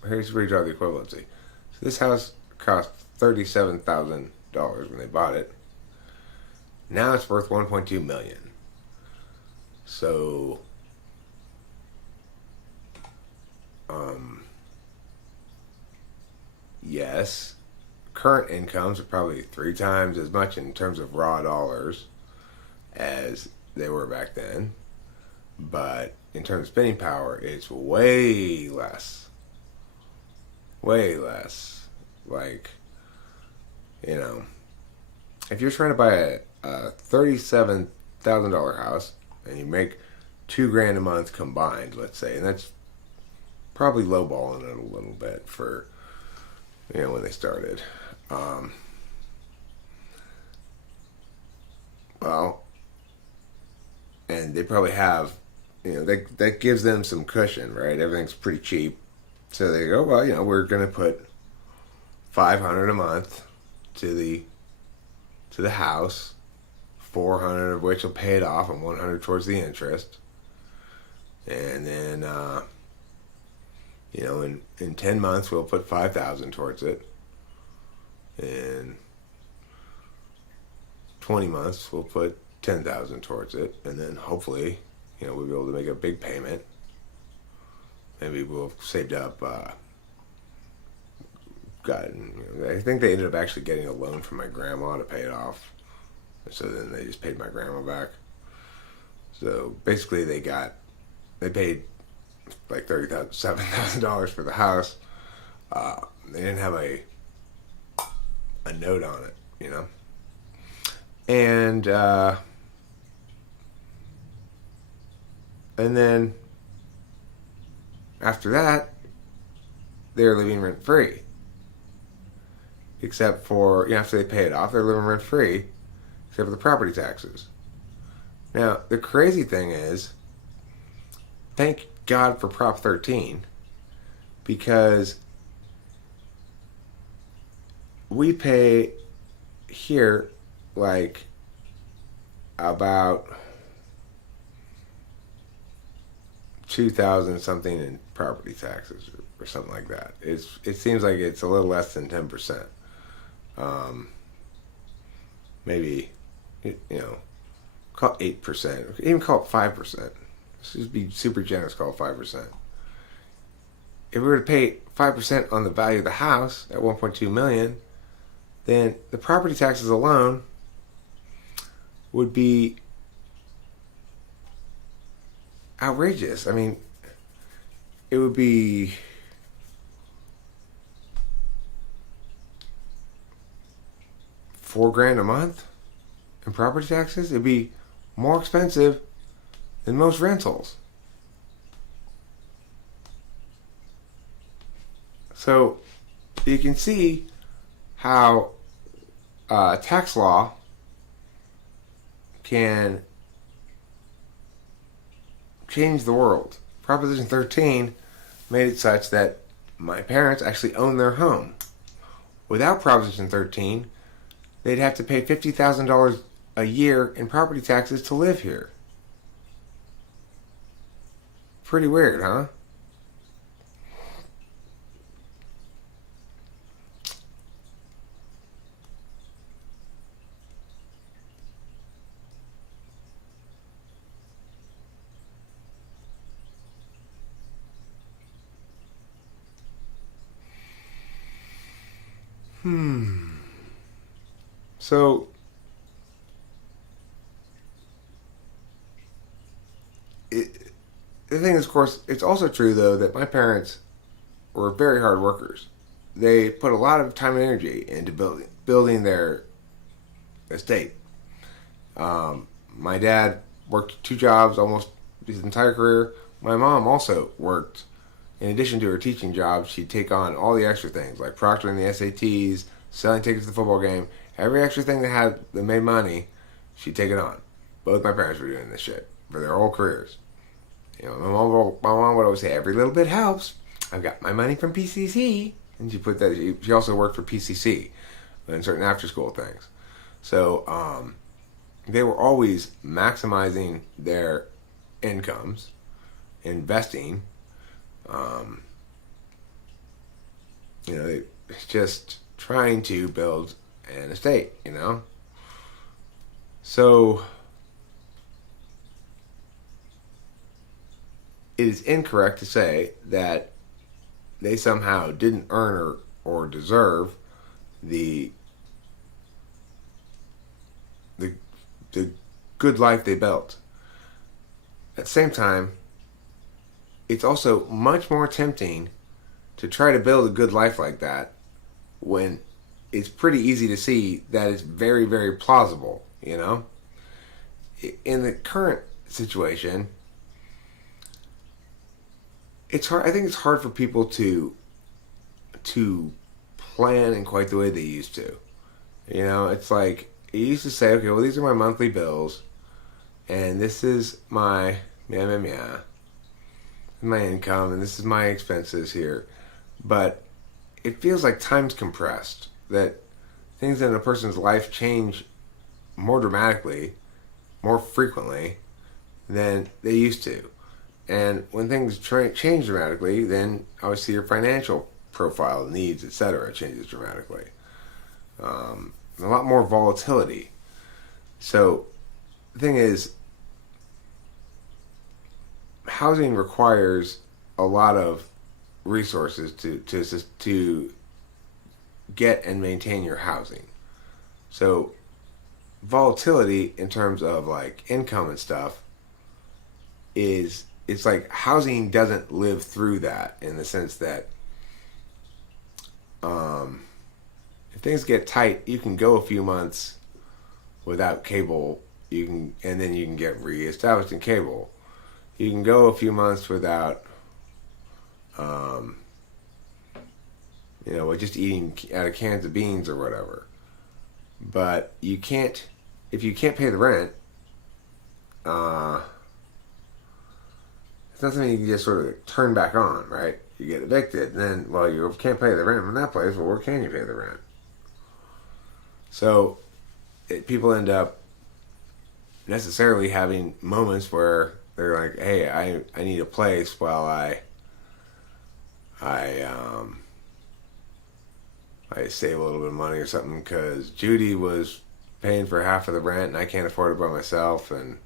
Here's where you draw the equivalency. So this house cost $37,000 when they bought it. Now it's worth $1.2 million. So yes, current incomes are probably 3 times as much in terms of raw dollars as they were back then, but in terms of spending power, it's way less. Way less. Like, if you're trying to buy a $37,000 house and you make $2,000 a month combined, let's say, and that's probably lowballing it a little bit for when they started. And they probably have, that gives them some cushion, right? Everything's pretty cheap. So they go, we're going to put $500 a month to the house, $400 of which will pay it off and $100 towards the interest. And then, in 10 months, we'll put $5,000 towards it. In 20 months, we'll put $10,000 towards it. And then hopefully, we'll be able to make a big payment. Maybe we'll have saved up, I think they ended up actually getting a loan from my grandma to pay it off. So then they just paid my grandma back. So basically they paid like $7,000 for the house. They didn't have a note on it, and then after that, they're living rent free. Except for after they pay it off, they're living rent free, except for the property taxes. Now the crazy thing is, thank God for Prop 13, because we pay here like about $2,000 something in property taxes or something like that. It seems like it's a little less than 10%. Maybe call it 8%, even call it 5%. Let's just be super generous, call it 5%. If we were to pay 5% on the value of the house at $1.2 million, then the property taxes alone would be outrageous. I mean, it would be $4,000 a month in property taxes. It'd be more expensive than most rentals. So you can see how tax law can change the world. Proposition 13 made it such that my parents actually own their home. Without Proposition 13, they'd have to pay $50,000 a year in property taxes to live here. Pretty weird, huh? So, the thing is, of course, it's also true, though, that my parents were very hard workers. They put a lot of time and energy into building their estate. My dad worked 2 jobs almost his entire career. My mom also worked. In addition to her teaching job, she'd take on all the extra things, like proctoring the SATs, selling tickets to the football game. Every extra thing that made money, she'd take it on. Both my parents were doing this shit for their whole careers. You know, my mom would always say, every little bit helps. I've got my money from PCC. And she also worked for PCC and certain after school things. So they were always maximizing their incomes, investing. Just trying to build an estate, So it is incorrect to say that they somehow didn't earn or deserve the good life they built. At the same time, it's also much more tempting to try to build a good life like that when it's pretty easy to see that it's very, very plausible, In the current situation, it's hard. I think it's hard for people to plan in quite the way they used to. It's like you used to say, okay, well, these are my monthly bills, and this is my my income, and this is my expenses here. But it feels like time's compressed, that things in a person's life change more dramatically, more frequently than they used to. And when things change dramatically, then obviously your financial profile, needs, etc. changes dramatically. A lot more volatility. So the thing is, housing requires a lot of resources to get and maintain your housing. So volatility in terms of like income and stuff it's like housing doesn't live through that, in the sense that if things get tight, you can go a few months without cable, and then you can get reestablished in cable. You can go a few months without with just eating out of cans of beans or whatever. But you can't, if you can't pay the rent, it's not something you can just sort of turn back on, right? You get evicted, and then, well, you can't pay the rent from that place. Well, where can you pay the rent? So people end up necessarily having moments where they're like, hey, I need a place while I save a little bit of money or something, because Judy was paying for half of the rent and I can't afford it by myself, and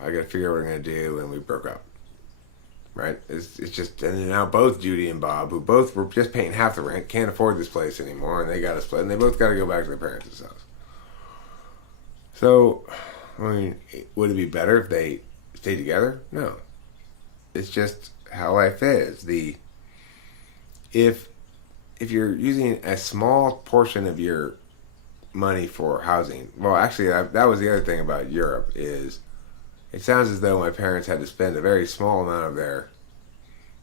I got to figure out what I'm going to do, and we broke up. Right? It's just, and now both Judy and Bob, who both were just paying half the rent, can't afford this place anymore, and they got to split, and they both got to go back to their parents' house. So, would it be better if they stayed together? No. It's just how life is. If you're using a small portion of your money for housing, well, actually, that was the other thing about Europe, is it sounds as though my parents had to spend a very small amount of their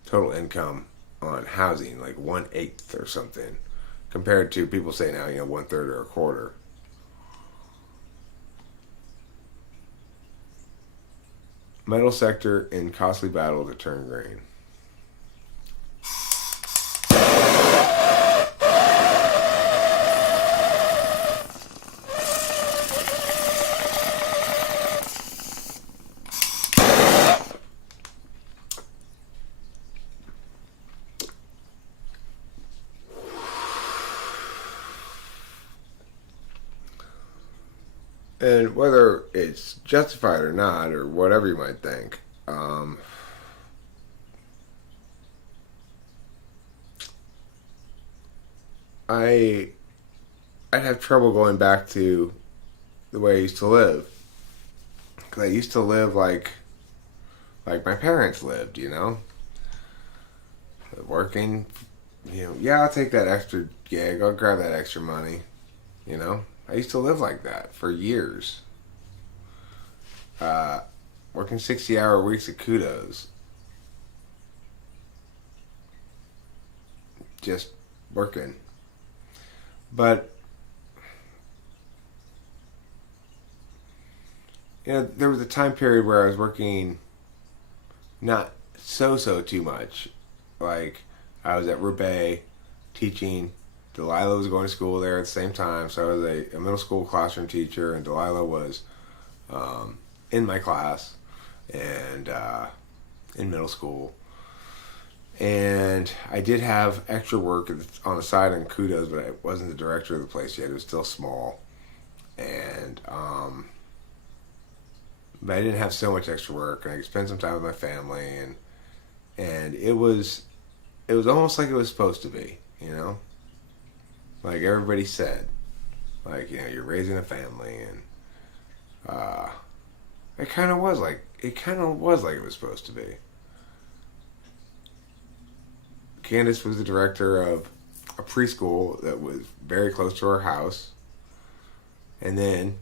total income on housing, like 1/8 or something, compared to people say now, 1/3 or a quarter. Metal sector in costly battle to turn green. And whether it's justified or not, or whatever you might think, I'd have trouble going back to the way I used to live. Because I used to live like my parents lived, working, yeah, I'll take that extra gig, I'll grab that extra money, I used to live like that for years. Working 60-hour weeks at Kudos. Just working. But, there was a time period where I was working not so too much. Like, I was at Roubaix teaching. Delilah was going to school there at the same time, so I was a middle school classroom teacher, and Delilah was in my class and in middle school. And I did have extra work on the side on Kudos, but I wasn't the director of the place yet. It was still small. And but I didn't have so much extra work, and I could spend some time with my family, and it was almost like it was supposed to be, like everybody said, like, you're raising a family, and it kind of was like it was supposed to be. Candace was the director of a preschool that was very close to our house, and then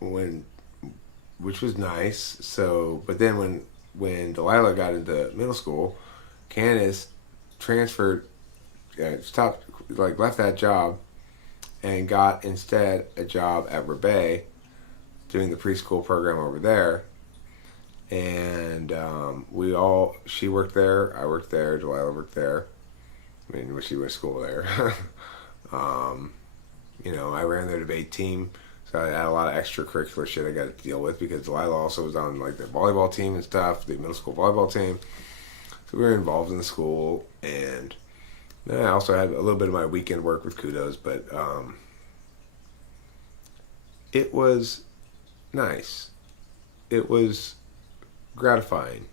which was nice. So, but then when Delilah got into middle school, Candace transferred, left that job, and got instead a job at Roubaix, doing the preschool program over there. And she worked there, I worked there, Delilah worked there. I mean, when she went to school there. I ran their debate team, so I had a lot of extracurricular shit I got to deal with, because Delilah also was on like the volleyball team and stuff, the middle school volleyball team. So we were involved in the school, and then I also had a little bit of my weekend work with Kudos, but it was nice. It was gratifying.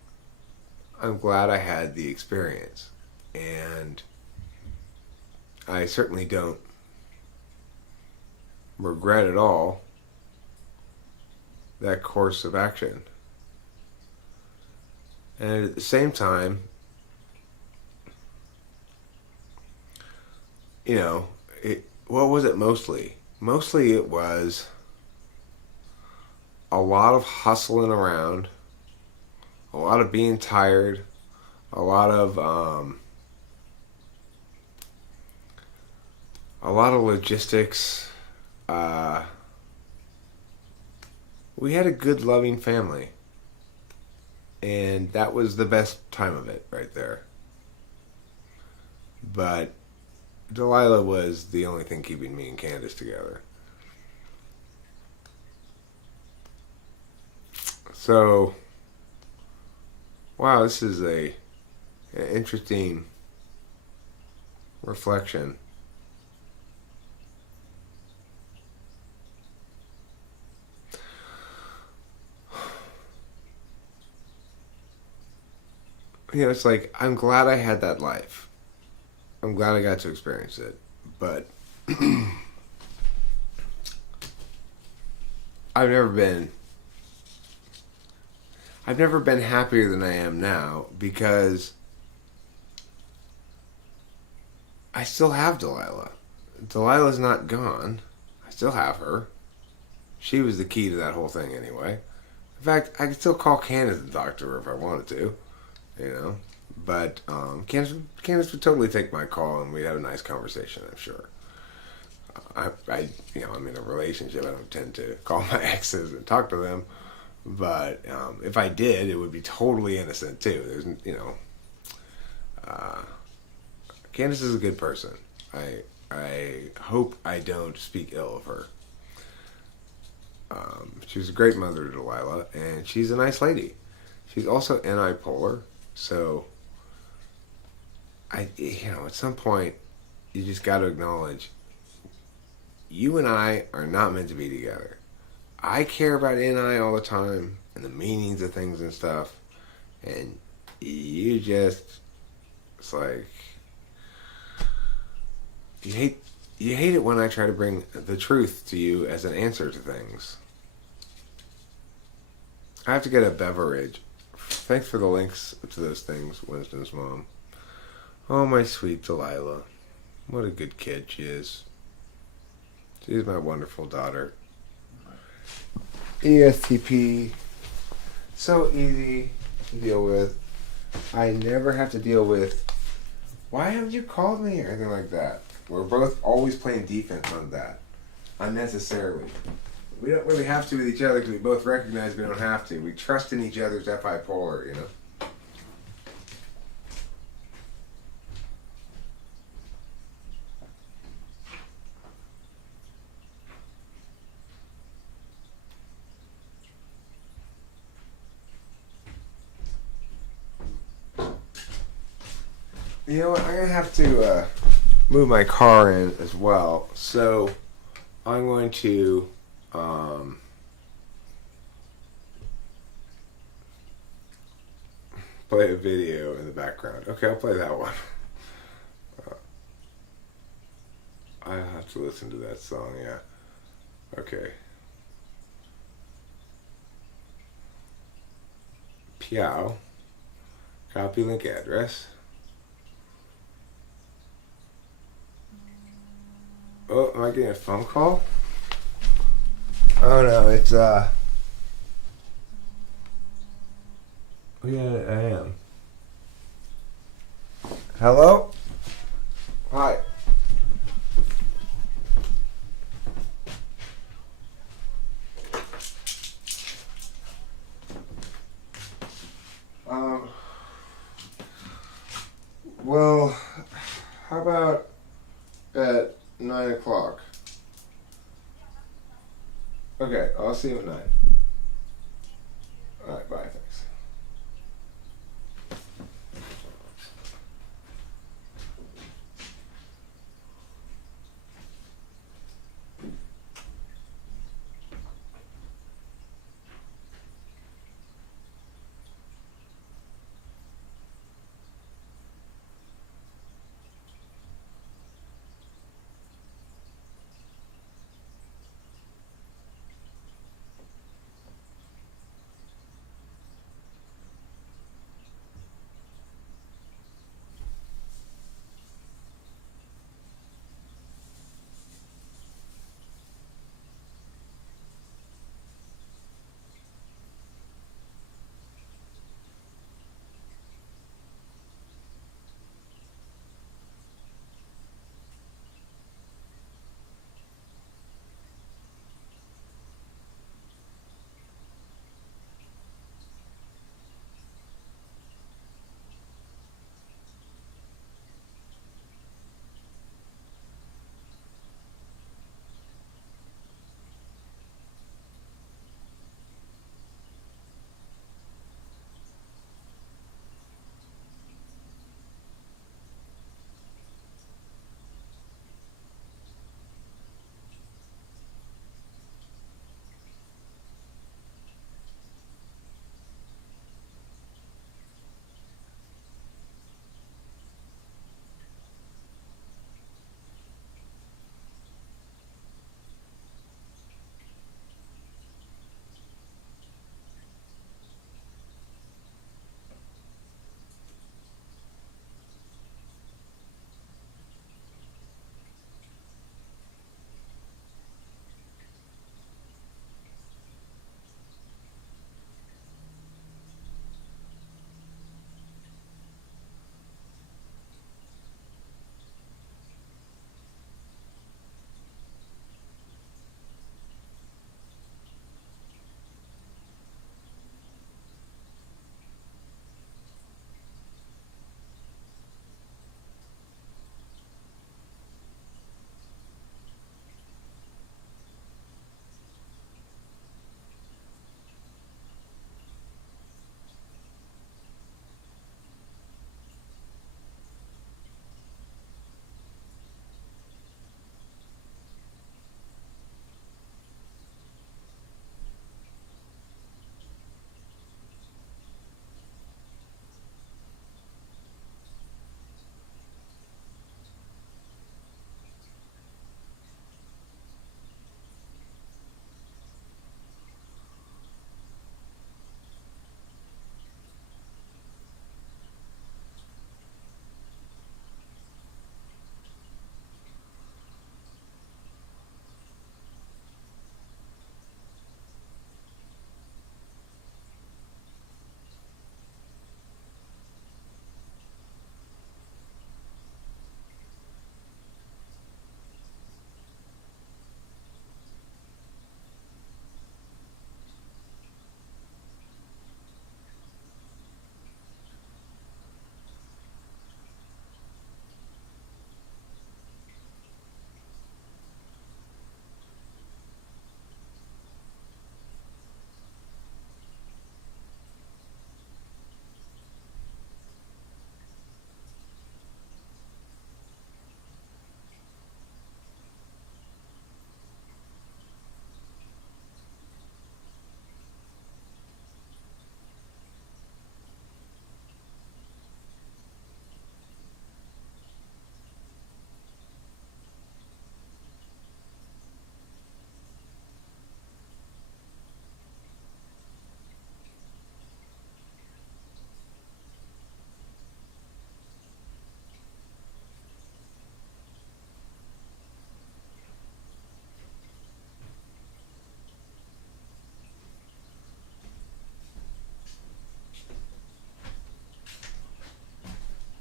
I'm glad I had the experience, and I certainly don't regret at all that course of action. And at the same time, what was it mostly? Mostly it was a lot of hustling around, a lot of being tired, a lot of logistics. We had a good, loving family, and that was the best time of it right there. But Delilah was the only thing keeping me and Candace together. So, wow, this is an interesting reflection. It's like, I'm glad I had that life. I'm glad I got to experience it. But I've never been happier than I am now, because I still have Delilah. Delilah's not gone. I still have her. She was the key to that whole thing anyway. In fact, I could still call Candace and talk to her if I wanted to, But Candace would totally take my call, and we'd have a nice conversation. I'm sure. I'm in a relationship. I don't tend to call my exes and talk to them, but if I did, it would be totally innocent too. Candace is a good person. I hope I don't speak ill of her. She was a great mother to Delilah, and she's a nice lady. She's also anti-polar, so at some point, you just got to acknowledge, you and I are not meant to be together. I care about NI all the time and the meanings of things and stuff, and it's like, you hate it when I try to bring the truth to you as an answer to things. I have to get a beverage. Thanks for the links to those things, Winston's mom. Oh, my sweet Delilah. What a good kid she is. She's my wonderful daughter. ESTP. So easy to deal with. I never have to deal with, why haven't you called me, or anything like that. We're both always playing defense on that. Unnecessarily. We don't really have to with each other because we both recognize we don't have to. We trust in each other's bipolar, you know? You know what? I'm going to have to move my car in as well. So I'm going to play a video in the background. Okay, I'll play that one. I have to listen to that song, yeah. Okay. Piao. Copy link address. Oh, am I getting a phone call? Oh no, it's oh yeah, I am. Hello? Hi. Well, how about at 9 o'clock? Okay, I'll see you at 9. Alright, bye, thanks.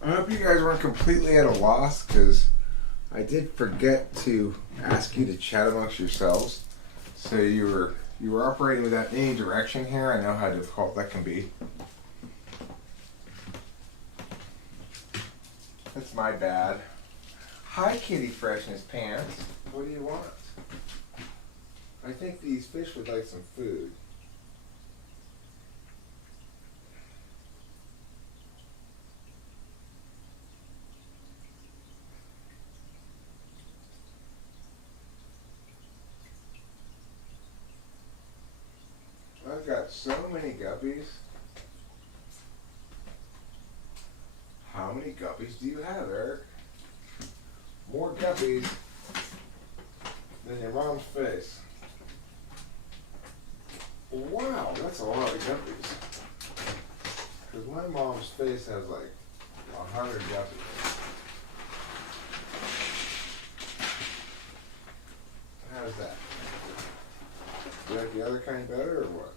I hope you guys weren't completely at a loss, because I did forget to ask you to chat amongst yourselves. So you were operating without any direction here. I know how difficult that can be. That's my bad. Hi, Kitty Freshness Pants. What do you want? I think these fish would like some food. I've got so many guppies. How many guppies do you have, Eric? More guppies than your mom's face. Wow, that's a lot of guppies. Because my mom's face has like 100 guppies. How's that? Do you like the other kind better or what?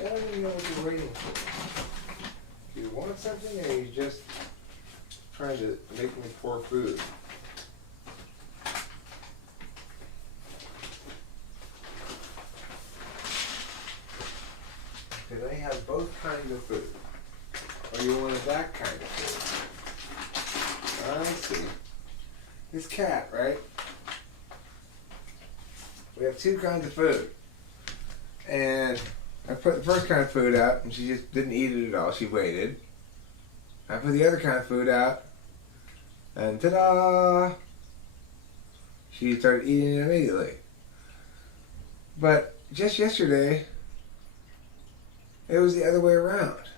I don't even know what you're waiting for. Do you want something, or are you just trying to make me pour food? Can I have both kinds of food? Or you wanted that kind of food? I see. This cat, right? We have two kinds of food. And I put the first kind of food out, and she just didn't eat it at all. She waited. I put the other kind of food out, and ta-da! She started eating it immediately. But just yesterday, it was the other way around.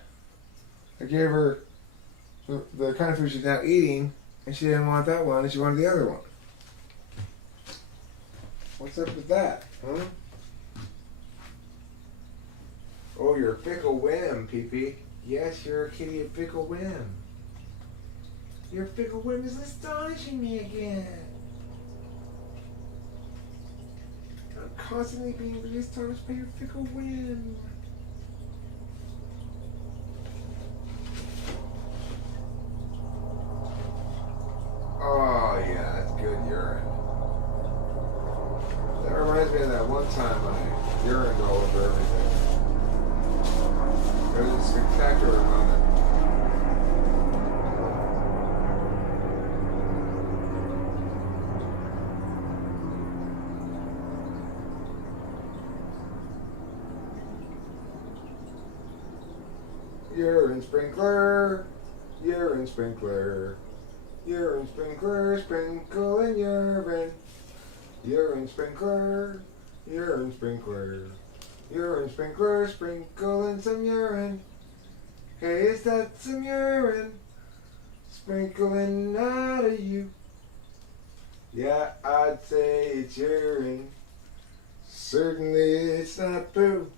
I gave her the kind of food she's now eating, and she didn't want that one, and she wanted the other one. What's up with that, huh? Oh, you're a fickle whim, Pee-Pee. Yes, you're a kitty of fickle whim. Your fickle whim is astonishing me again. I'm constantly being really astonished by your fickle whim. Oh, yeah, that's good urine. That reminds me of that one time I urined all over everything. It was a spectacular moment. Urine sprinkler, urine sprinkler, urine sprinkler, sprinkling urine. Urine sprinkler, urine sprinkler. Urine sprinkler, sprinkling some urine. Hey, is that some urine? Sprinkling out of you. Yeah, I'd say it's urine. Certainly it's not poo.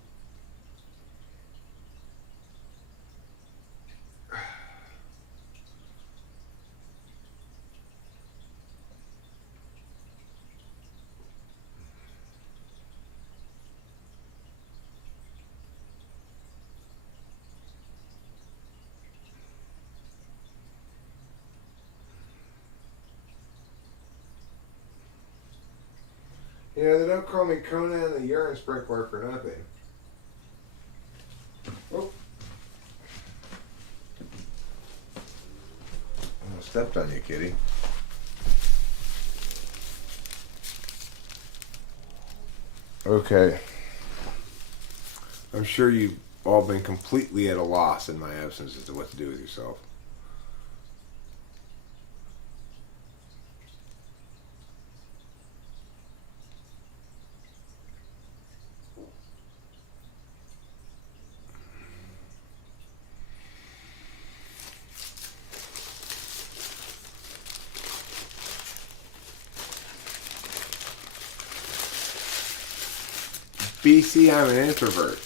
You know, they don't call me Conan the urine sprinkler for nothing. Oh. I almost stepped on you, kitty. Okay. I'm sure you've all been completely at a loss in my absence as to what to do with yourself. BC, I'm an introvert.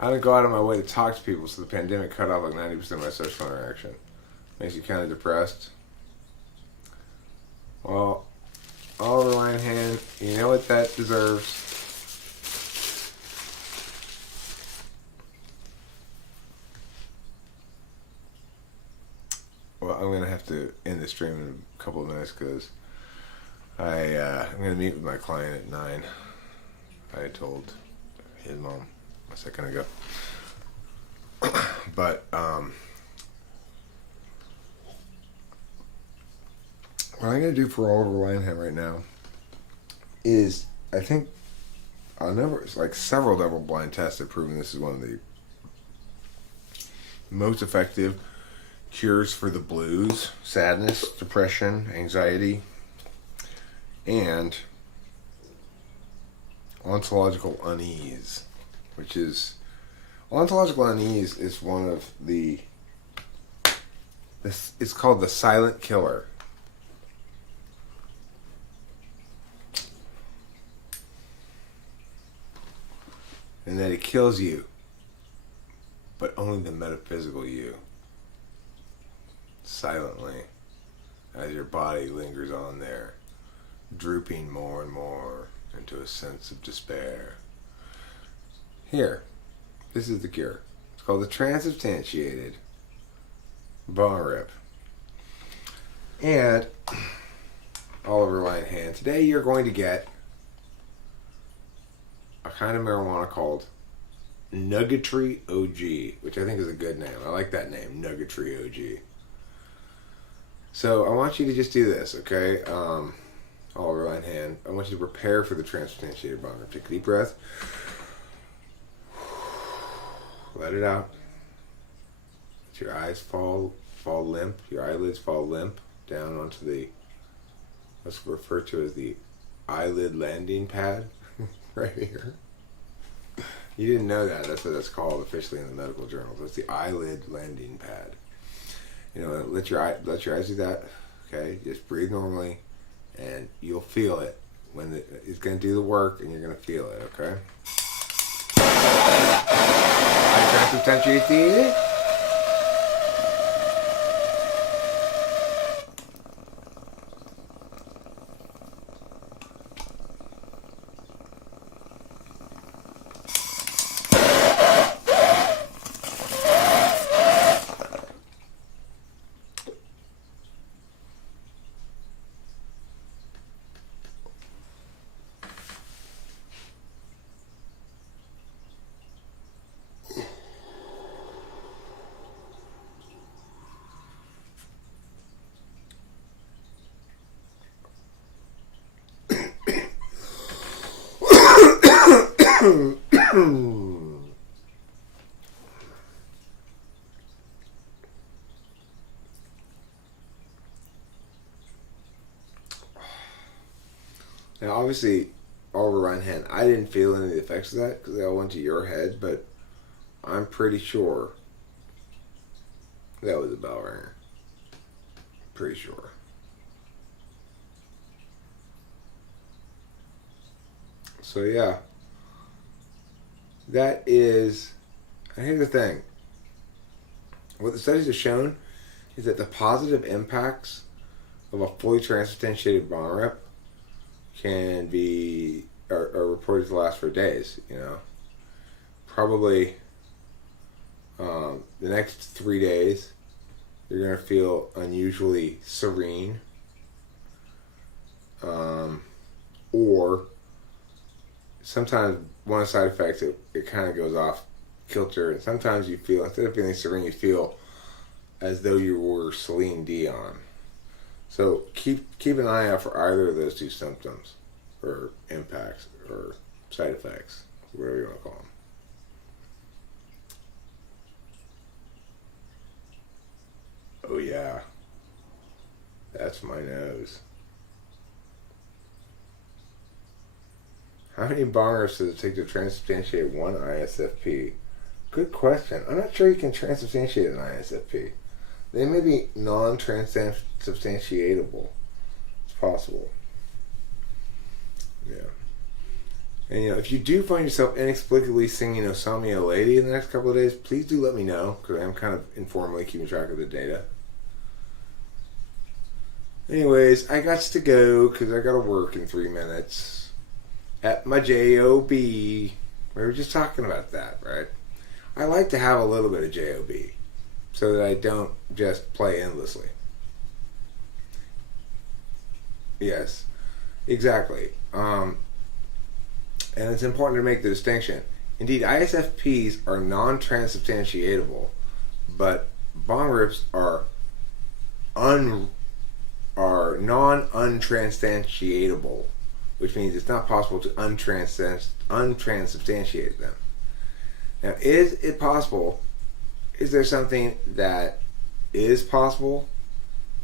I don't go out of my way to talk to people, so the pandemic cut off like 90% of my social interaction. Makes you kind of depressed. Well, Oliver Linehan, you know what that deserves? stream in a couple of minutes because I'm going to meet with my client at 9. I told his mom a second ago. But what I'm going to do for Oliver Lionhead right now is, I think, several double-blind tests have proven this is one of the most effective cures for the blues, sadness, depression, anxiety, and ontological unease, which is ontological unease is one of the it's called the silent killer. And that it kills you, but only the metaphysical you, silently, as your body lingers on there, drooping more and more into a sense of despair. Here, this is the cure. It's called the transubstantiated bone rip. And Oliver Lionhead, today you're going to get a kind of marijuana called Nuggetry OG, which I think is a good name. I like that name, Nuggetry OG. So I want you to just do this, okay? Oliver Lionhead, I want you to prepare for the transubstantiated bone rip. Take a deep breath. Let it out. Let your eyes fall limp. Your eyelids fall limp down onto the, what's referred to as the eyelid landing pad. Right here. You didn't know that. That's what that's called officially in the medical journals. It's the eyelid landing pad. You know, let your eyes do that. Okay, just breathe normally, and you'll feel it when it's going to do the work, and you're going to feel it. Okay. I transubstantiated. Now, obviously, Oliver Lionhead, I didn't feel any of the effects of that because they all went to your head, but I'm pretty sure that was a bell ringer. Pretty sure. So, yeah. That is, and here's the thing. What the studies have shown is that the positive impacts of a fully transubstantiated bone rip can be are reported to last for days. You know, probably the next 3 days you're gonna feel unusually serene, or sometimes one side effects it kind of goes off kilter, and sometimes you feel, instead of feeling serene, you feel as though you were Celine Dion. So keep an eye out for either of those two symptoms, or impacts, or side effects, whatever you want to call them. Oh yeah, that's my nose. How many bongers does it take to transubstantiate one ISFP? Good question. I'm not sure you can transubstantiate an ISFP. They may be non-transubstantiatable. It's possible. Yeah. And, you know, if you do find yourself inexplicably singing "O Saw Me a Lady" in the next couple of days, please do let me know, because I'm kind of informally keeping track of the data. Anyways, I got to go, because I got to work in 3 minutes. At my job. We were just talking about that, right? I like to have a little bit of job so that I don't just play endlessly. Yes, exactly. And it's important to make the distinction. Indeed, ISFPs are non-transubstantiatable, but bong rips are non-untransubstantiatable, which means it's not possible to untransubstantiate them. Now, is it possible? Is there something that is possible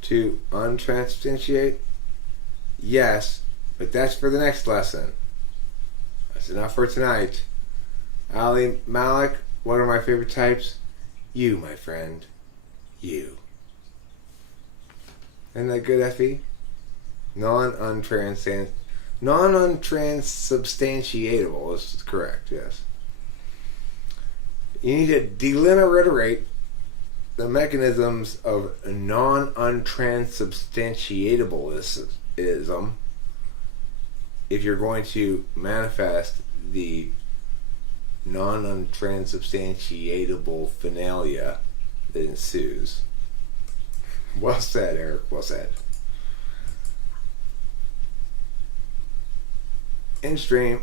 to untransubstantiate? Yes, but that's for the next lesson. That's enough for tonight. Ali Malik, what are my favorite types? You, my friend. You. Isn't that good, Effie? Non-untransubstantiatable is correct, yes. You need to delineate the mechanisms of non-untransubstantiatableism if you're going to manifest the non-untransubstantiatable finalia that ensues. Well said, Eric. Well said. In stream.